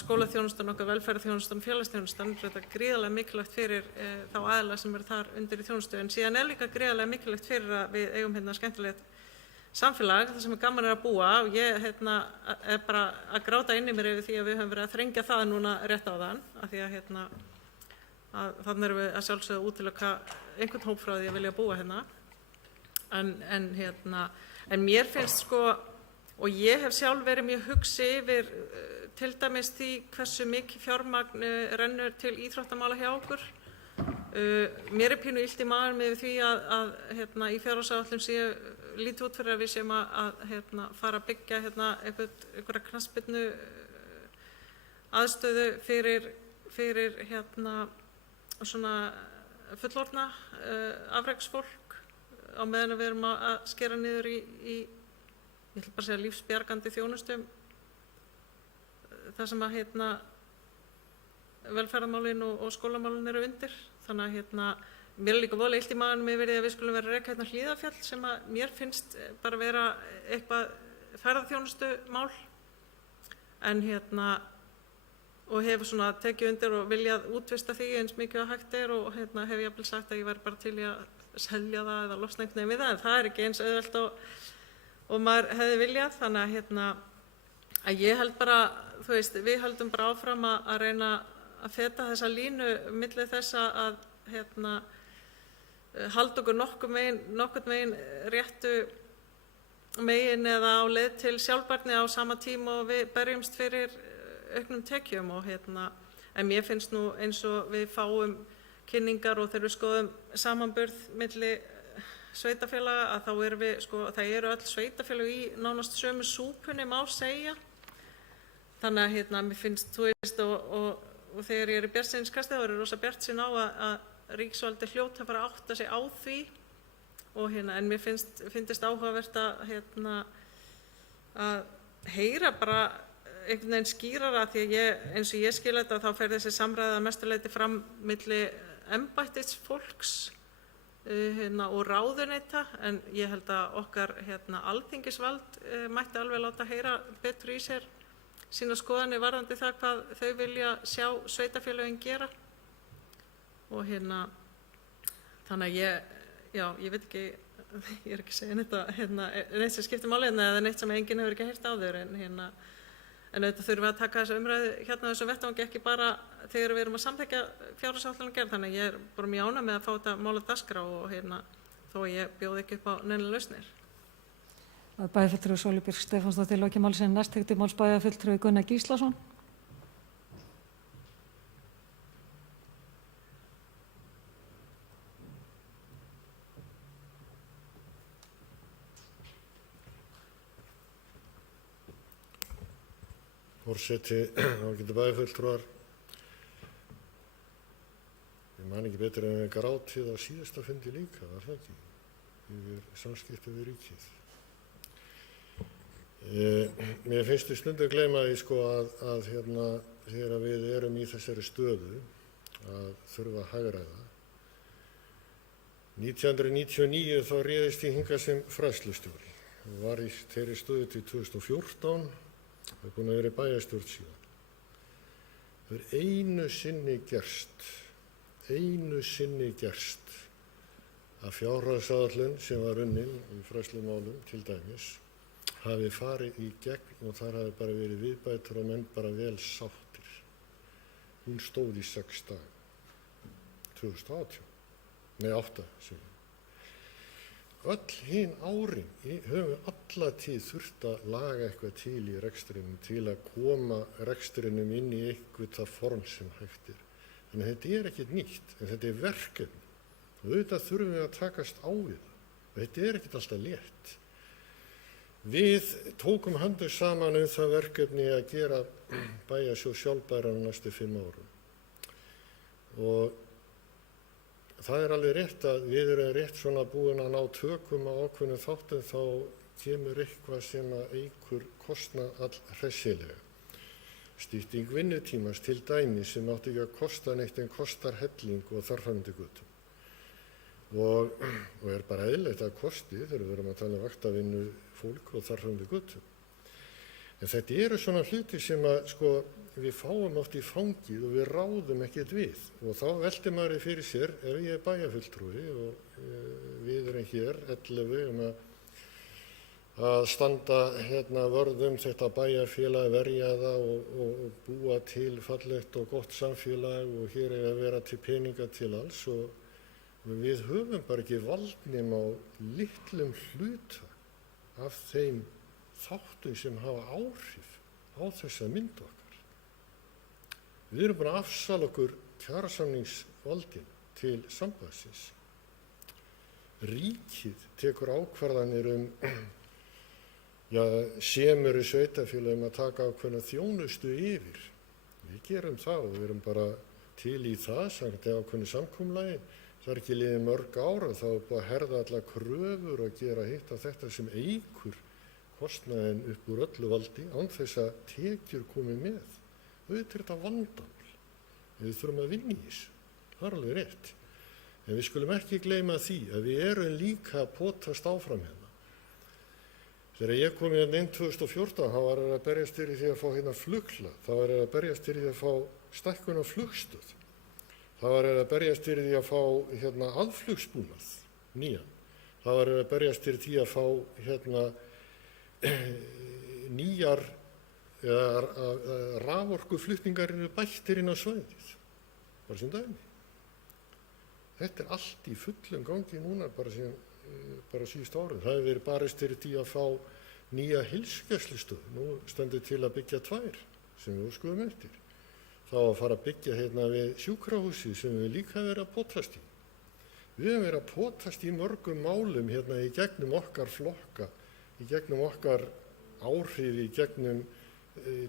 skólaþjónustan okkar, velferðarþjónustan, félagsþjónustan þetta er gríðarlega mikilvægt fyrir þá aðila sem eru þar undir í þjónustu en síðan er líka gríðarlega mikilvægt fyrir að við eigum skemmtilegt samfélag, það sem gaman að búa og ég er bara að gráta inn í mér yfir því að við höfum verið að þrengja það núna rétt á þann af því að þannig erum við að sjálfsögðu útiloka einhvern hóp frá því að vilja búa en mér finnst og ég hef sjálf verið mjög hugsi yfir til dæmis því hversu mikið fjármagn rennur til íþróttamála hjá okkur mér er pínu illt í maganum yfir því að í fjárhagsáætlun séu lítið út fyrir að við séum að fara að byggja einhverja knattspyrnu aðstöðu fyrir svona fullorðna afreksfólk á meðan við erum að skera niður í ég ætla bara að segja lífsbjargandi þjónustum þar sem að velferðarmálin og skólamálin eru undir þannig að mér er líka voðalega illt í maganum yfir því að við skulum vera að reka Hlíðarfjall sem að mér finnst bara vera eitthvað ferðarþjónustumál en og hefur svona tekið undir og viljað útvista því eins mikið að hægt er og hef jafnvel sagt að ég væri bara til í að selja það eða losna einhvern veginn við það en það er ekki eins auðvelt og maður hefði viljað þannig að ég held bara við höldum bara áfram að reyna að feta þessa línu milli þess að halda okkur nokkurn megin réttu megin eða á leið til sjálfbærni á sama tíma og við berjumst fyrir auknum tekjum en mér finnst nú eins og við fáum kynningar og þegar við skoðum samanburð milli sveitarfélaga að þá erum við það eru öll sveitarfélög í nánast sömu súpunni má segja þannig að mér finnst og og þegar ég er í bjartsýniskasti þá er ég rosa bjartsýn á að ríkisvaldi hljóti að fara að átta sig á því og en mér finnst áhugavert að heyra bara einhvern veginn skýrara því að eins og ég skil þetta þá fer þessi samræða að mestu leyti fram milli embættisfólks og ráðuneyta en ég held að okkar alþingisvald mætti alveg láta heyra betur í sér sína skoðanir varðandi það hvað þau vilja sjá sveitarfélögin gera og þannig að ég veit ekki, ég er ekki að segja neitt sem skiptir máli eða neitt sem enginn hefur ekki heyrt áður en auðvitað þurfum við að taka þessa umræðu á þessum vettvangi ekki bara þegar við erum að samþykkja fjárhagsáætlanagerð þannig að ég er bara mjög ánægð með að fá þetta mál á dagskrá og þó að ég bjóði ekki upp á neinar lausnir. Bæjarfulltrúi Sóley Björk Stefánsdóttir loki máli sinni. Næst tekur til máls bæjarfulltrúi Gunnar Gíslason. Forseti, ágætu bæjarfulltrúar, ég man ekki betur en við grátið á síðasta fundi líka, var það ekki, yfir samskipti við ríkið. Mér finnst þið stundum að gleyma því að þegar við erum í þessari stöðu að þurfa að hagræða. 1999 þá réðist ég hingað sem fræðslustjóri og var í þeirri stöðu til 2014. Það er búin að vera í bæjarstjórn síðan. Það er einu sinni gerst að fjárhagsáætlun sem var unnin í fræðslumálum til dæmis hafi farið í gegn og þar hafi bara verið viðbætur og menn bara vel sáttir. Hún stóð í 6 daga, 2018, nei 8 sem. Öll hin árin höfum við alla tíð þurft að laga eitthvað til í rekstrinum til að koma rekstrinum inn í eitthvað það form sem hægt er. Þannig að þetta er ekkert nýtt, en þetta er verkefni. Og auðvitað þurfum við að takast á við það. Og þetta er ekkert alltaf létt. Við tókum höndum saman það verkefni að gera Bæjarsjóð sjálfbæran næstu 5 árum. Og það er alveg rétt að við erum rétt svona búin að ná tökum á ákveðnum þáttum þá kemur eitthvað sem að eykur kostnað allhressilega. Stytting vinnutímans til dæmis sem átti ekki að kosta neitt en kostar helling og þar fram til götum. Og er bara eðlilegt að kosti þegar við erum að tala um vaktavinnu fólk og þar fram til götum. En þetta eru svona hluti sem að við fáum oft í fangið og við ráðum ekkert við. Og þá veltir maður fyrir sér, ef ég er bæjarfulltrúi og við erum hér 11 að standa vörð þetta bæjarfélag, verja það og búa til fallegt og gott samfélag og hér er að vera til peninga til alls og við höfum bara ekki valdnum á litlum hluta af þeim þáttum sem hafa áhrif á þessa mynd okkar. Við erum bara að afsala okkur kjarasamningsvaldin til sambandsins. Ríkið tekur ákvarðanir semur í sveitarfélögum að taka ákveðna þjónustu yfir. Við gerum það og við erum bara til í það samkvæmt ákveðnu samkomulagi. Það er ekki liðið mörg ár og þá er búið að herða allar kröfur og gera hitt á þetta sem eykur kostnaðinn upp úr öllu valdi án þess að tekjur komi með. Auðvitað er þetta vandamál. Við þurfum að vinna í þessu. Það er alveg rétt. En við skulum ekki gleyma því að við erum líka að potast áfram hérna. Þegar ég kom hérna inn 2014 þá var að berjast fyrir því að fá flughlað. Það var að berjast fyrir því að fá stækkun á flugstöð. Það var að berjast fyrir því að fá aðflugsbúnað nýjan. Það var að berjast fyrir því að fá nýjar raforkuflutningar bættir inn á svæðið. Bara sem dæmi. Þetta er allt í fullum gangi núna bara síðustu árið. Það hefur verið barist fyrir því að fá nýja heilsugæslustöð. Nú stendur til að byggja 2 sem við óskuðum eftir. Þá að fara að byggja við sjúkrahúsið sem við líka verið að potast í. Við hefum verið að potast í mörgum málum í gegnum okkar flokka, í gegnum okkar áhrif, í gegnum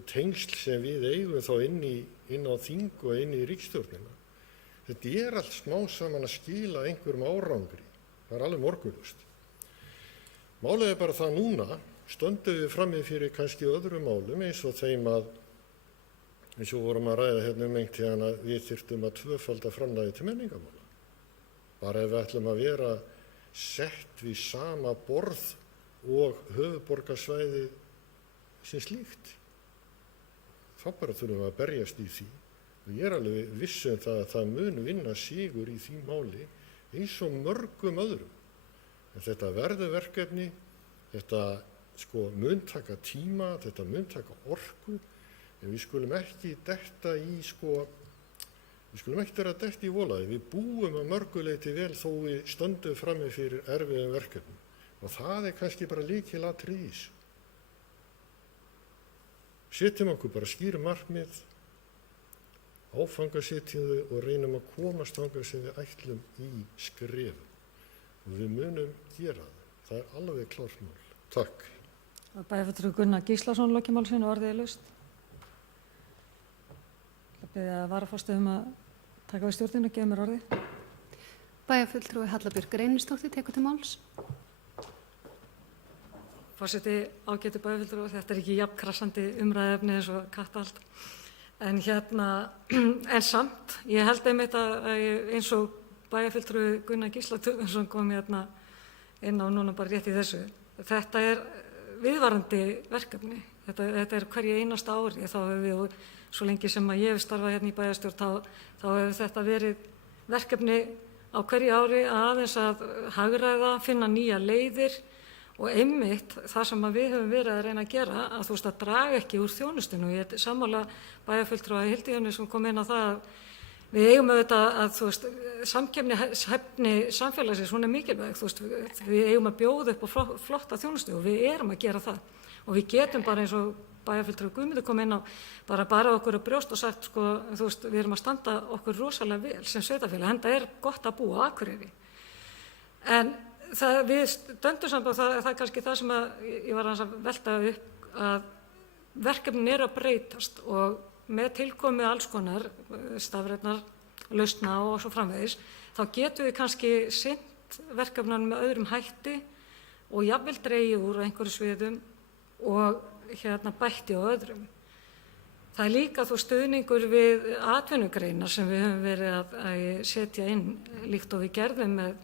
tengsl sem við eigum þá inn á þing og inn í ríkisstjórnina. Þetta allt smá saman að skila einhverjum árangri. Það alveg morgunlust. Málið bara það núna, stöndum við frammi fyrir kannski öðrum málum eins og þeim eins og vorum að ræða hérna einhvern tíðan að við þyrftum að tvöfalda framlagið til menningarmála. Bara ef við ætlum að vera sett við sama borð og höfuðborgarsvæðið sem slíkt. Þá bara þurfum við að berjast í því. Og ég alveg viss það að það mun vinna sigur í því máli eins og mörgum öðrum. En þetta verður verkefni, þetta mun taka tíma, þetta mun taka orku, en við skulum ekki detta í við skulum ekki vera detta í volaði. Við búum að mörguleiti vel þó við stöndum frammi fyrir erfiðum verkefnum. Og það kannski bara lykilatriði í þessu. Setjum okkur bara skýr markmið, áfangasetjum þau og reynum að komast þangað sem við ætlum í skrefum. Og við munum gera það. Það alveg klárt mál. Takk. Bæjarfulltrúi Gunnar Gíslason loki máli sínu og orðið laust. Ég bið að varaforstjóri að taka við stjórnina og gefa mér orðið. Bæjarfulltrúi Halla Björk Reynisdóttir tekur til máls. Forseti, ágætu bæjarfulltrúi, þetta ekki jafn krassandi umræðuefni eins og kattahald. En en samt, ég held einmitt að eins og bæjarfulltrúi Gunnar Gíslason kom inn á núna bara rétt í þessu. Þetta viðvarandi verkefni. Þetta hverju einasta ári. Þá hefur við, svo lengi sem að ég hef starfað í bæjarstjórn, þá hefur þetta verið verkefni á hverju ári að aðeins að hagræða, finna nýja leiðir og einmitt það sem við höfum verið að reyna að gera, að draga ekki úr þjónustinu. Ég er sammála bæjarfulltrúa Hildijóni sem kom inn á það að við eigum auðvitað að samkeppnishæfni samfélagsins, hún mikilvæg. Við eigum að bjóða upp á flotta þjónustu og við erum að gera það. Og við getum bara eins og bæjarfulltrúi Guðmundur kom inn á, bara okkur að brjóst og sagt, við erum að standa okkur rosalega vel sem sveitarfélag, enda gott að búa á Akureyri. En við stöndum saman, það kannski það sem ég var að velta upp, að verkefnin að breytast og með tilkomi alls konar stafrænnar lausna og svo framvegis, þá getum við kannski sinnt verkefnunum með öðrum hætti og jafnvel dregið úr einhverju sviðum og bætti á öðrum. Það líka stuðningur við atvinnugreinar sem við höfum verið að setja inn, líkt og við gerðum með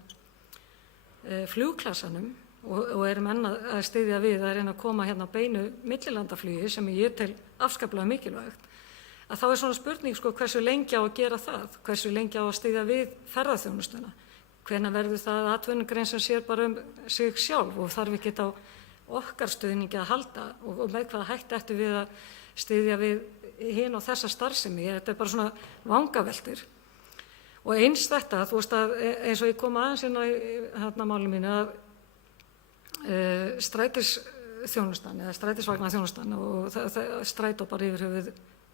flugklassanum og erum enn að styðja við að reyna að koma beinu millilandaflugi sem ég tel afskaplega mikilvægt. Að þá svona spurning hversu lengi á að gera það, hversu lengi á að styðja við ferðaþjónustuna, hvenær verður það atvinnugrein sem sér bara sig sjálf og þarf ekki á okkar stuðningi að halda og með hvaða hætti ættum við að styðja við hin og þessa starfsemi. Þetta bara svona vangaveltur. Og eins þetta, að eins og ég kom aðeins inn á máli mínu að strætisþjónustan eða strætisvagnaþjónustan og strætó bara yfir höfuð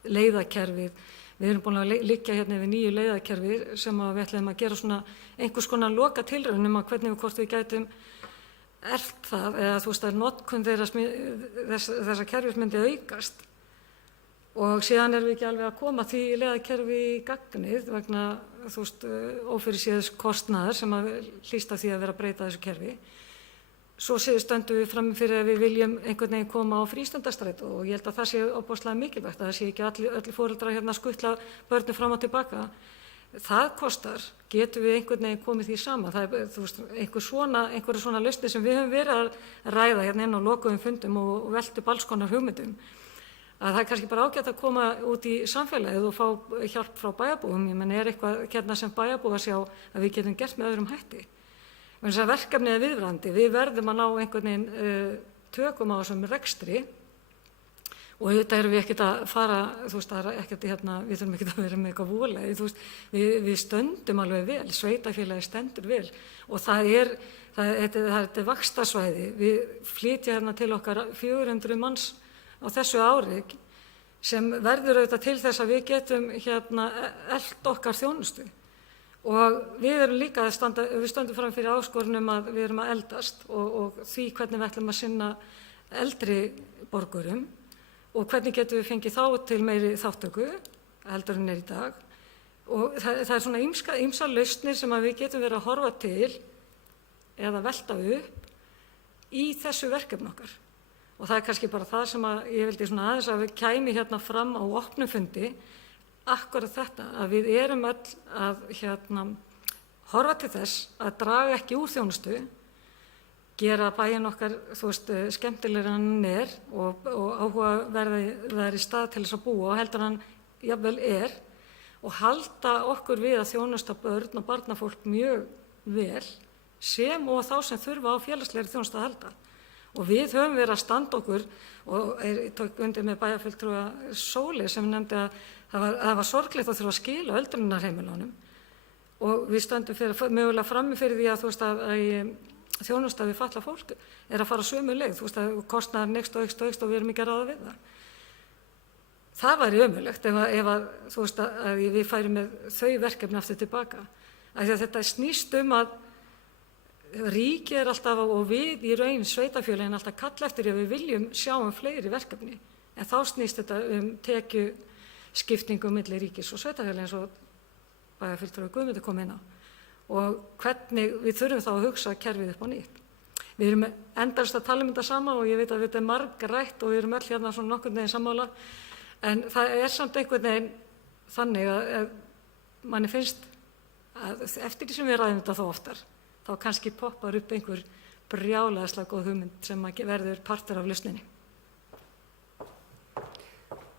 leiðakerfið. Við erum búin að liggja yfir nýju leiðakerfi sem við ætlum að gera svona einhvers konar loka tilraunum að hvernig hvort við gætum erft það eða að notkun þessa kerfis myndi aukast. Og síðan erum við ekki alveg að koma því leiðakerfi í gagnið vegna ófyrirséðs kostnaðar sem hlýst af því að vera að breyta þessu kerfi. Svo stöndum við fram fyrir að við viljum einhvern veginn koma á frístundastrætó og ég held að það sé ofboðslega mikilvægt að það sé ekki öll foreldrar skutla börnum fram og tilbaka. Það kostar, getum við einhvern veginn komið því saman. Það einhverju svona lausnir sem við höfum verið að ræða inn á lokuðum fundum og velta upp alls konar hugmyndum. Að það kannski bara ágætt að koma út í samfélagið og fá hjálp frá bæjarbúum. Ég menn eitthvað sem bæjarbúa að sjá að við getum gert með öðrum hætti. Þess að verkefnið viðvarandi, við verðum að ná einhvern veginn tökum á þessum rekstri og þetta erum við ekkert að fara, það ekkert við þurfum ekkert að vera með eitthvað volæði, við stöndum alveg vel, sveitarfélagi stendur vel og þetta er vaxtarsvæði, við flytja til okkar 400 manns á þessu ári sem verður auðvitað til þess að við getum elt okkar þjónustu. Og við erum líka við stöndum fram fyrir áskorunum að við erum að eldast og því hvernig við ætlum að sinna eldri borgurum og hvernig getum við fengið þá til meiri þáttöku heldur en í dag. Og það er svona ýmsar lausnir sem að við getum verið að horfa til eða velta upp í þessu verkefni okkar. Og það er kannski bara það sem að ég vildi svona aðeins að við kæmi hérna fram á opnum fundi, akkurat þetta, að við erum öll að horfa til þess að draga ekki úr þjónustu, gera bæinn okkar, skemmtilegur en hann er og áhugaverðari stað til þess að búa og heldur hann jafnvel er, og halda okkur við að þjónusta börn og barnafólk mjög vel, sem og þá sem þurfa á félagslegri þjónustu að halda. Og við höfum verið að standa okkur, og ég tók undir með bæjarfulltrúa Sóli sem nefndi að það var sorglegt að þurfa að skila öldrunarheimilunum, og við stöndum mögulega frammi fyrir því að þjónusta við fatlað fólk er að fara sömu leið, að kostnaðurinn eykst og við erum ekki að ráða við það. Það væri ömurlegt ef að við færum með þau verkefni aftur tilbaka. Af því að þetta snýst að ríkið er alltaf og við í raun sveitarfélögin alltaf kalla eftir að við viljum sjá fleiri verkefni, en þá snýst þetta tekjuskiptingu milli ríkis og sveitarfélögin eins og bæjarfulltrúi Guðmundur kom inn á, og hvernig við þurfum þá að hugsa kerfið upp á nýtt. Við erum endalaust að tala þetta sama og ég veit að þetta er margrætt og við erum öll hérna svona nokkurn veginn sammála, en það er samt einhvern veginn þannig að manni finnst að eftir því sem við ræðum þetta þá oftar, þá kannski poppar upp einhver brjálæðislega góð hugmynd sem verður partur af lausninni.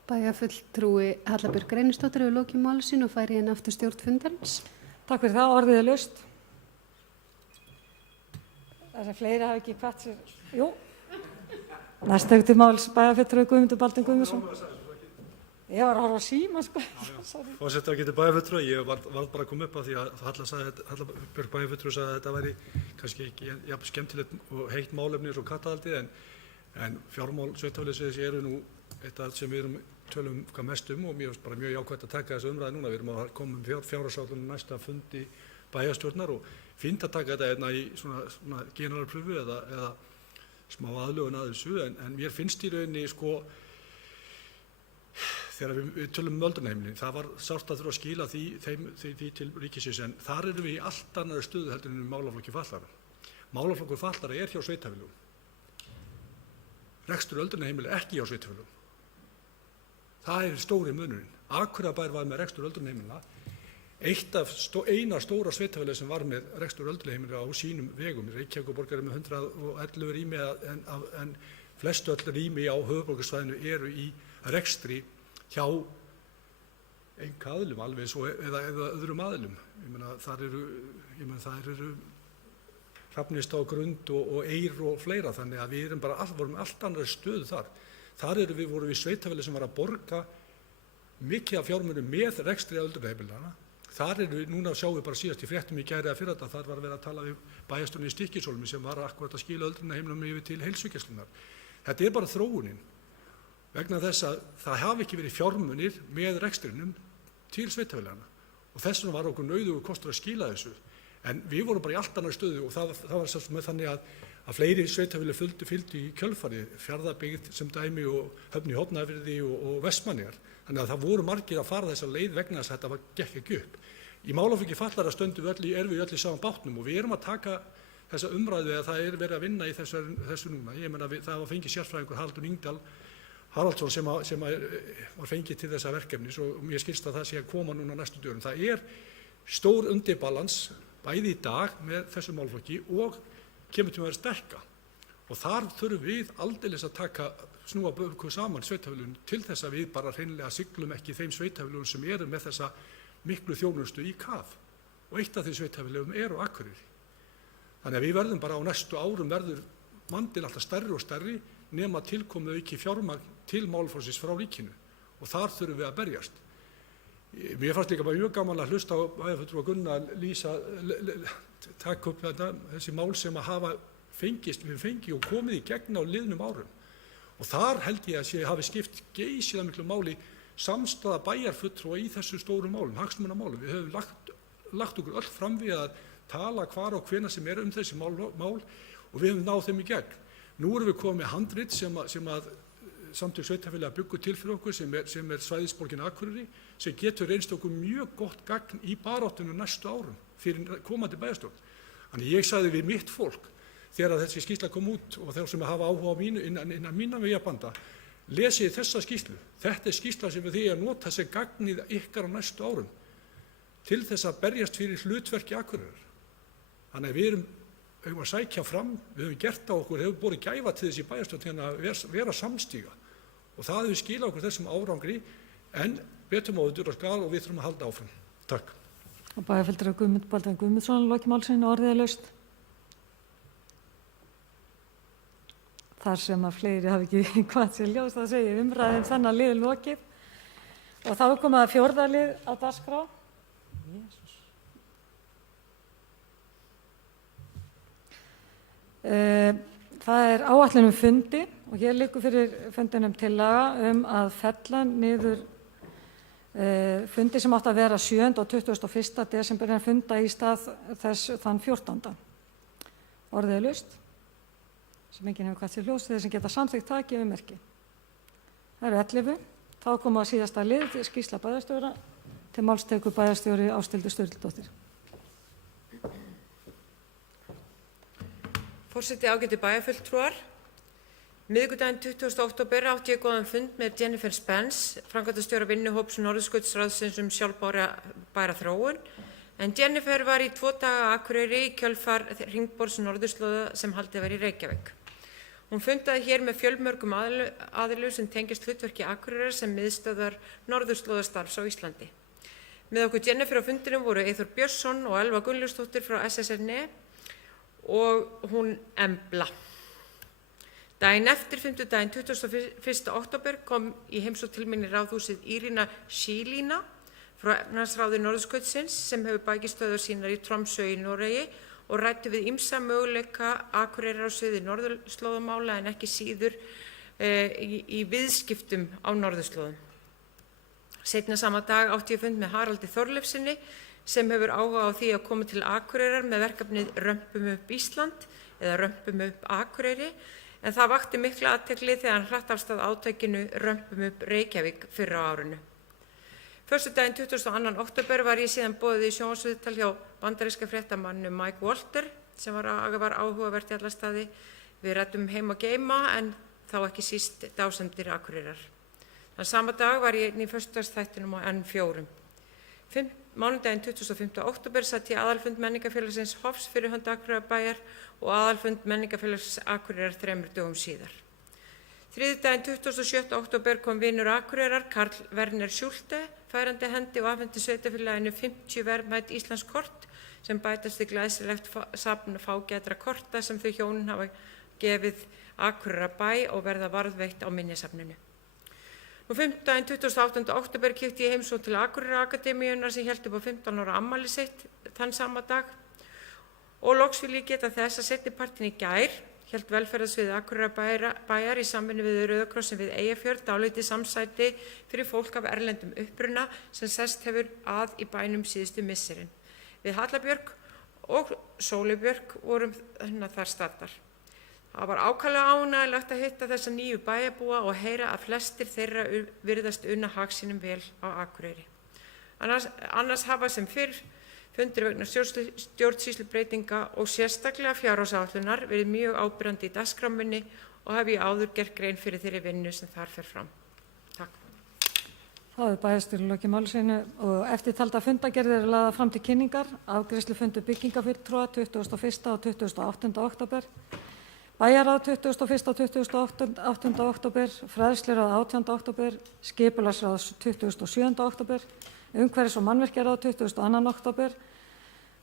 Bæjarfulltrúi Halla Björk Reynisdóttir hefur lokið máli sínu og færi hérna aftur stjórn fundarins. Takk fyrir það, orðið er laust. Það fleiri hafa ekki hvatt sér. Jú, næsta til máls bæjarfulltrúi Guðmundur Baldvin Guðmundsson. Ég var að horfa á síma, Forseti ágæti bæjarfulltrúi, ég var bara að koma upp á því að Halla Björk bæjarfulltrúi sagði að þetta væri kannski ekki jafn skemmtilegt og heitt málefni eins og kattahaldið, en fjármál sveitarfélagsins eru nú eitthvað sem við tölum hvað mest og mér finnst bara mjög jákvætt að taka þessu umræðu núna. Við erum að koma fjárhagsáætlun næsta fundi bæjarstjórnar og fínt að taka þetta í svona generalpröfu eða smá aðlögun að þessu, en mér finnst í rauninni þegar við tölum öldrunarheimilin, það var sárt að þurfa að skila því til ríkisins, en þar erum við í allt annarri stöðu heldur en málaflokki fatlaðra. Málaflokkur fatlaðra er hjá sveitarfélögum. Rekstur öldrunarheimila ekki hjá sveitarfélögum. Það er stóri munurinn. Akureyrarbær var með rekstur öldrunarheimila, eina stóra sveitarfélagi sem var með rekstur öldrunarheimila á sínum vegum. Reykjavíkurborg er með 111 rými, en flestu öll rými á höfuðborgarsvæðinu eru í rekstri hjá einkaaðilum alveg eða öðrum aðilum. Það eru Hrafnista og Grund og Eyr og fleira, þannig að við vorum allt annarri stöðu þar. Þar vorum við sveitarfélagi sem var að borga mikið af fjármunum með rekstri öldrunarheimilana. Þar núna sjáum við bara síðast í fréttum í gær eða fyrradag, þar var verið að tala við bæjarstjórinn í Stykkishólmi sem var akkúrat að skila öldrunarheimilunum yfir til heilsugæslunnar. Þetta er bara þróunin, vegna þess að það hafi ekki verið fjármunir með rekstrinum til sveitarfélagana og þess vegna var okkur nauðugur kostur að skila þessu. En við vorum bara í allt annarri stöðu og það var svo með þannig að fleiri sveitarfélög fylgdu í kjölfarið, Fjarðabyggð sem dæmi og Höfn í Hornafirði og Vestmannaeyjar. Þannig að það voru margir að fara þessa leið vegna þess að þetta gekk ekki upp. Í málaflokki fatlaðra erum við öll í sama bátnum og við erum að taka þessa umræðu að það verið að vinna í þessu núna. Ég meina það var fengið sérfræðingur Haraldur Ingdal Haraldsson sem var fengið til þessa verkefnis og mér skilst að það sé að koma núna næstu dögum. Það er stór undirbalans bæði í dag með þessu málaflokki og kemur til að vera sterka. Og þar þurfum við aldeilis að snúa böku saman sveitarfélögum til þess að við bara hreinlega siglum ekki þeim sveitarfélögum sem eru með þessa miklu þjónustu í kaf. Og eitt af þeim sveitarfélögum eru Akureyri. Þannig að við verðum bara á næstu árum verður vandinn alltaf stærri og stærri nema tilkomið auki fjármagn til málaflokksins frá ríkinu og þar þurfum við að berjast. Mér fannst líka bara mjög gaman að hlusta á bæjarfulltrúa Gunna taka upp þessi mál sem að hafa við fengið og komið í gegn á liðnum árum. Og þar held ég að hafi skipt geysilega miklu máli samstaða bæjarfulltrúa í þessu stóru málum, hagsmunamálum. Við höfum lagt okkur öll fram við að tala hvar og hvenær sem er þessi mál og við höfum náð þeim í gegn. Nú erum við komið með handrit sem að samtök sveitarfélaga bjuggu til fyrir okkur sem er svæðisborgin Akureyri, sem getur reynst okkur mjög gott gagn í baráttunum næstu árum fyrir komandi bæjarstjórn. Þannig ég sagði við mitt fólk þegar þessi skýrsla kom út og þeir sem hafa áhuga á innan mína vegabanda, lesið þessa skýrslu. Þetta er skýrsla sem við að nota sem gagnið ykkar á næstu árum til þess að berjast fyrir hlutverki Akureyrar. Þannig að við höfum að sækja fram, við höfum gert á okkur, hefur borið gæfa til þessi bæjarstjórn að vera samstíga og það hefur skilað okkur þessum árangri en betur má auðvitað skal og við þurfum að halda áfram. Takk. Og bæjarfulltrúi Guðmund Baldvin Guðmundsson, loki málsins, orðið er laust. Þar sem að fleiri hafi ekki hvað sér ljós, það segir umræðum þennan lið lokið. Og þá er komið að 4. lið á dagskrá. Það er áætlun fundi og hér liggur fyrir fundinum tillaga að fella niður fundi sem átti að vera 7. og 21. desember en funda í stað þess þann 14. Orðið er laust. Sem enginn hefur hvað sér ljós, þeir sem geta samþykkt það gefur merki. Það eru 11. Þá komum að síðasta lið, skýrsla bæjarstjóra, til máls tekur bæjarstjóri Ásthildur Sturludóttir. Forseti, ágætu bæjarfulltrúar. Miðvikudaginn 20. október átti ég góðan fund með Jennifer Spence, framkvæmdastjóra vinnuhóps Norðurskautsráðsins sjálfbæra þróun, en Jennifer var í 2 daga á Akureyri í kjölfar hringborðs norðurslóða sem haldið var í Reykjavík. Hún fundaði hér með fjölmörgum aðilum sem tengist hlutverki Akureyrar sem miðstöðvar norðurslóðastarfs á Íslandi. Með okkur Jennifer á fundinum voru Eyþór Björnsson og Elva Gunnlaugsdóttir frá SSRNE og hún Embla. Daginn eftir, fimmtudaginn 21. október, kom í heimsókn til mín í ráðhúsið Írina Šílína frá efnahagsráði Norðurskautsins sem hefur bækistöðvar sínar í Tromsø í Noregi og ræddi við ýmsa möguleika Akureyrar á sviði norðurslóðamála en ekki síður í viðskiptum á norðurslóðum. Seinna sama dag átti ég fund með Haraldi Þorleifssyni sem hefur áhuga á því að koma til Akureyrar með verkefnið Römpum upp Ísland eða Römpum upp Akureyri, en það vakti mikla athygli þegar hann hratt af stað átækinu Römpum upp Reykjavík fyrr á árinu. Föstudaginn 22. október var ég síðan boðið í sjónvarpsviðtal hjá bandaríska fréttamanninum Mike Walter sem var áhugavert í alla staði. Við ræddum heim og geyma en þá ekki síst dásemdir Akureyrar. Þann sama dag var ég einn í föstudagsþættinum á N4. Mánudaginn 25. október satt ég aðalfund Menningarfélagsins Hofs fyrir hönd Akureyrarbæjar og aðalfund Menningarfélags Akureyrar 3 dögum síðar. Þriðjudaginn 27. október kom vinur Akureyrar, Karl Werner Schulte, færandi hendi og afhendi sveitarfélaginu 50 verðmæt íslensk kort sem bætast við glæsilegt safn fágætra korta sem þau hjónin hafa gefið Akureyrarbæ og verða varðveitt á minjasafninu. Fimmtudaginn 28. október kíkti ég heimsókn til Akureyrarakademíunnar sem hélt upp á 15 ára afmæli sitt þann sama dag og loks vil ég geta þess að seinnipartinn í gær hélt velferðarsvið Akureyrarbæjar í samvinnu við Rauða krossinn við Eyjafjörð dálítið samsæti fyrir fólk af erlendum uppruna sem sest hefur að í bænum síðustu misserin. Við Hallabjörg og Sólubjörg vorum þar staddar. Það var ákaflega ánægjulegt að hitta þessa nýju bæjarbúa og heyra að flestir þeirra virðast unna hag sínum vel á Akureyri. Annars hafa sem fyrr fundir vegna stjórnsýslubreytinga og sérstaklega fjárhagsáætlunar verið mjög áberandi í dagskrármunni og hef ég áður gert grein fyrir þeirri vinnu sem þar fer fram. Takk. Þá er bæjarstjóri lokið máli sínu og eftirtalda fundagerðir eru lagðar fram til kynningar, afgreiðslufundur byggingafulltrúa 21. og 28. október, bæjarráð 21. og 28. október, fræðsluráð 18. október, skipulagsráð 27. október, umhverfis- og mannvirkjaráð 22. október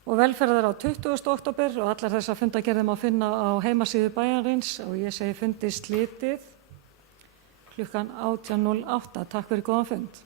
og velferðarráð 20. október og allar þessar fundagerðir má finna á heimasíðu bæjarins og ég segi fundi slitið klukkan 18:08. Takk fyrir góðan fund.